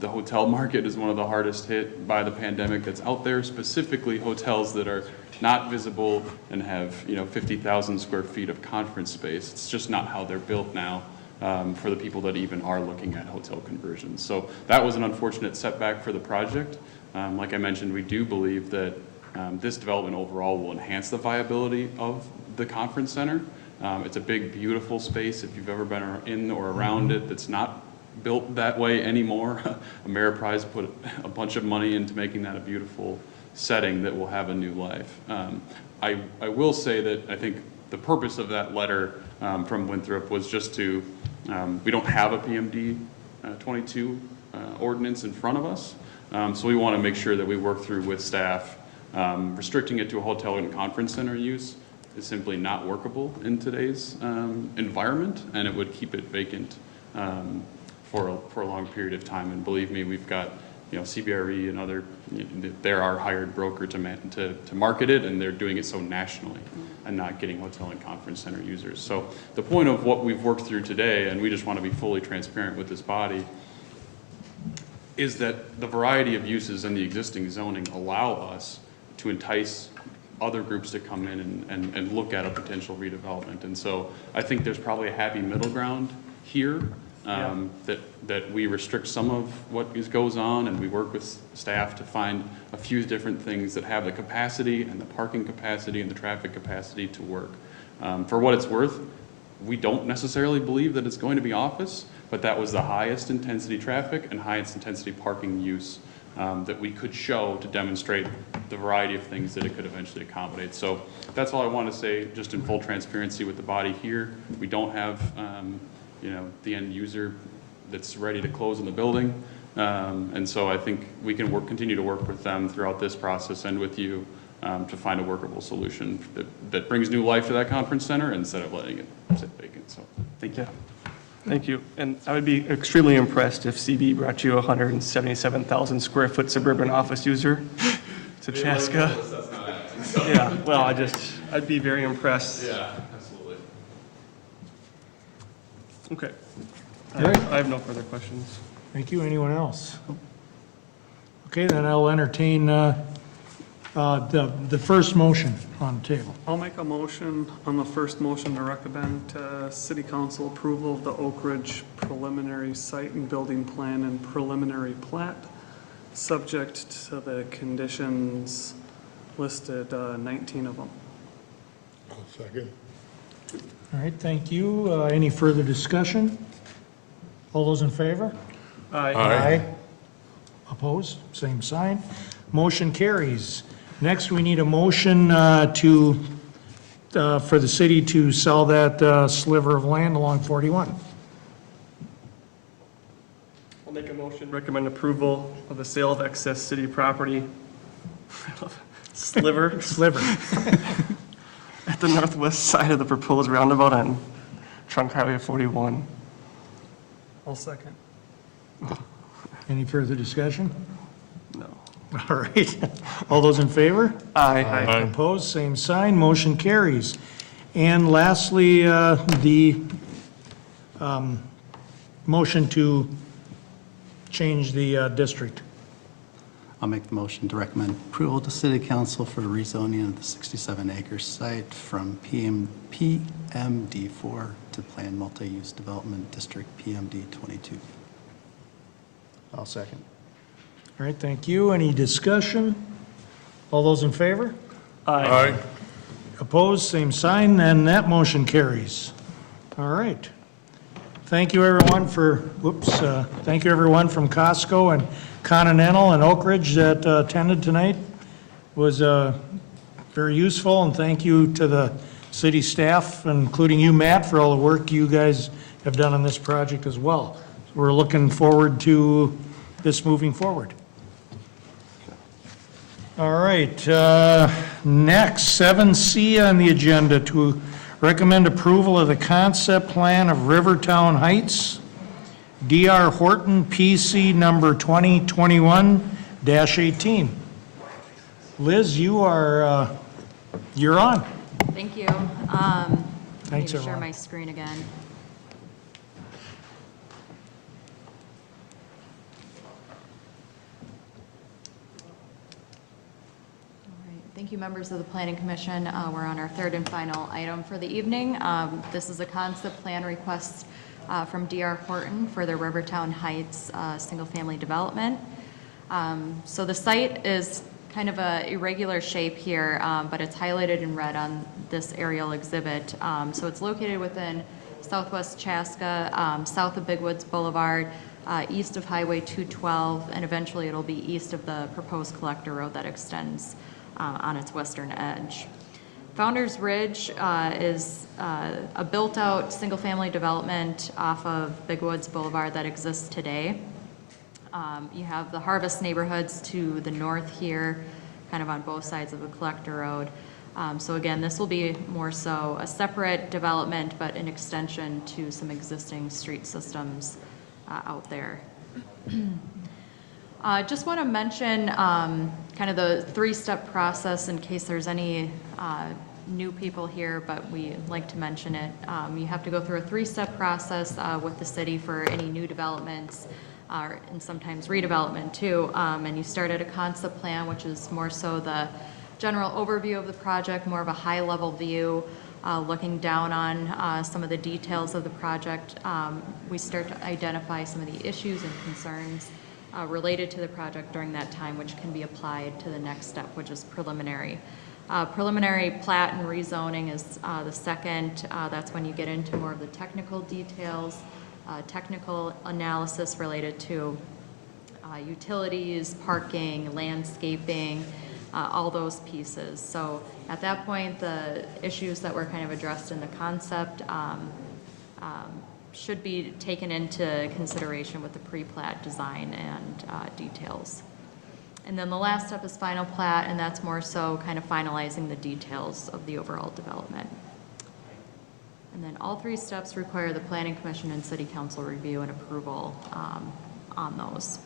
the hotel market is one of the hardest hit by the pandemic that's out there, specifically hotels that are not visible and have, you know, 50,000 square feet of conference space. It's just not how they're built now. For the people that even are looking at hotel conversions. So that was an unfortunate setback for the project. Like I mentioned, we do believe that this development overall will enhance the viability of the conference center. It's a big, beautiful space. If you've ever been in or around it, that's not built that way anymore. Ameriprise put a bunch of money into making that a beautiful setting that will have a new life. I will say that I think the purpose of that letter from Winthrop was just to, we don't have a PMD 22 ordinance in front of us, so we want to make sure that we work through with staff. Restricting it to a hotel and conference center use is simply not workable in today's environment, and it would keep it vacant for a long period of time. And believe me, we've got, you know, CBRE and other, they're our hired broker to market it, and they're doing it so nationally and not getting hotel and conference center users. So the point of what we've worked through today, and we just want to be fully transparent with this body, is that the variety of uses in the existing zoning allow us to entice other groups to come in and look at a potential redevelopment. And so I think there's probably a happy middle ground here. That we restrict some of what goes on, and we work with staff to find a few different things that have the capacity and the parking capacity and the traffic capacity to work. For what it's worth, we don't necessarily believe that it's going to be office, but that was the highest intensity traffic and highest intensity parking use that we could show to demonstrate the variety of things that it could eventually accommodate. So that's all I want to say, just in full transparency with the body here. We don't have you know, the end user that's ready to close in the building. And so I think we can continue to work with them throughout this process and with you to find a workable solution that brings new life to that conference center instead of letting it sit vacant. So thank you. Thank you. And I would be extremely impressed if CB brought you a 177,000 square foot suburban office user to Chaska. Yeah, well, I'd be very impressed. Yeah, absolutely. Okay. Great. I have no further questions. Thank you. Anyone else? Okay, then I'll entertain the first motion on the table. I'll make a motion on the first motion to recommend City Council approval of the Oak Ridge preliminary site and building plan and preliminary plat, subject to the conditions listed, 19 of them. I'll second. All right, thank you. Any further discussion? All those in favor? Aye. Opposed? Same sign. Motion carries. Next, we need a motion for the city to sell that sliver of land along 41. I'll make a motion, recommend approval of the sale of excess city property. Sliver. At the northwest side of the proposed roundabout on Trunk Highway 41. I'll second. Any further discussion? No. All right. All those in favor? Aye. Opposed, same sign, motion carries. And lastly, the motion to change the district. I'll make the motion to recommend approval to City Council for rezoning of the 67-acre site from PMD4 to Planned Multi-Use Development District PMD 22. I'll second. All right, thank you. Any discussion? All those in favor? Aye. Opposed, same sign, and that motion carries. All right. Thank you, everyone, thank you, everyone from Costco and Continental and Oak Ridge that attended tonight. It was very useful, and thank you to the city staff, including you, Matt, for all the work you guys have done on this project as well. We're looking forward to this moving forward. All right, next, 7C on the agenda, to recommend approval of the concept plan of Rivertown Heights, DR Horton, PC number 2021-18. Liz, you're on. Thank you. Thanks, Need to share everyone. my screen again. Thank you, members of the Planning Commission. We're on our third and final item for the evening. This is a concept plan request from DR Horton for their Rivertown Heights single-family development. So the site is kind of a irregular shape here, but it's highlighted in red on this aerial exhibit. So it's located within southwest Chaska, south of Big Woods Boulevard, east of Highway 212, and eventually it'll be east of the proposed collector road that extends on its western edge. Founders Ridge is a built-out single-family development off of Big Woods Boulevard that exists today. You have the Harvest neighborhoods to the north here, kind of on both sides of the collector road. So again, this will be more so a separate development, but an extension to some existing street systems out there. Just want to mention kind of the three-step process in case there's any new people here, but we like to mention it. You have to go through a three-step process with the city for any new developments, and sometimes redevelopment too. And you start at a concept plan, which is more so the general overview of the project, more of a high-level view, looking down on some of the details of the project. We start to identify some of the issues and concerns related to the project during that time, which can be applied to the next step, which is preliminary. Preliminary plat and rezoning is the second. That's when you get into more of the technical details, technical analysis related to utilities, parking, landscaping, all those pieces. So at that point, the issues that were kind of addressed in the concept should be taken into consideration with the pre-plat design and details. And then the last step is final plat, and that's more so kind of finalizing the details of the overall development. And then all three steps require the Planning Commission and City Council review and approval on those.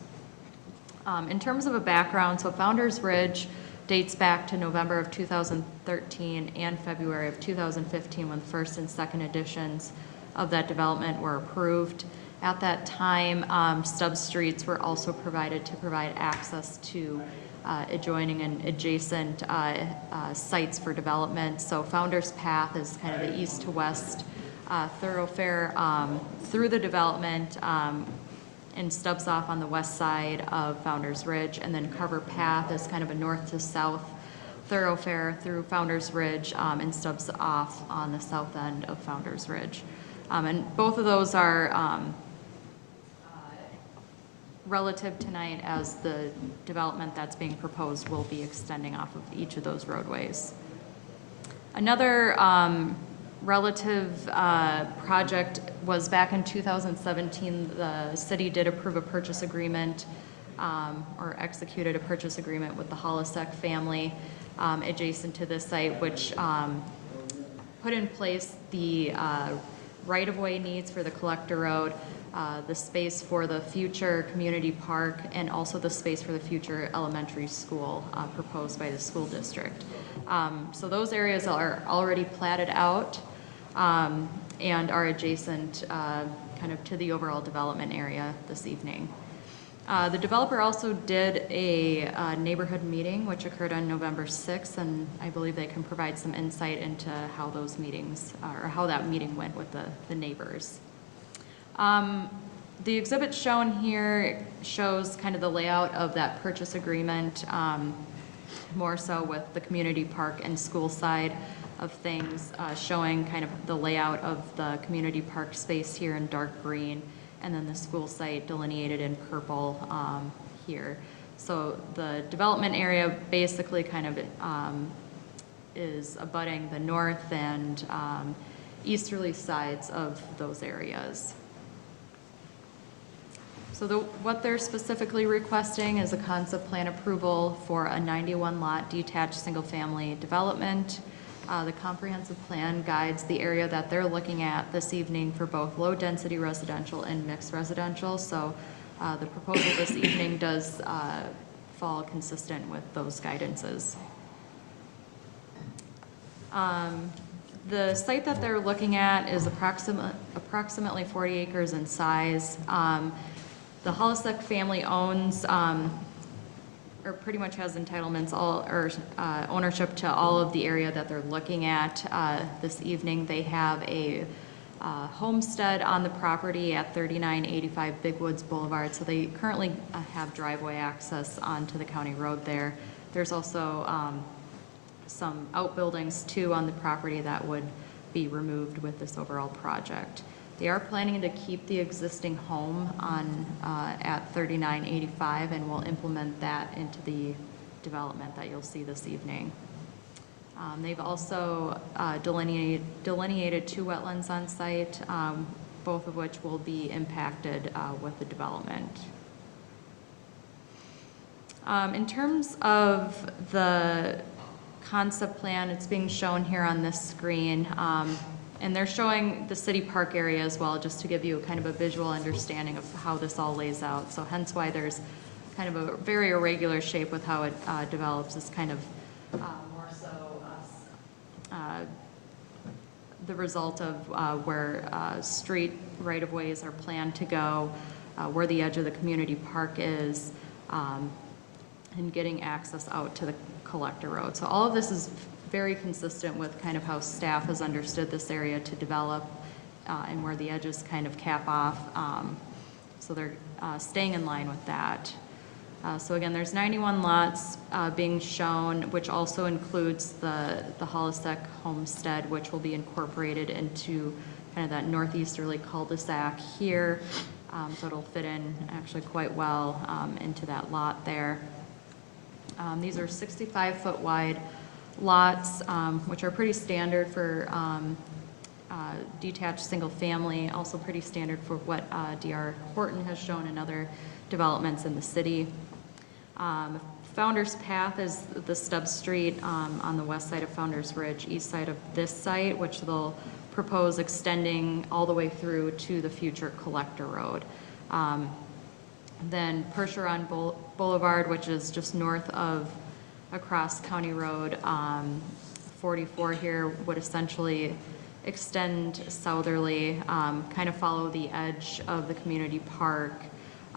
In terms of a background, so Founders Ridge dates back to November of 2013 and February of 2015 when the first and second editions of that development were approved. At that time, stub streets were also provided to provide access to adjoining and adjacent sites for development. So Founders Path is kind of the east to west thoroughfare through the development and stubs off on the west side of Founders Ridge. And then Carver Path is kind of a north to south thoroughfare through Founders Ridge and stubs off on the south end of Founders Ridge. And both of those are relative tonight, as the development that's being proposed will be extending off of each of those roadways. Another relative project was back in 2017. The city did approve a purchase agreement or executed a purchase agreement with the Holisek family adjacent to this site, which put in place the right-of-way needs for the collector road, the space for the future community park, and also the space for the future elementary school proposed by the school district. So those areas are already platted out and are adjacent kind of to the overall development area this evening. The developer also did a neighborhood meeting, which occurred on November 6th, and I believe they can provide some insight into how those meetings, or how that meeting went with the neighbors. The exhibit shown here shows kind of the layout of that purchase agreement, more so with the community park and school side of things, showing kind of the layout of the community park space here in dark green, and then the school site delineated in purple here. So the development area basically kind of is abutting the north and easterly sides of those areas. So what they're specifically requesting is a concept plan approval for a 91-lot detached single-family development. The comprehensive plan guides the area that they're looking at this evening for both low-density residential and mixed residential. So the proposal this evening does fall consistent with those guidances. The site that they're looking at is approximately 40 acres in size. The Hollisek family owns, or pretty much has entitlements, ownership to all of the area that they're looking at this evening. They have a homestead on the property at 3985 Big Woods Boulevard, so they currently have driveway access onto the county road there. There's also some outbuildings too on the property that would be removed with this overall project. They are planning to keep the existing home on at 3985, and will implement that into the development that you'll see this evening. They've also delineated 2 wetlands on site, both of which will be impacted with the development. In terms of the concept plan, it's being shown here on this screen. And they're showing the city park area as well, just to give you kind of a visual understanding of how this all lays out. So hence why there's kind of a very irregular shape with how it develops. Is kind of more so the result of where street right-of-ways are planned to go, where the edge of the community park is, and getting access out to the collector road. So all of this is very consistent with kind of how staff has understood this area to develop, and where the edges kind of cap off. So they're staying in line with that. So again, there's 91 lots being shown, which also includes the Hollisek homestead, which will be incorporated into kind of that northeasterly cul-de-sac here. So it'll fit in actually quite well into that lot there. These are 65-foot wide lots, which are pretty standard for detached single family, also pretty standard for what DR Horton has shown in other developments in the city. Founders Path is the stub street on the west side of Founders Ridge, east side of this site, which they'll propose extending all the way through to the future collector road. Then Percheron Boulevard, which is just north of across County Road 44 here, would essentially extend southerly, kind of follow the edge of the community park,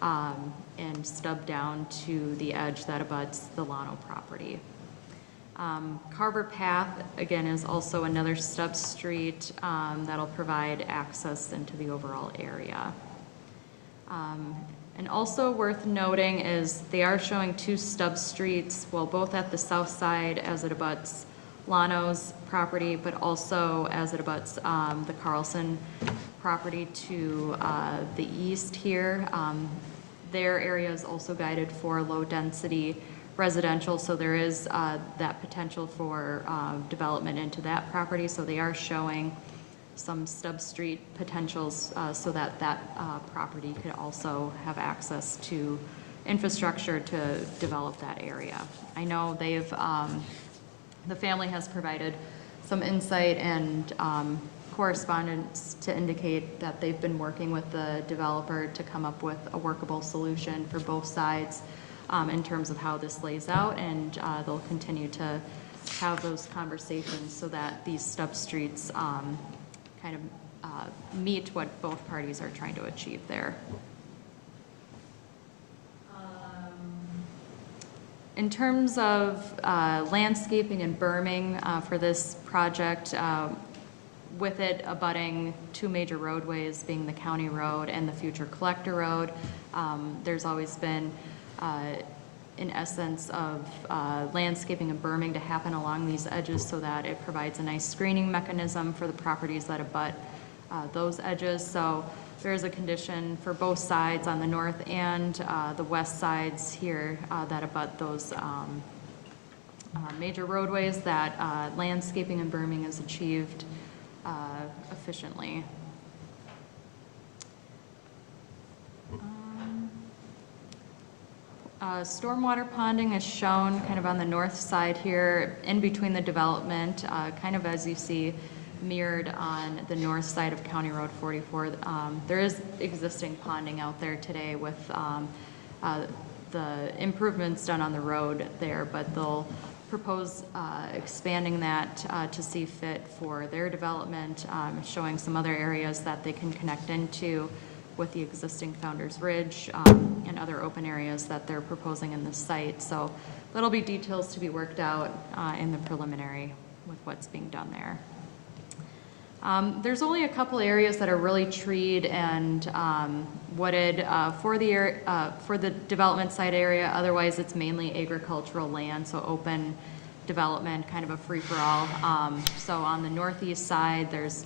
and stub down to the edge that abuts the Llano property. Carver Path, again, is also another stub street that'll provide access into the overall area. And also worth noting is they are showing 2 stub streets, well, both at the south side as it abuts Llano's property, but also as it abuts the Carlson property to the east here. Their area is also guided for low-density residential, so there is that potential for development into that property. So they are showing some stub street potentials so that property could also have access to infrastructure to develop that area. I know they've, the family has provided some insight and correspondence to indicate that they've been working with the developer to come up with a workable solution for both sides in terms of how this lays out, and they'll continue to have those conversations so that these stub streets kind of meet what both parties are trying to achieve there. In terms of landscaping and berming for this project, with it abutting two major roadways, being the county road and the future collector road, there's always been an essence of landscaping and berming to happen along these edges so that it provides a nice screening mechanism for the properties that abut those edges. So there is a condition for both sides on the north and the west sides here that abut those major roadways that landscaping and berming is achieved efficiently. Stormwater ponding is shown kind of on the north side here, in between the development, kind of as you see mirrored on the north side of County Road 44. There is existing ponding out there today with the improvements done on the road there, but they'll propose expanding that to see fit for their development, showing some other areas that they can connect into with the existing Founder's Ridge and other open areas that they're proposing in the site. So that'll be details to be worked out in the preliminary with what's being done there. There's only a couple areas that are really treed and wooded for the development site area. Otherwise, it's mainly agricultural land, so open development, kind of a free-for-all. So on the northeast side, there's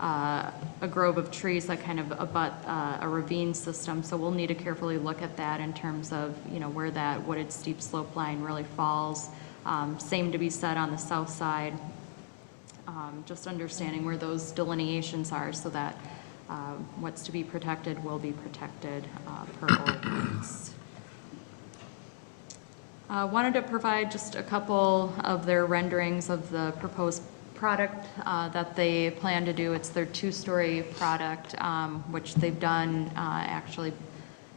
a grove of trees that kind of abut a ravine system. So we'll need to carefully look at that in terms of, you know, where that wooded steep slope line really falls. Same to be said on the south side. Just understanding where those delineations are so that what's to be protected will be protected per ordinance. Wanted to provide just a couple of their renderings of the proposed product that they plan to do. It's their two-story product, which they've done actually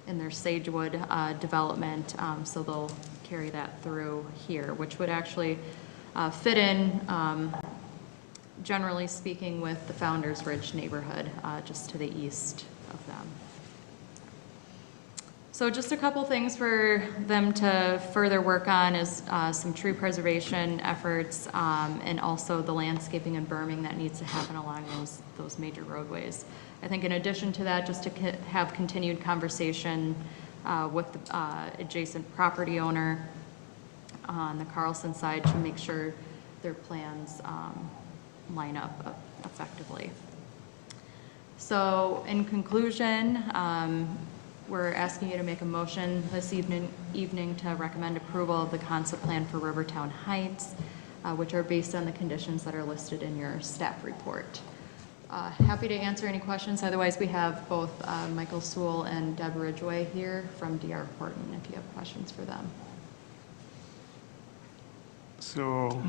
in their Sagewood development, so they'll carry that through here, which would actually fit in, generally speaking, with the Founder's Ridge neighborhood, just to the east of them. So just a couple things for them to further work on is some tree preservation efforts and also the landscaping and berming that needs to happen along those major roadways. I think in addition to that, just to have continued conversation with the adjacent property owner on the Carlson side to make sure their plans line up effectively. So in conclusion, we're asking you to make a motion this evening to recommend approval of the concept plan for Rivertown Heights, which are based on the conditions that are listed in your staff report. Happy to answer any questions. Otherwise, we have both Michael Sewell and Deb Ridgway here from DR Horton if you have questions for them. So,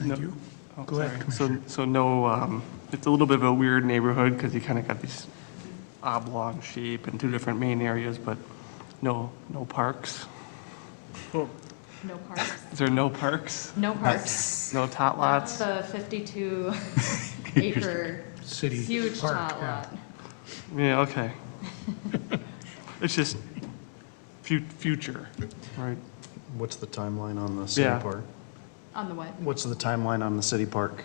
Thank you. Oh, Go ahead, sorry. So no, it's a little bit of a weird neighborhood because you kind of got these oblong shape in two different main areas, but no parks. Well, No parks? Is there no parks? No parks. No tot lots? The 52 acre City huge park, tot yeah. lot. Yeah, okay. It's just future, right? What's the timeline on the city Yeah. park? On the what? What's the timeline on the city park?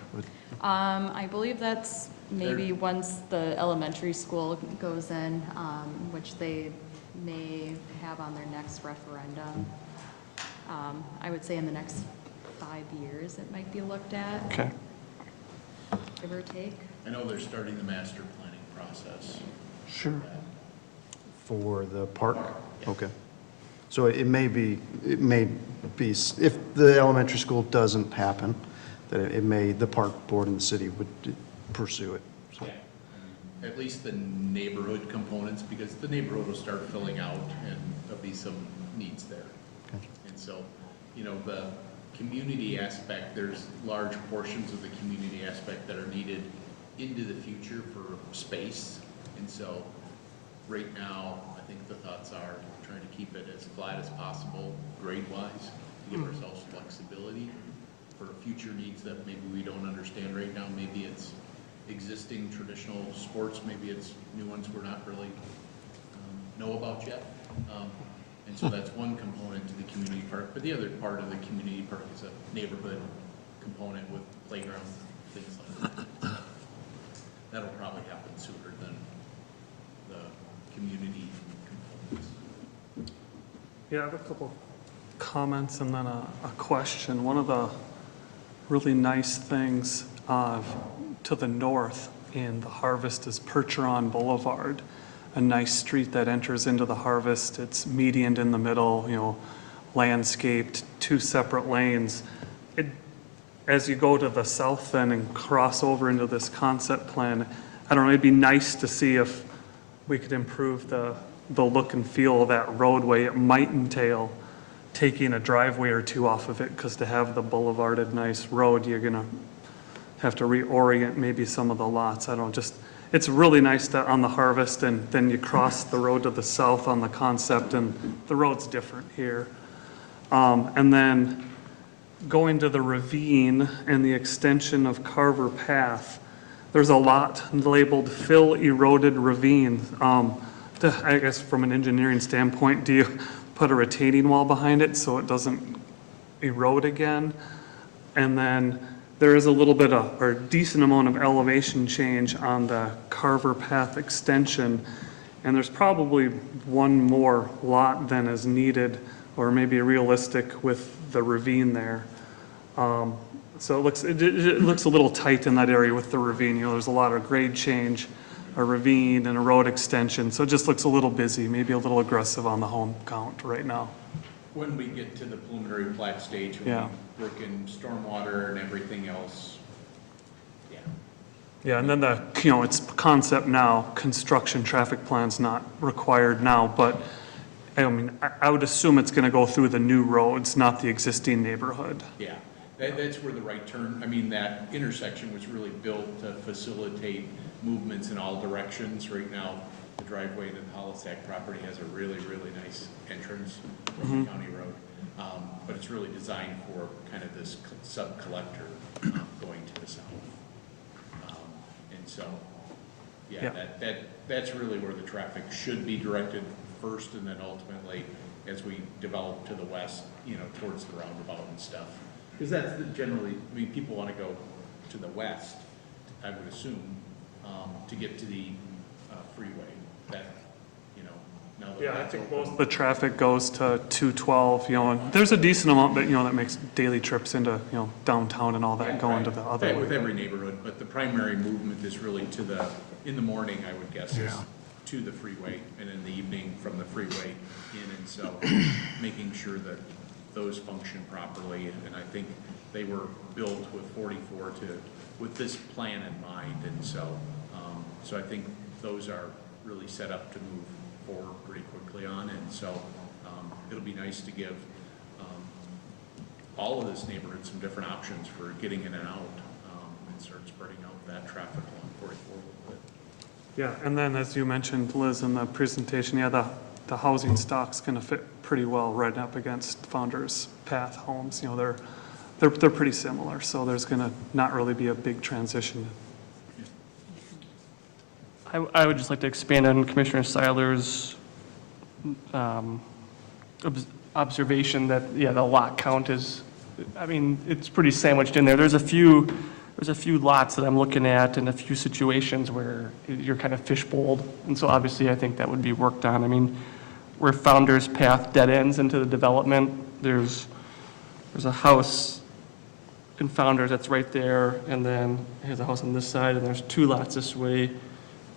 I believe that's maybe once the elementary school goes in, which they may have on their next referendum. I would say in the next 5 years it might be looked at. Okay. Give or take. I know they're starting the master planning process. Sure. For the park? Okay. So it may be, if the elementary school doesn't happen, that it may, the park board and the city would pursue it. So. Yeah. At least the neighborhood components, because the neighborhood will start filling out and there'll be some needs there. Okay. And so, you know, the community aspect, there's large portions of the community aspect that are needed into the future for space. And so right now, I think the thoughts are trying to keep it as flat as possible grade-wise, to give ourselves flexibility for future needs that maybe we don't understand right now. Maybe it's existing traditional sports, maybe it's new ones we're not really know about yet. And so that's one component to the community park. But the other part of the community park is a neighborhood component with playgrounds, things like that. That'll probably happen sooner than the community components. Yeah, I have a couple comments and then a question. One of the really nice things to the north in the Harvest is Percheron Boulevard, a nice street that enters into the Harvest. It's medianed in the middle, you know, landscaped, 2 separate lanes. As you go to the south then and cross over into this concept plan, I don't know, it'd be nice to see if we could improve the look and feel of that roadway. It might entail taking a driveway or 2 off of it, because to have the boulevarded nice road, you're gonna have to reorient maybe some of the lots. I don't know, just, it's really nice that on the Harvest, and then you cross the road to the south on the concept, and the road's different here. And then going to the ravine and the extension of Carver Path, there's a lot labeled fill eroded ravine. I guess from an engineering standpoint, do you put a retaining wall behind it so it doesn't erode again? And then there is a little bit of, or a decent amount of elevation change on the Carver Path extension, and there's probably one more lot than is needed, or maybe realistic with the ravine there. So it looks a little tight in that area with the ravine. You know, there's a lot of grade change, a ravine and a road extension, so it just looks a little busy, maybe a little aggressive on the home count right now. When we get to the preliminary plat stage, when Yeah. we work in stormwater and everything else, yeah. Yeah, and then it's concept now, construction traffic plan's not required now, but I mean, I would assume it's gonna go through the new roads, not the existing neighborhood. Yeah, that's where the right turn, I mean, that intersection was really built to facilitate movements in all directions. Right now, the driveway to the Hollisack property has a really, really nice entrance from the county road. But it's really designed for kind of this sub-collector going to the south. And so, yeah, that's really where the traffic should be directed first, and then ultimately, as we develop to the west, you know, towards the roundabout and stuff. Because that's generally, I mean, people want to go to the west, I would assume, to get to the freeway. That, you know, now that Yeah, I that's think open. most of the traffic goes to 212, you know, and there's a decent amount that, you know, that makes daily trips into, you know, downtown and all that going to the other way. With every neighborhood, but the primary movement is really to the, in the morning, I would guess, is to the freeway, and in the evening from the freeway in, and so making sure that those function properly, and I think they were built with 44 with this plan in mind, and so, so I think those are really set up to move forward pretty quickly on, and so it'll be nice to give all of this neighborhood some different options for getting in and out, and start spreading out that traffic along 44 a little bit. Yeah, and then as you mentioned, Liz, in the presentation, yeah, the housing stock's gonna fit pretty well right up against Founder's Path homes. You know, they're pretty similar, so there's gonna not really be a big transition. I would just like to expand on Commissioner Seiler's observation that, yeah, the lot count is, I mean, it's pretty sandwiched in there. There's a few lots that I'm looking at and a few situations where you're kind of fishbowled. And so obviously I think that would be worked on. I mean, where Founder's Path dead ends into the development, there's a house in Founders that's right there, and then there's a house on this side, and there's 2 lots this way,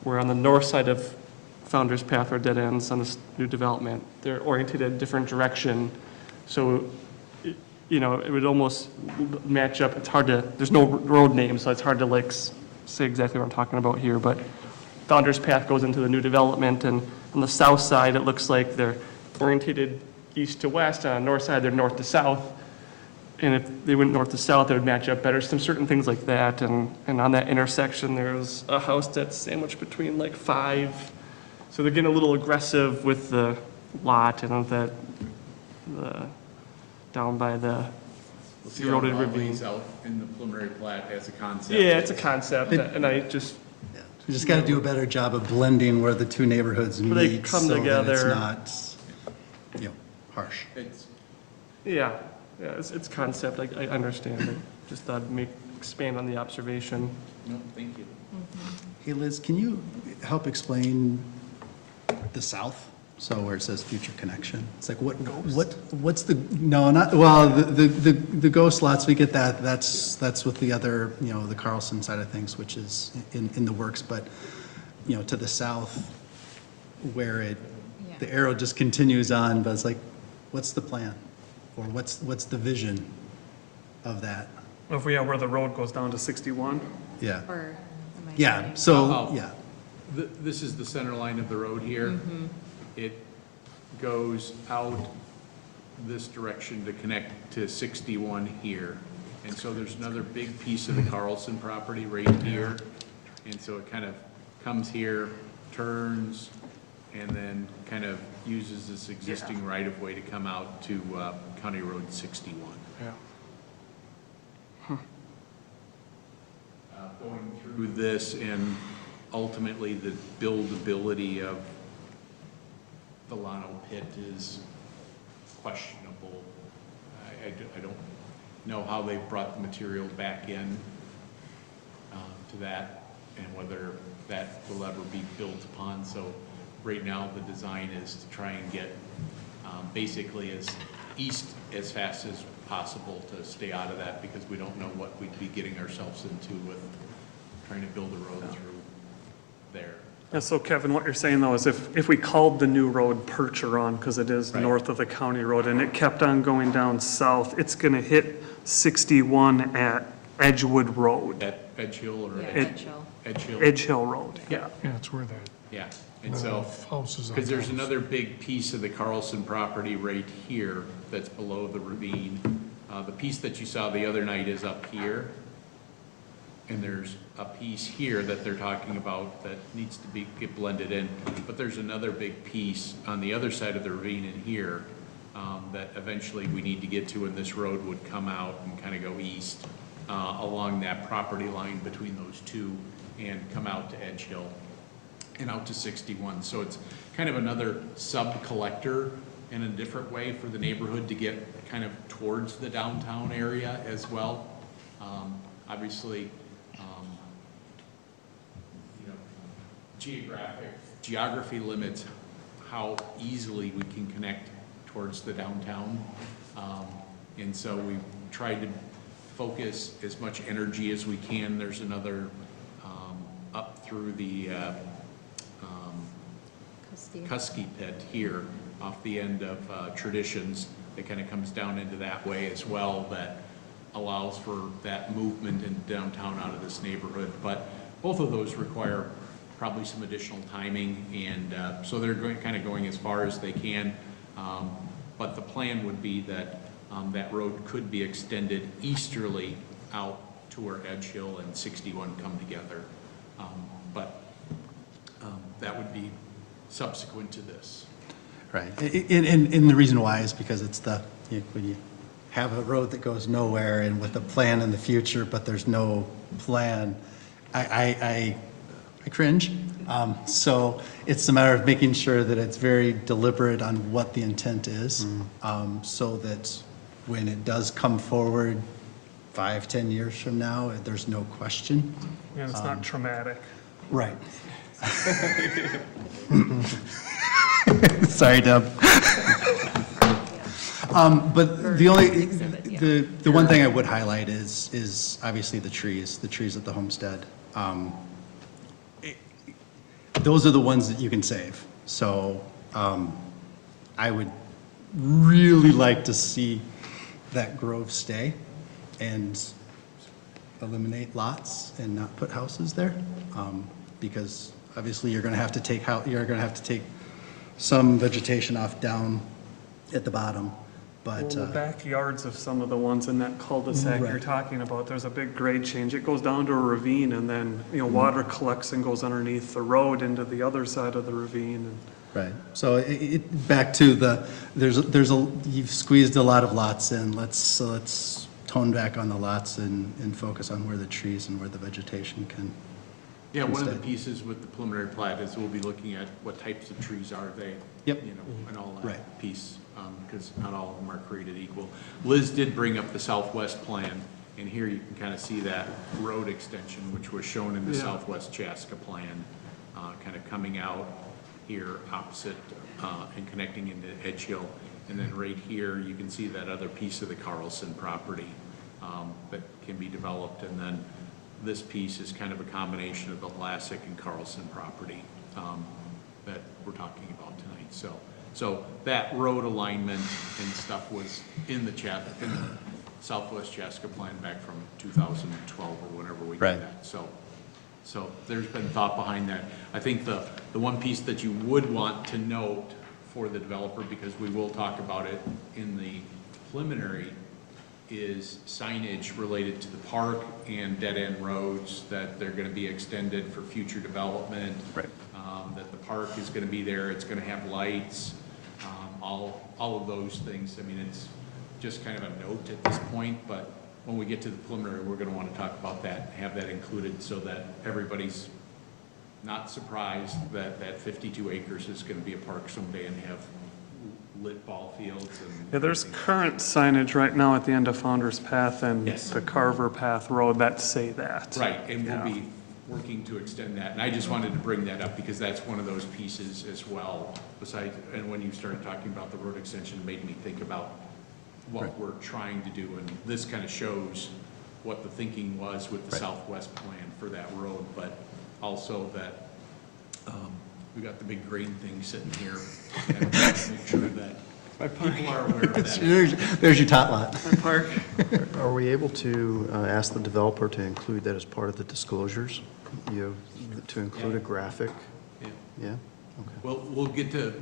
where on the north side of Founder's Path are dead ends on this new development. They're oriented in a different direction. So, you know, it would almost match up. It's hard to, there's no road name, so it's hard to like say exactly what I'm talking about here. But Founder's Path goes into the new development, and on the south side, it looks like they're oriented east to west. On the north side, they're north to south. and if they went north to south, it would match up better, some certain things like that. And on that intersection, there's a house that's sandwiched between like 5. So they're getting a little aggressive with the lot and that, down by the We'll see how it eroded all ravine. lays out in the preliminary plat as a concept. Yeah, it's a concept, and I just, We just got to do a better job of blending where the two neighborhoods Where they meet. come so that together. it's not, harsh. It's, yeah, it's concept, I understand it. Just thought I'd expand on the observation. no, thank you. Hey Liz, can you help explain the south? So where it says future connection, it's like what's the, no, not, well, the ghost lots, we get that, that's with the other, the Carlson side of things, which is in the works, but, to the south, where the arrow just continues on, but it's like, what's the plan? Or what's the vision of that? If we have where the road goes down to 61, Yeah, Or, am I yeah, getting- so, yeah. This is the center line of the road here. It goes out this direction to connect to 61 here. And so there's another big piece of the Carlson property right here. And so it kind of comes here, turns, and then kind of uses this existing right-of-way to come out to County Road 61. Yeah. Going through this and ultimately the buildability of the Llano pit is questionable. I don't know how they brought the material back in to that and whether that will ever be built upon. So right now, the design is to try and get basically as east as fast as possible to stay out of that because we don't know what we'd be getting ourselves into with trying to build a road through there. Yeah, so Kevin, what you're saying though is if we called the new road Percheron, because it is Right. north of the county road, and it kept on going down south, it's gonna hit 61 at Edgewood Road, At Edge Hill or Yeah, Edge Edge Hill. Edge Hill? Edge Hill Road, yeah. Yeah, it's where that Yeah, and so, house is. because there's another big piece of the Carlson property right here that's below the ravine. The piece that you saw the other night is up here. And there's a piece here that they're talking about that needs to get blended in. But there's another big piece on the other side of the ravine in here that eventually we need to get to, and this road would come out and kind of go east along that property line between those two and come out to Edge Hill and out to 61. So it's kind of another sub-collector in a different way for the neighborhood to get kind of towards the downtown area as well. Obviously, geography limits how easily we can connect towards the downtown. And so we tried to focus as much energy as we can. There's another up through the Cusky pit here off the end of Traditions that kind of comes down into that way as well, that allows for that movement in downtown out of this neighborhood. But both of those require probably some additional timing, and so they're kind of going as far as they can. But the plan would be that that road could be extended easterly out to where Edge Hill and 61 come together. But that would be subsequent to this. Right, and the reason why is because it's when you have a road that goes nowhere and with a plan in the future, but there's no plan, I cringe. So it's a matter of making sure that it's very deliberate on what the intent is, so that when it does come forward 5-10 years from now, there's no question. And it's not traumatic. Right. Sorry, Deb. But the only, the one thing I would highlight is obviously the trees at the homestead. Those are the ones that you can save. So I would really like to see that grove stay and eliminate lots and not put houses there. Because obviously you're gonna have to take some vegetation off down at the bottom. Well, but. in the backyards of some of the ones in that cul-de-sac you're Right. talking about, there's a big grade change. It goes down to a ravine, and then, water collects and goes underneath the road into the other side of the ravine. And Right, so back to you've squeezed a lot of lots in, let's tone back on the lots and focus on where the trees and where the vegetation can. Yeah, one of the stay. pieces with the preliminary plat is we'll be looking at what types of trees are they. Yep. And all Right. that piece, because not all of them are created equal. Liz did bring up the southwest plan, and here you can kind of see that road extension, which was shown in the Yeah. southwest Chaska plan, kind of coming out here opposite and connecting into Edge Hill. And then right here, you can see that other piece of the Carlson property that can be developed. And then this piece is kind of a combination of the Lassick and Carlson property that we're talking about tonight. So that road alignment and stuff was in the Southwest Chaska plan back from 2012 or whenever we Right. did that. So there's been thought behind that. I think the one piece that you would want to note for the developer, because we will talk about it in the preliminary, is signage related to the park and dead-end roads, that they're gonna be extended for future development. Right. That the park is gonna be there, it's gonna have lights, all of those things. I mean, it's just kind of a note at this point, but when we get to the preliminary, we're gonna wanna talk about that, have that included so that everybody's not surprised that that 52 acres is gonna be a park someday and have lit ball fields and. yeah, there's current signage right now at the end of Founder's Path and Yes. the Carver Path Road that say that. Right, and we'll Yeah. be working to extend that, and I just wanted to bring that up because that's one of those pieces as well. Besides, and when you started talking about the road extension, it made me think about what we're trying to do, and this kind of shows what the thinking was with the Southwest plan for that road, but also that we got the big green thing sitting here, and make sure that people are aware of that. There's your tot lot. Park. Are we able to ask the developer to include that as part of the disclosures? To include a graphic? Yeah. Yeah? We'll get to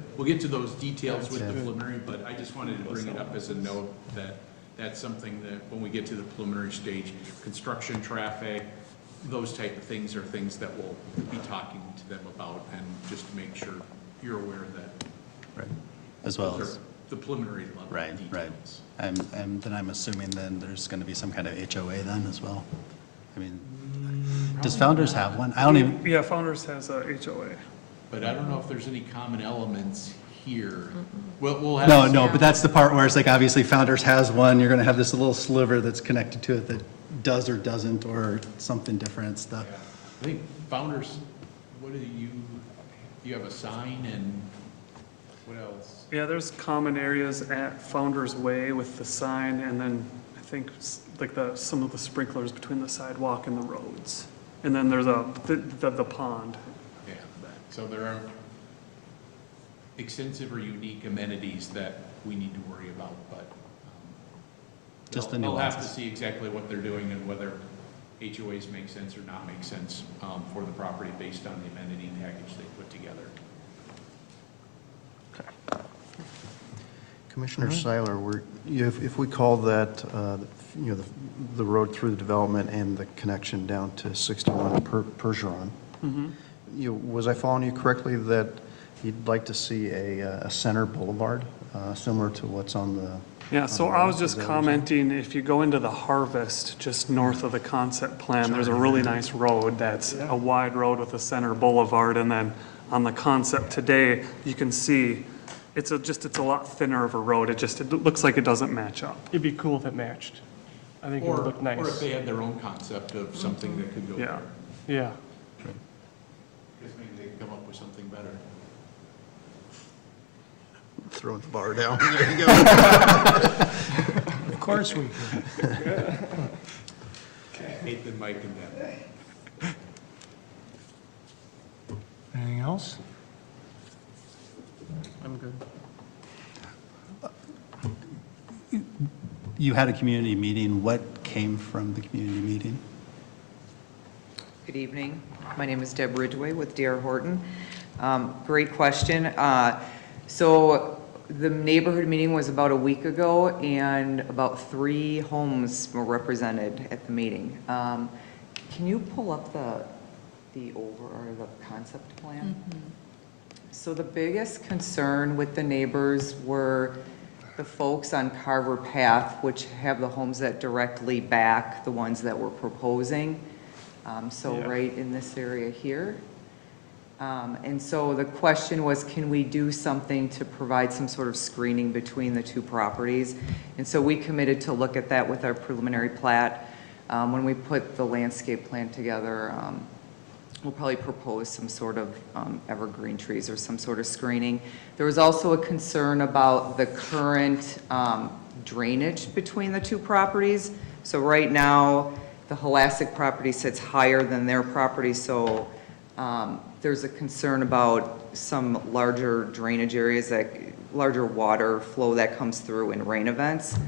those details with the preliminary, but I just wanted to bring it up as a note that that's something that when we get to the preliminary stage, construction, traffic, those type of things are things that we'll be talking to them about, and just to make sure you're aware that. Right, as well as. The preliminary level Right, details. right. And then I'm assuming then there's going to be some kind of HOA then as well? I mean, does Founders have one? I don't even, Yeah, Founders has a HOA. But I don't know if there's any common elements here. We'll have. no, but that's the part where it's like, obviously Founders has one, you're going to have this little sliver that's connected to it that does or doesn't, or something different. It's the, I think Founders, what do you have a sign and what else? Yeah, there's common areas at Founder's Way with the sign, and then I think like some of the sprinklers between the sidewalk and the roads. And then there's the pond. Yeah, so there are extensive or unique amenities that we need to worry about, but Just the they'll have to nuances. see exactly what they're doing and whether HOAs make sense or not make sense for the property based on the amenity package they put together. Commissioner Seiler, if we call that, the road through the development and the connection down to 61 Percheron, was I following you correctly that you'd like to see a center boulevard, similar to what's on the? Yeah, so I was just commenting, if you go into the Harvest, just north of the concept plan, there's a really nice road that's a wide road with a center boulevard, and then on the concept today, you can see it's a lot thinner of a road. It looks like it doesn't match up. It'd be cool if it matched. I think it would look nice. Or if they had their own concept of something that could go Yeah. there. Yeah. Because maybe they can come up with something better. Throwing the bar down. There you go. Of course we could. Nathan, Mike, and Deb. Anything else? I'm good. you had a community meeting. What came from the community meeting? Good evening. My name is Deb Ridgway with D.R. Horton. Great question. So The neighborhood meeting was about a week ago, and about 3 homes were represented at the meeting. Can you pull up the concept plan? So the biggest concern with the neighbors were the folks on Carver Path, which have the homes that directly back the ones that we're proposing. So right in this area here. And so the question was, can we do something to provide some sort of screening between the 2 properties? And so we committed to look at that with our preliminary plat. When we put the landscape plan together, we'll probably propose some sort of evergreen trees or some sort of screening. There was also a concern about the current drainage between the 2 properties. So right now, the Halasic property sits higher than their property, so there's a concern about some larger drainage areas, larger water flow that comes through in rain events.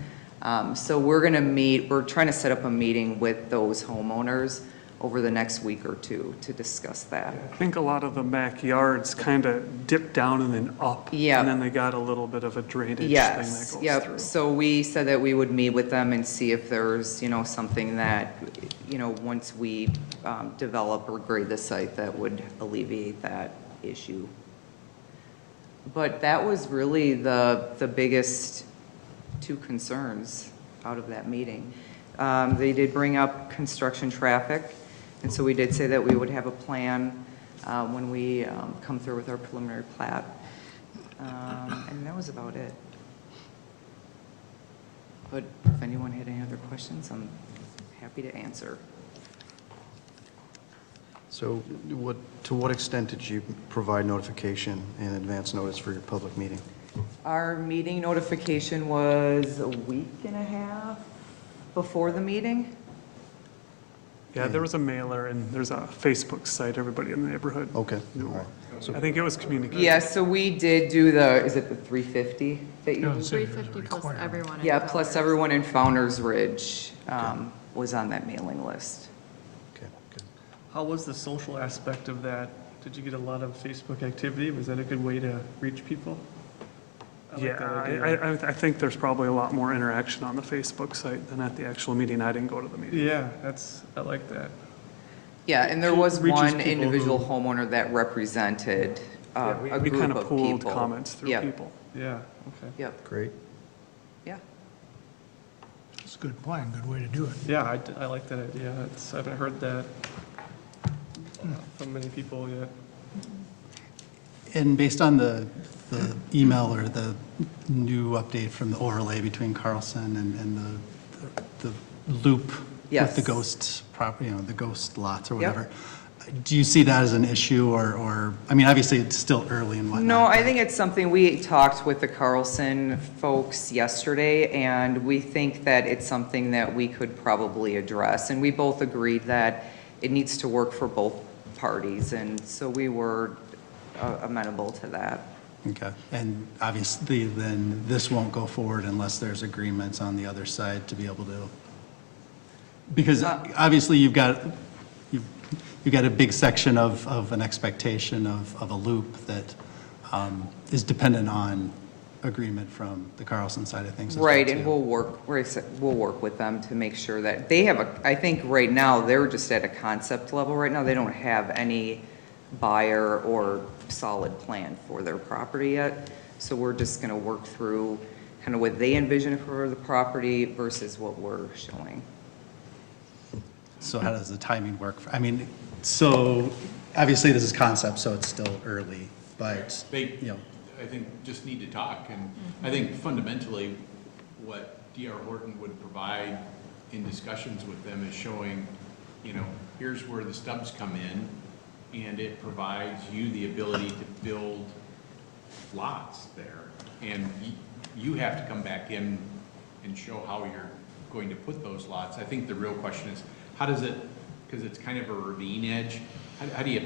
So we're trying to set up a meeting with those homeowners over the next week or 2 to discuss that. I think a lot of the backyards kind of dip down and then up. Yeah. And then they got a little bit of a drainage thing that goes through. So we said that we would meet with them and see if there's, something that, once we develop or grade the site, that would alleviate that issue. But that was really the biggest 2 concerns out of that meeting. They did bring up construction traffic, and so we did say that we would have a plan when we come through with our preliminary plat. And that was about it. But if anyone had any other questions, I'm happy to answer. So to what extent did you provide notification and advance notice for your public meeting? Our meeting notification was a week and a half before the meeting. Yeah, there was a mailer and there's a Facebook site, everybody in the neighborhood. Okay, all right. So I think it was communicated. Yeah, so we did do is it the 350 that you? 350 plus everyone. Yeah, plus everyone in Founder's Ridge was on that mailing list. Okay, good. How was the social aspect of that? Did you get a lot of Facebook activity? Was that a good way to reach people? I think there's probably a lot more interaction on the Facebook site than at the actual meeting. I didn't go to the meeting. Yeah, I like that. Yeah, and there was Reaches one people individual homeowner that represented a We group kind of of pooled people. comments through Yep. people. Yeah, okay. Yep, Great. yeah. It's a good plan, good way to do it. Yeah, I like that idea. I haven't heard that from many people yet. And based on the email or the new update from the overlay between Carlson and the loop Yes. with the ghost property, the ghost lots or Yep. whatever, do you see that as an issue or, I mean, obviously it's still early and whatnot. No, I but- think it's something, we talked with the Carlson folks yesterday, and we think that it's something that we could probably address. And we both agreed that it needs to work for both parties, and so we were amenable to that. Okay, and obviously then this won't go forward unless there's agreements on the other side to be able to, because obviously you've got a big section of an expectation of a loop that is dependent on agreement from the Carlson side of things as well, Right, and too. we'll work with them to make sure that they have I think right now, they're just at a concept level right now. They don't have any buyer or solid plan for their property yet. So we're just gonna work through kind of what they envision for the property versus what we're showing. So how does the timing work? I mean, so obviously this is concept, so it's still early, but, I think just need to talk, and I think fundamentally what DR Horton would provide in discussions with them is showing, here's where the stubs come in, and it provides you the ability to build lots there. And you have to come back in and show how you're going to put those lots. I think the real question is, how does it, because it's kind of a ravine edge, how do you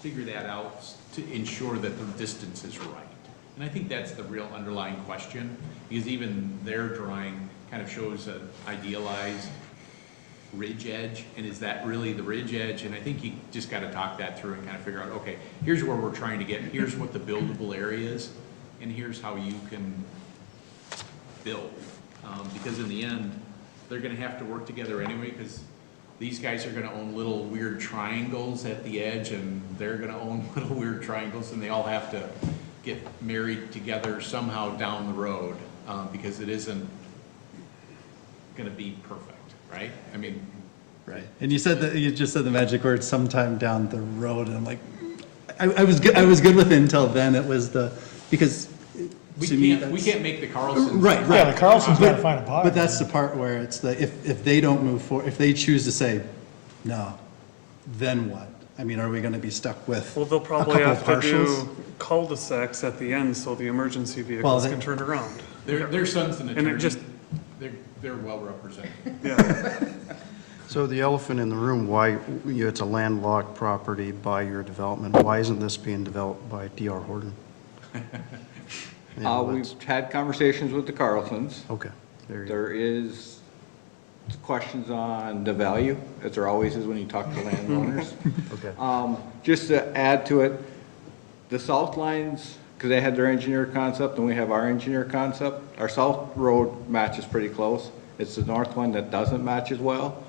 figure that out to ensure that the distance is right? And I think that's the real underlying question, because even their drawing kind of shows an idealized ridge edge, and is that really the ridge edge? And I think you just got to talk that through and kind of figure out, okay, here's where we're trying to get, here's what the buildable area is, and here's how you can build. Because in the end, they're gonna have to work together anyway, because these guys are gonna own little weird triangles at the edge, and they're gonna own little weird triangles, and they all have to get married together somehow down the road, because it isn't gonna be perfect, right? I mean. Right. And you just said the magic word sometime down the road, and I'm like, I was good with it until then. It was because We to me, can't make the Carlsons. Right. Yeah, the Carlsons gotta find a buyer. But that's the part where it's if they don't move forward, if they choose to say, no, then what? I mean, are we gonna be stuck with Well, they'll a probably couple have to partials? do cul-de-sacs at the end so the emergency vehicles can turn around. Their son's an And attorney. it just, They're well represented. yeah. So the elephant in the room, why, it's a landlocked property by your development, why isn't this being developed by DR Horton? We've had conversations with the Carlsons. Okay, there you go. There is questions on the value, as there always is when you talk to landowners. Okay. Just to add to it, the south lines, because they had their engineer concept and we have our engineer concept, our south road matches pretty close. It's the north one that doesn't match as well.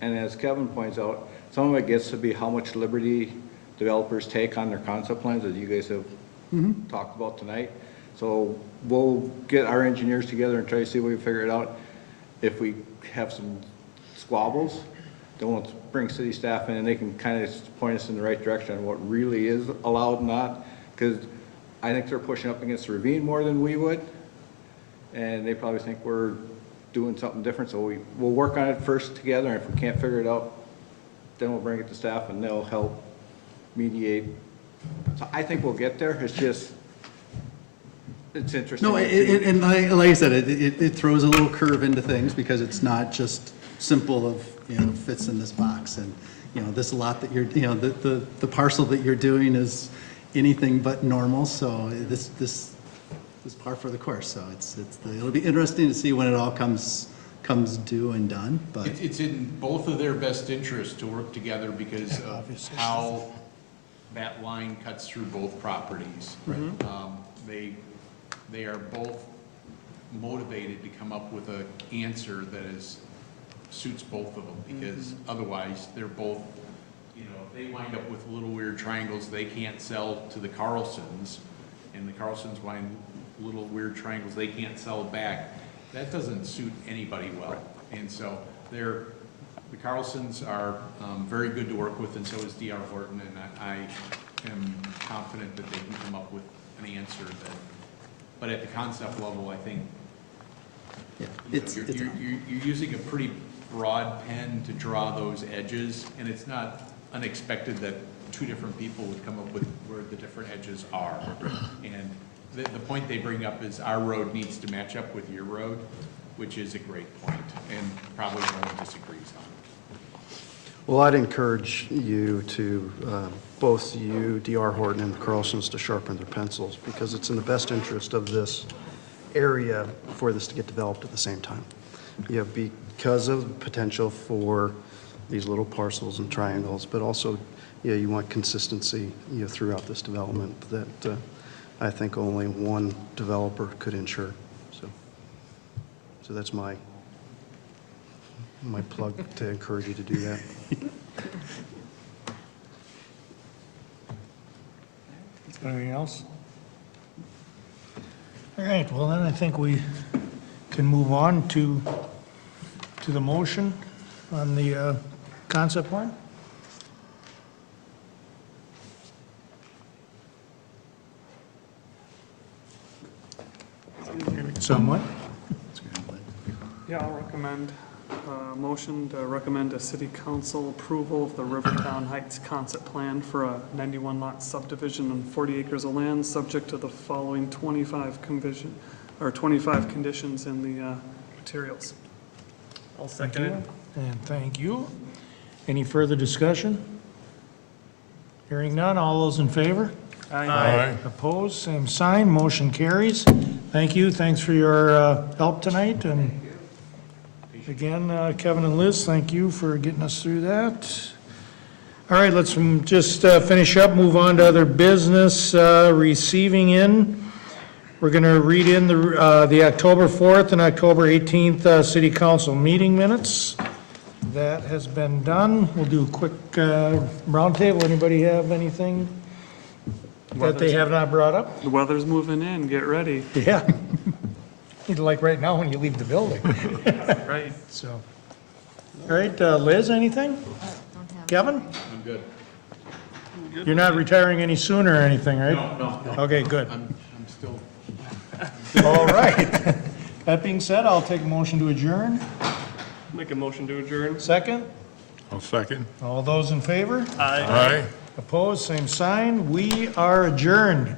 And as Kevin points out, some of it gets to be how much liberty developers take on their concept plans, as you guys have talked about tonight. So we'll get our engineers together and try to see if we can figure it out. If we have some squabbles, then we'll bring city staff in and they can kind of point us in the right direction on what really is allowed and not. Because I think they're pushing up against the ravine more than we would. And they probably think we're doing something different. So we'll work on it first together. And if we can't figure it out, then we'll bring it to staff and they'll help mediate. So I think we'll get there. It's just, it's interesting. No, and like I said, it throws a little curve into things because it's not just simple of, fits in this box. And, this lot that you're, the parcel that you're doing is anything but normal. So this is par for the course. So it'll be interesting to see when it all comes due and done. But It's in both of their best interests to work together because of how that line cuts through both properties. They are both motivated to come up with an answer that suits both of them, because otherwise they're both, if they wind up with little weird triangles they can't sell to the Carlsons, and the Carlsons wind little weird triangles they can't sell back, that doesn't suit anybody well. And so the Carlsons are very good to work with, and so is DR Horton, and I am confident that they can come up with an answer that. But at the concept level, I think you're using a pretty broad pen to draw those edges, and it's not unexpected that two different people would come up with where the different edges are. And the point they bring up is our road needs to match up with your road, which is a great point, and probably no one disagrees on it. Well, I'd encourage you to, both you, DR Horton, and the Carlsons to sharpen their pencils, because it's in the best interest of this area for this to get developed at the same time. Because of potential for these little parcels and triangles, but also, you want consistency, throughout this development that I think only one developer could ensure. So that's my plug to encourage you to do that. Anything else? All right, well then I think we can move on to the motion on the concept plan. Somewhat. Yeah, I'll recommend a motion to recommend a city council approval of the Rivertown Heights concept plan for a 91 lot subdivision on 40 acres of land, subject to the following 25 conditions in the materials. I'll second it. And thank you. Any further discussion? Hearing none, all those in favor? Aye. Opposed, same sign, motion carries. Thank you, thanks for your help tonight, and again, Kevin and Liz, thank you for getting us through that. All right, let's just finish up, move on to other business. Receiving in, We're going to read in the October 4th and October 18th city council meeting minutes. That has been done. We'll do a quick roundtable. Anybody have anything that they have not brought up? The weather's moving in, get ready. Yeah. Like right now when you leave the building. Right. So, all right, Liz, anything? Kevin? I'm good. You're not retiring any sooner or anything, right? No. Okay, good. I'm still. All right. That being said, I'll take a motion to adjourn. Make a motion to adjourn. Second? I'll second. All those in favor? Aye. Aye. Opposed, same sign. We are adjourned.